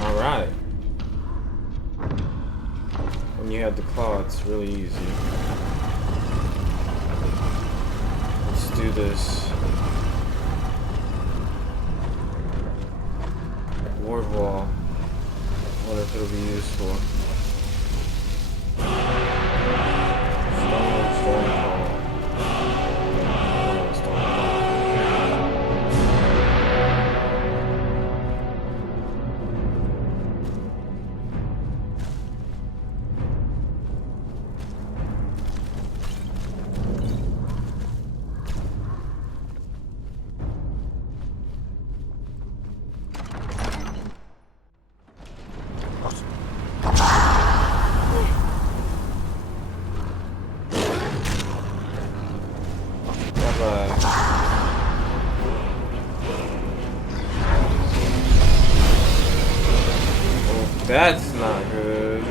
Alright. When you have the claw, it's really easy. Let's do this. Ward wall. Wonder if it'll be useful. Storm call. That's not good.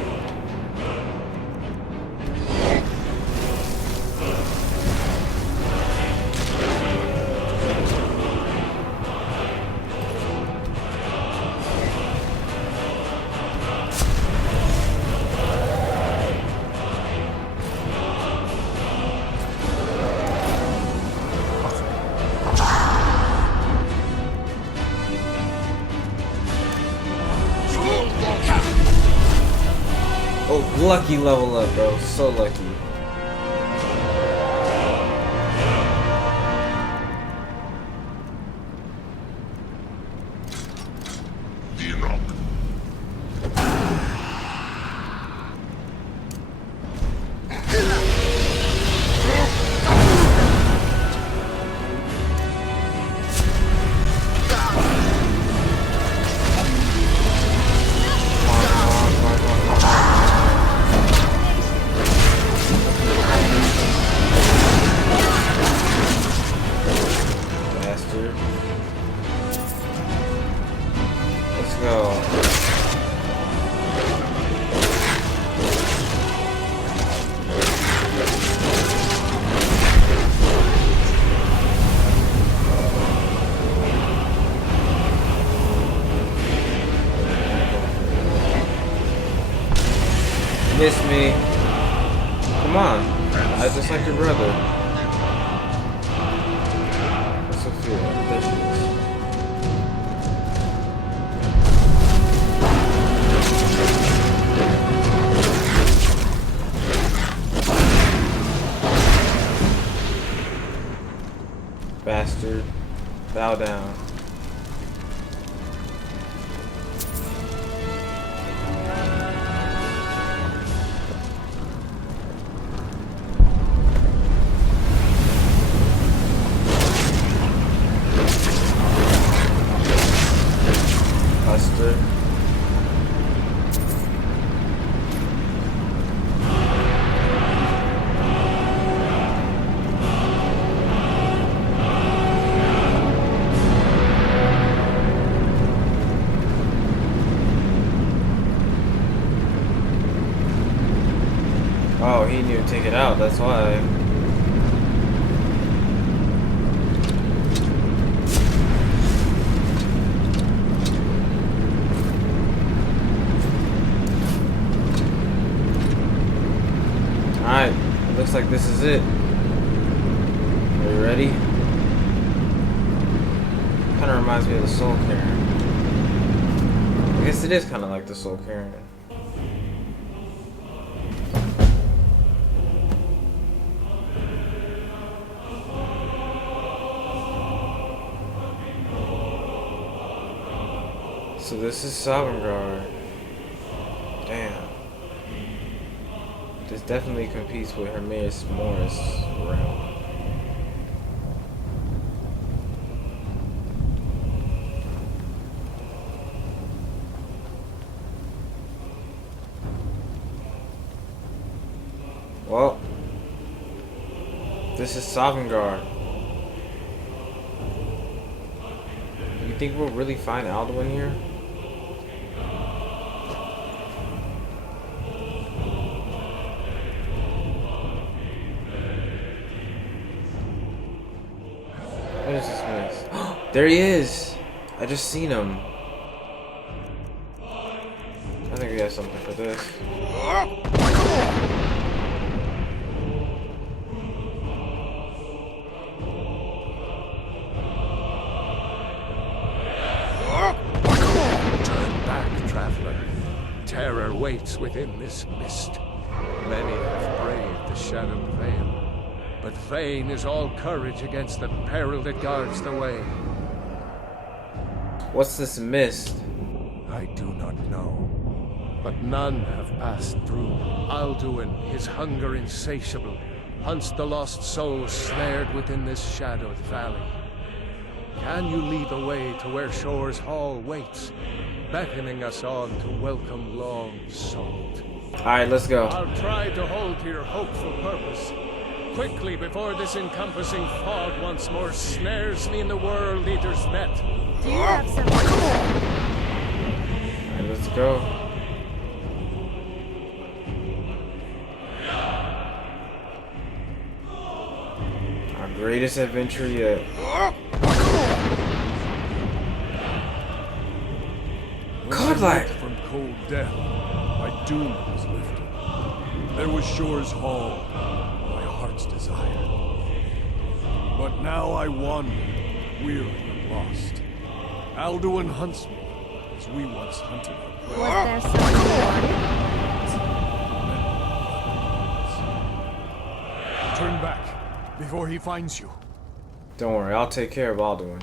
Oh, lucky level up, bro. So lucky. Miss me. Come on. I just like your brother. What's Sophia? There she is. Bastard. Bow down. Oh, he knew to take it out, that's why. Alright, it looks like this is it. Are you ready? Kinda reminds me of the Soul Cairn. I guess it is kinda like the Soul Cairn. So this is Sovngarde. Damn. This definitely competes with Hermaeus Morris realm. Well, this is Sovngarde. You think we'll really find Alduin here? What is this place? There he is! I just seen him. I think we have something for this. Terror waits within this mist. Many have braved the shadowed veil, but vain is all courage against the peril that guards the way. What's this mist? I do not know, but none have passed through. Alduin, his hunger insatiable, hunts the lost souls snared within this shadowed valley. Can you lead the way to where Shore's Hall waits, beckoning us on to welcome long sought? Alright, let's go. I'll try to hold to your hopeful purpose, quickly before this encompassing fog once more snares me in the Worldeater's net. Do you have something? Alright, let's go. Our greatest adventure yet. Godlike! From cold death, my doom was lifted. There was Shore's Hall, my heart's desire. But now I wander, weary and lost. Alduin hunts me, as we once hunted him. Was there something you wanted? Turn back, before he finds you. Don't worry, I'll take care of Alduin.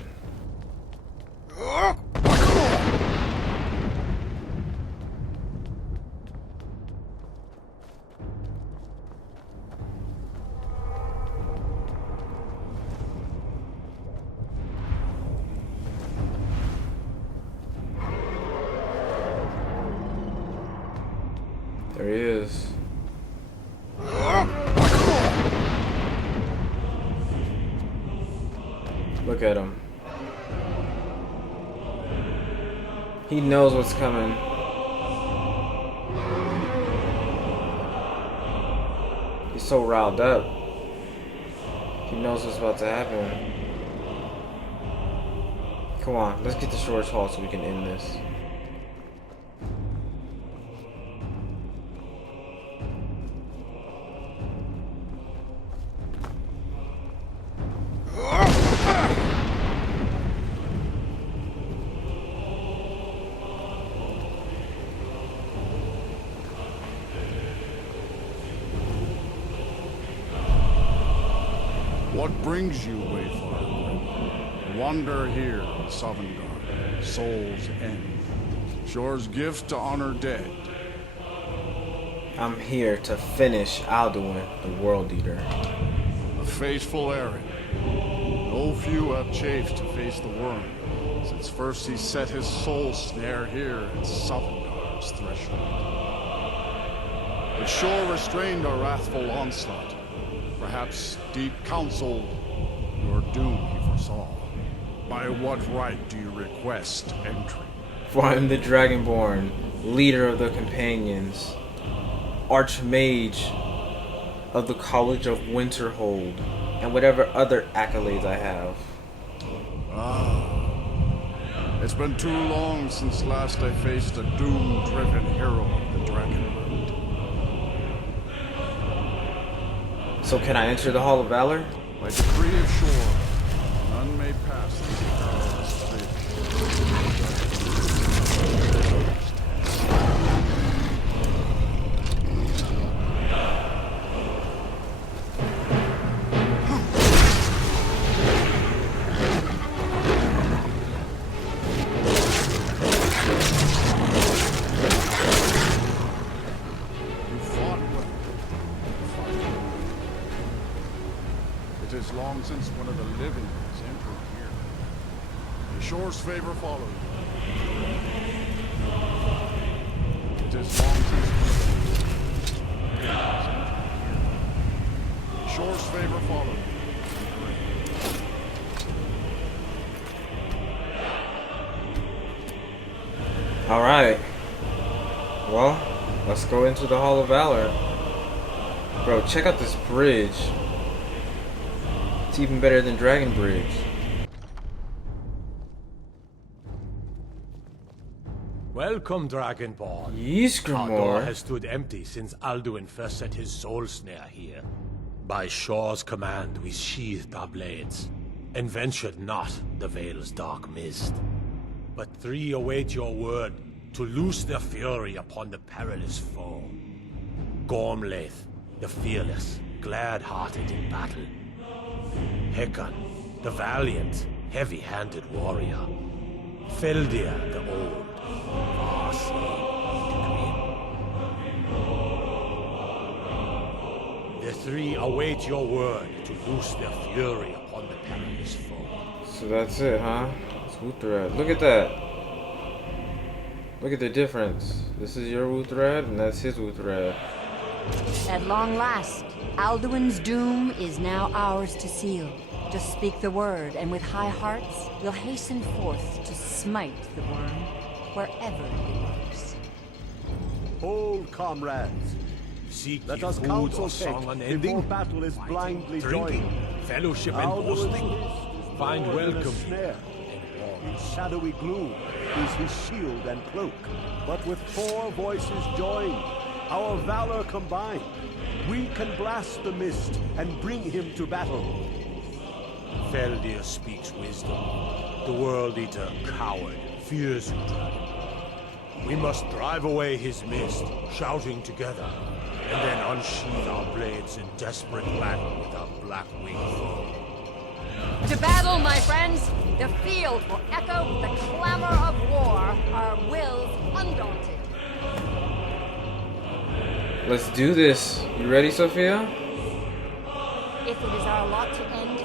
There he is. Look at him. He knows what's coming. He's so riled up. He knows what's about to happen. Come on, let's get to Shore's Hall so we can end this. What brings you, Wayfarer? Wander here in Sovngarde, Soul's End. Shore's gift to honor dead. I'm here to finish Alduin the Worldeater. A fateful errand. No few have chafed to face the worm, since first he set his soul snare here at Sovngarde's threshold. But Shore restrained our wrathful onslaught. Perhaps deep counseled your doom he foresaw. By what right do you request entry? For I am the Dragonborn, leader of the companions, Archmage of the College of Winterhold, and whatever other accolades I have. Ah, it's been too long since last I faced a doom-driven hero of the Dragonborn. So can I enter the Hall of Valor? By decree of Shore, none may pass these perilous It is long since one of the living has entered here. The shore's favor follow you. It is long since one of the living has entered here. The shore's favor follow you. Alright. Well, let's go into the Hall of Valor. Bro, check out this bridge. It's even better than Dragon Bridge. Welcome, Dragonborn. Yes, Our door Grimoire. has stood empty since Alduin first set his soul snare here. By Shaw's command, we sheathed our blades, and ventured not the Vale's dark mist. But three await your word to loose their fury upon the perilous foe. Gormlaith, the fearless, glad-hearted in battle. Hekon, the valiant, heavy-handed warrior. Feldir, the old, far-seeing queen. The three await your word to loose their fury upon the perilous foe. So that's it, huh? It's Wuthred. Look at that. Look at the difference. This is your Wuthred, and that's his Wuthred. At long last, Alduin's doom is now ours to seal. Just speak the word, and with high hearts, we'll hasten forth to smite the worm wherever he lurks. Hold, comrades. Seek Let ye us food counsel or song take unending, before battle is blindly drinking, joined. fellowship and Alduin's boasting. mist is Find more than a welcome snare. In shadowy gloom is his shield and cloak. But with 4 voices joined, our valor combined, we can blast the mist and bring him to battle. Feldir speaks wisdom. The Worldeater, coward, fears you, dragon. We must drive away his mist, shouting together, and then unsheath our blades in desperate battle with our black-winged foe. To battle, my friends! The field will echo with the clamor of war, our wills undaunted. Let's do this. You ready, Sophia? If it is our lot to end,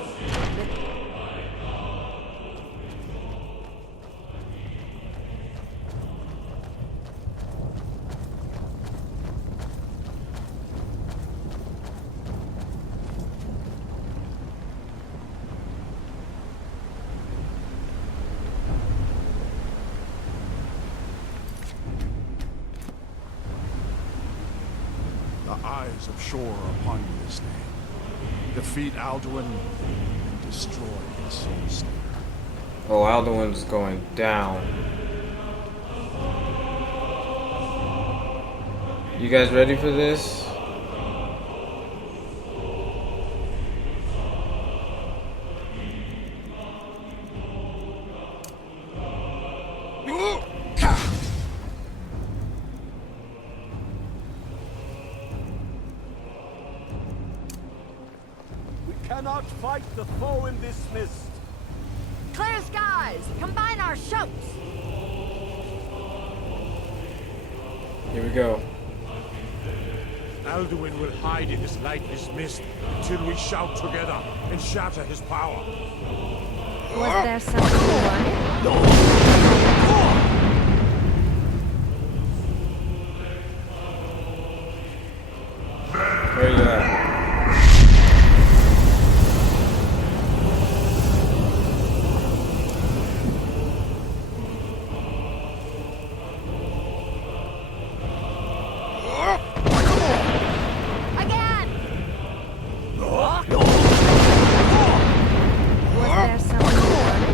The eyes of shore are upon you this day. Defeat Alduin and destroy his soul snare. Oh, Alduin's going down. You guys ready for this? Cannot fight the foe in this mist. clear skies! Combine our shouts! Here we go. Alduin will hide in this lightless mist until we shout together and shatter his power. Was there something you wanted? Where you at? Again! Was there something you wanted?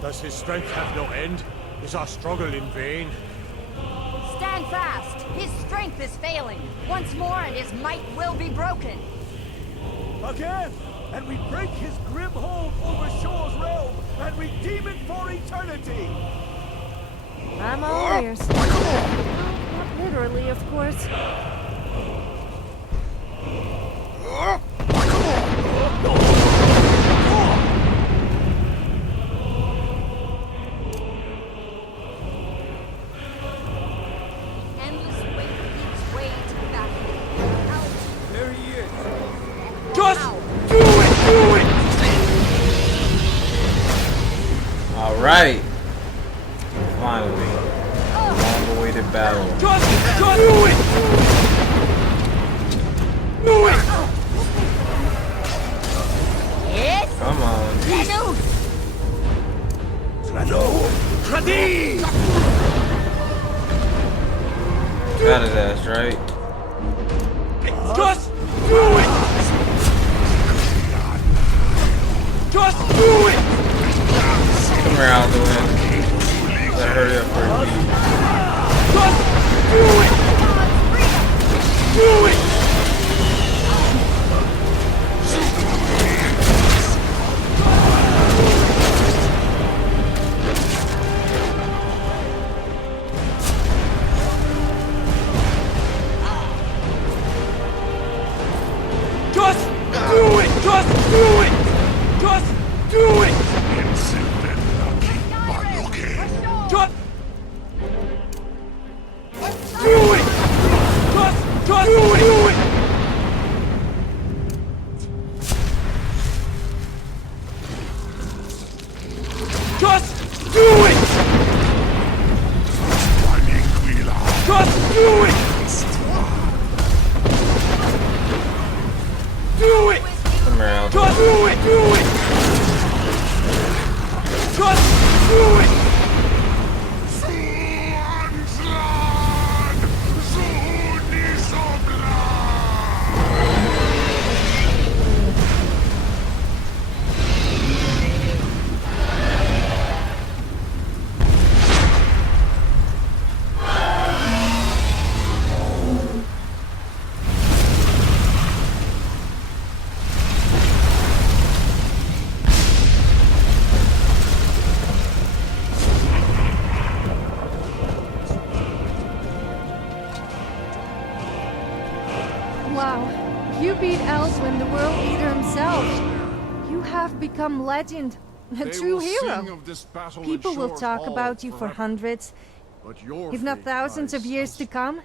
Does his strength have no end? Is our struggle in vain? Stand fast! His strength is failing. Once more and his might will be broken. Again! And we break his grim hold over Shore's realm and redeem it for eternity! I'm all ears. Not literally, of course. Alright. Finally. Long-awaited battle. Just do it! Do it! Yes? Come on. Got his ass, right? Just do it! Just do it! Come here, Alduin. Better hurry up for you. Just do it! Do it! Just do it! Just do it! Just do it! Just do it! Just do it! Just do it! Just do it! Do it! Come here, Alduin. Just do it! Do it! Just do it! Wow, you beat Alduin the Worldeater himself. You have become legend, a true hero. People will talk about you for hundreds, if not thousands of years to come.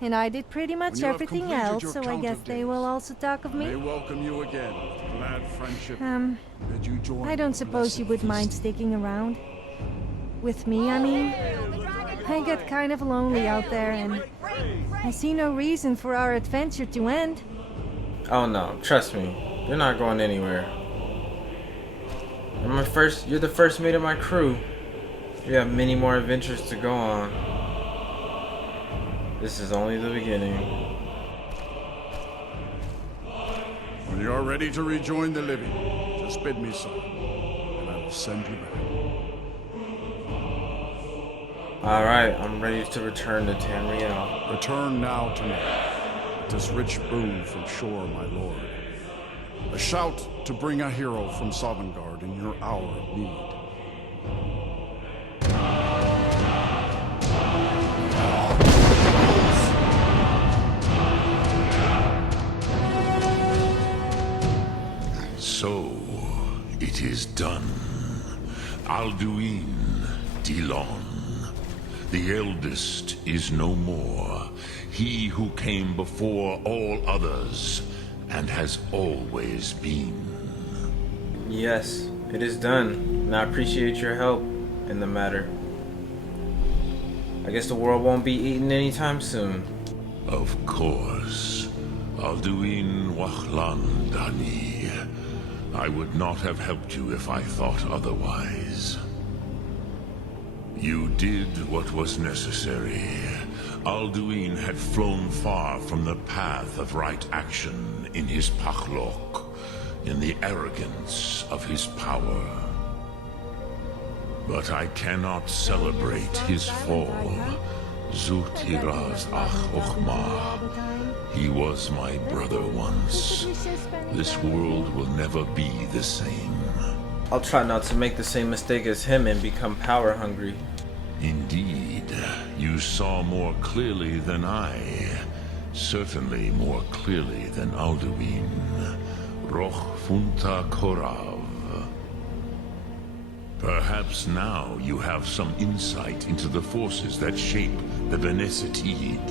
And I did pretty much everything else, so I guess they will also talk of me. They welcome you again with glad friendship. Bid you join I don't suppose you would mind sticking around. With me, I mean. I get kind of lonely out there, and I see no reason for our adventure to end. Oh no, trust me. You're not going anywhere. You're the first mate of my crew. We have many more adventures to go on. This is only the beginning. When you are ready to rejoin the living, just bid me so, and I will send you back. Alright, I'm ready to return to Tamriel. Return now to me, with this rich boon from shore, my lord. A shout to bring a hero from Sovngarde in your hour of need. So, it is done. Alduin Dilon. The eldest is no more. He who came before all others, and has always been. Yes, it is done, and I appreciate your help in the matter. I guess the world won't be eaten anytime soon. Of course. Alduin Wachlan Dani. I would not have helped you if I thought otherwise. You did what was necessary. Alduin had flown far from the path of right action in his Pachlok, in the arrogance of his power. But I cannot celebrate his fall. Zutiraz Ach Ochma. He was my brother once. This world will never be the same. I'll try not to make the same mistake as him and become power hungry. Indeed, you saw more clearly than I. Certainly more clearly than Alduin. Roch Funta Korav. Perhaps now you have some insight into the forces that shape the Benesetid,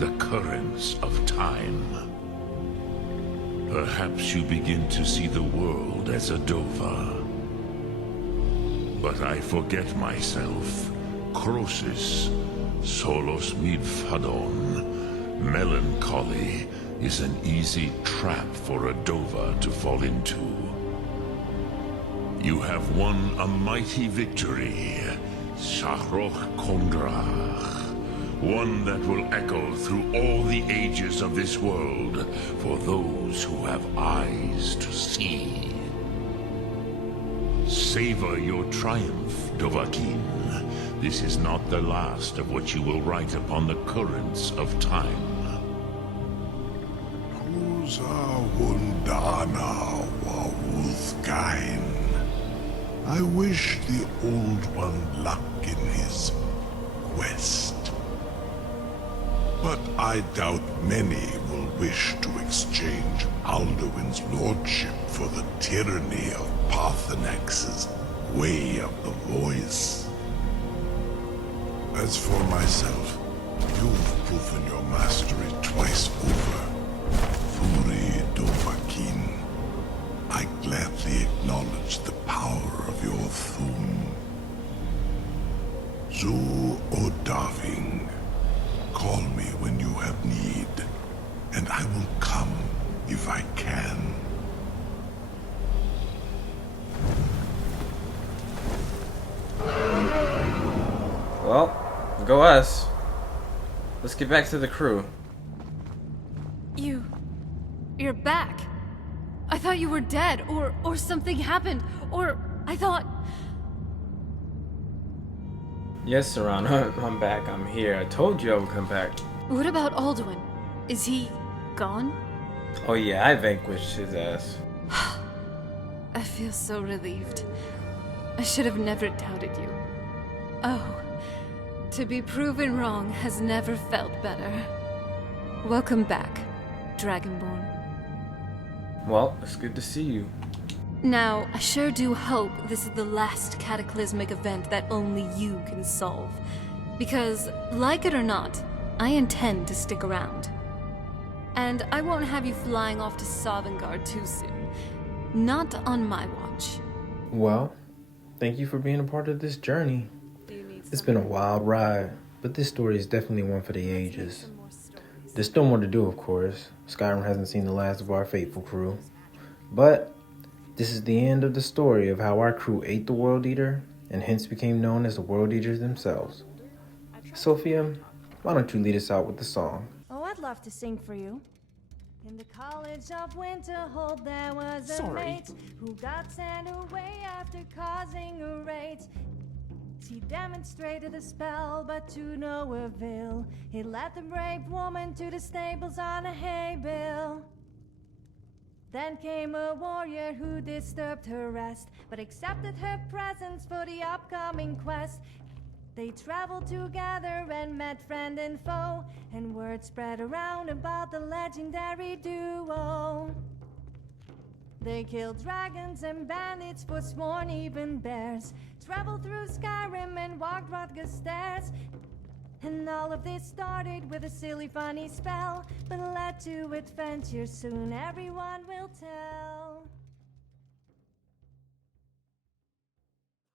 the currents of time. Perhaps you begin to see the world as a Dova. but I forget myself. Crosis, solos mid fadon. Melancholy is an easy trap for a Dova to fall into. You have won a mighty victory, Shahroch Kongrach. One that will echo through all the ages of this world for those who have eyes to see. Savor your triumph, Dovahkiin. This is not the last of what you will write upon the currents of time. Uza Wundana Wawuthkain. I wish the Old One luck in his quest. But I doubt many will wish to exchange Alduin's lordship for the tyranny of Parthenax's way of the voice. As for myself, you've proven your mastery twice over. Furi Dovahkiin, I gladly acknowledge the power of your Thum. Zu Odaving, call me when you have need, and I will come if I can. Well, go us. Let's get back to the crew. You're back. I thought you were dead, or something happened, or I thought... Yes, Saran, I'm back. I'm here. I told you I would come back. What about Alduin? Is he gone? Oh yeah, I vanquished his ass. I feel so relieved. I should have never doubted you. Oh, to be proven wrong has never felt better. Welcome back, Dragonborn. Well, it's good to see you. Now, I sure do hope this is the last cataclysmic event that only you can solve. Because, like it or not, I intend to stick around. And I won't have you flying off to Sovngarde too soon. Not on my watch. Well, thank you for being a part of this journey. It's been a wild ride, but this story is definitely one for the ages. There's still more to do, of course. Skyrim hasn't seen the last of our faithful crew. But this is the end of the story of how our crew ate the Worldeater, and hence became known as the Worldeaters themselves. Sophia, why don't you lead us out with the song? Oh, I'd love to sing for you. In the College of Winterhold there was a mate who got sent away after causing a raid. He demonstrated a spell, but to no avail. He led the brave woman to the stables on a hay bale. Then came a warrior who disturbed her rest, but accepted her presence for the upcoming quest. They traveled together and met friend and foe, and word spread around about the legendary duo. They killed dragons and bandits, forsworn even bears, traveled through Skyrim and walked Rutger's stairs. And all of this started with a silly funny spell, but led to adventure soon everyone will tell.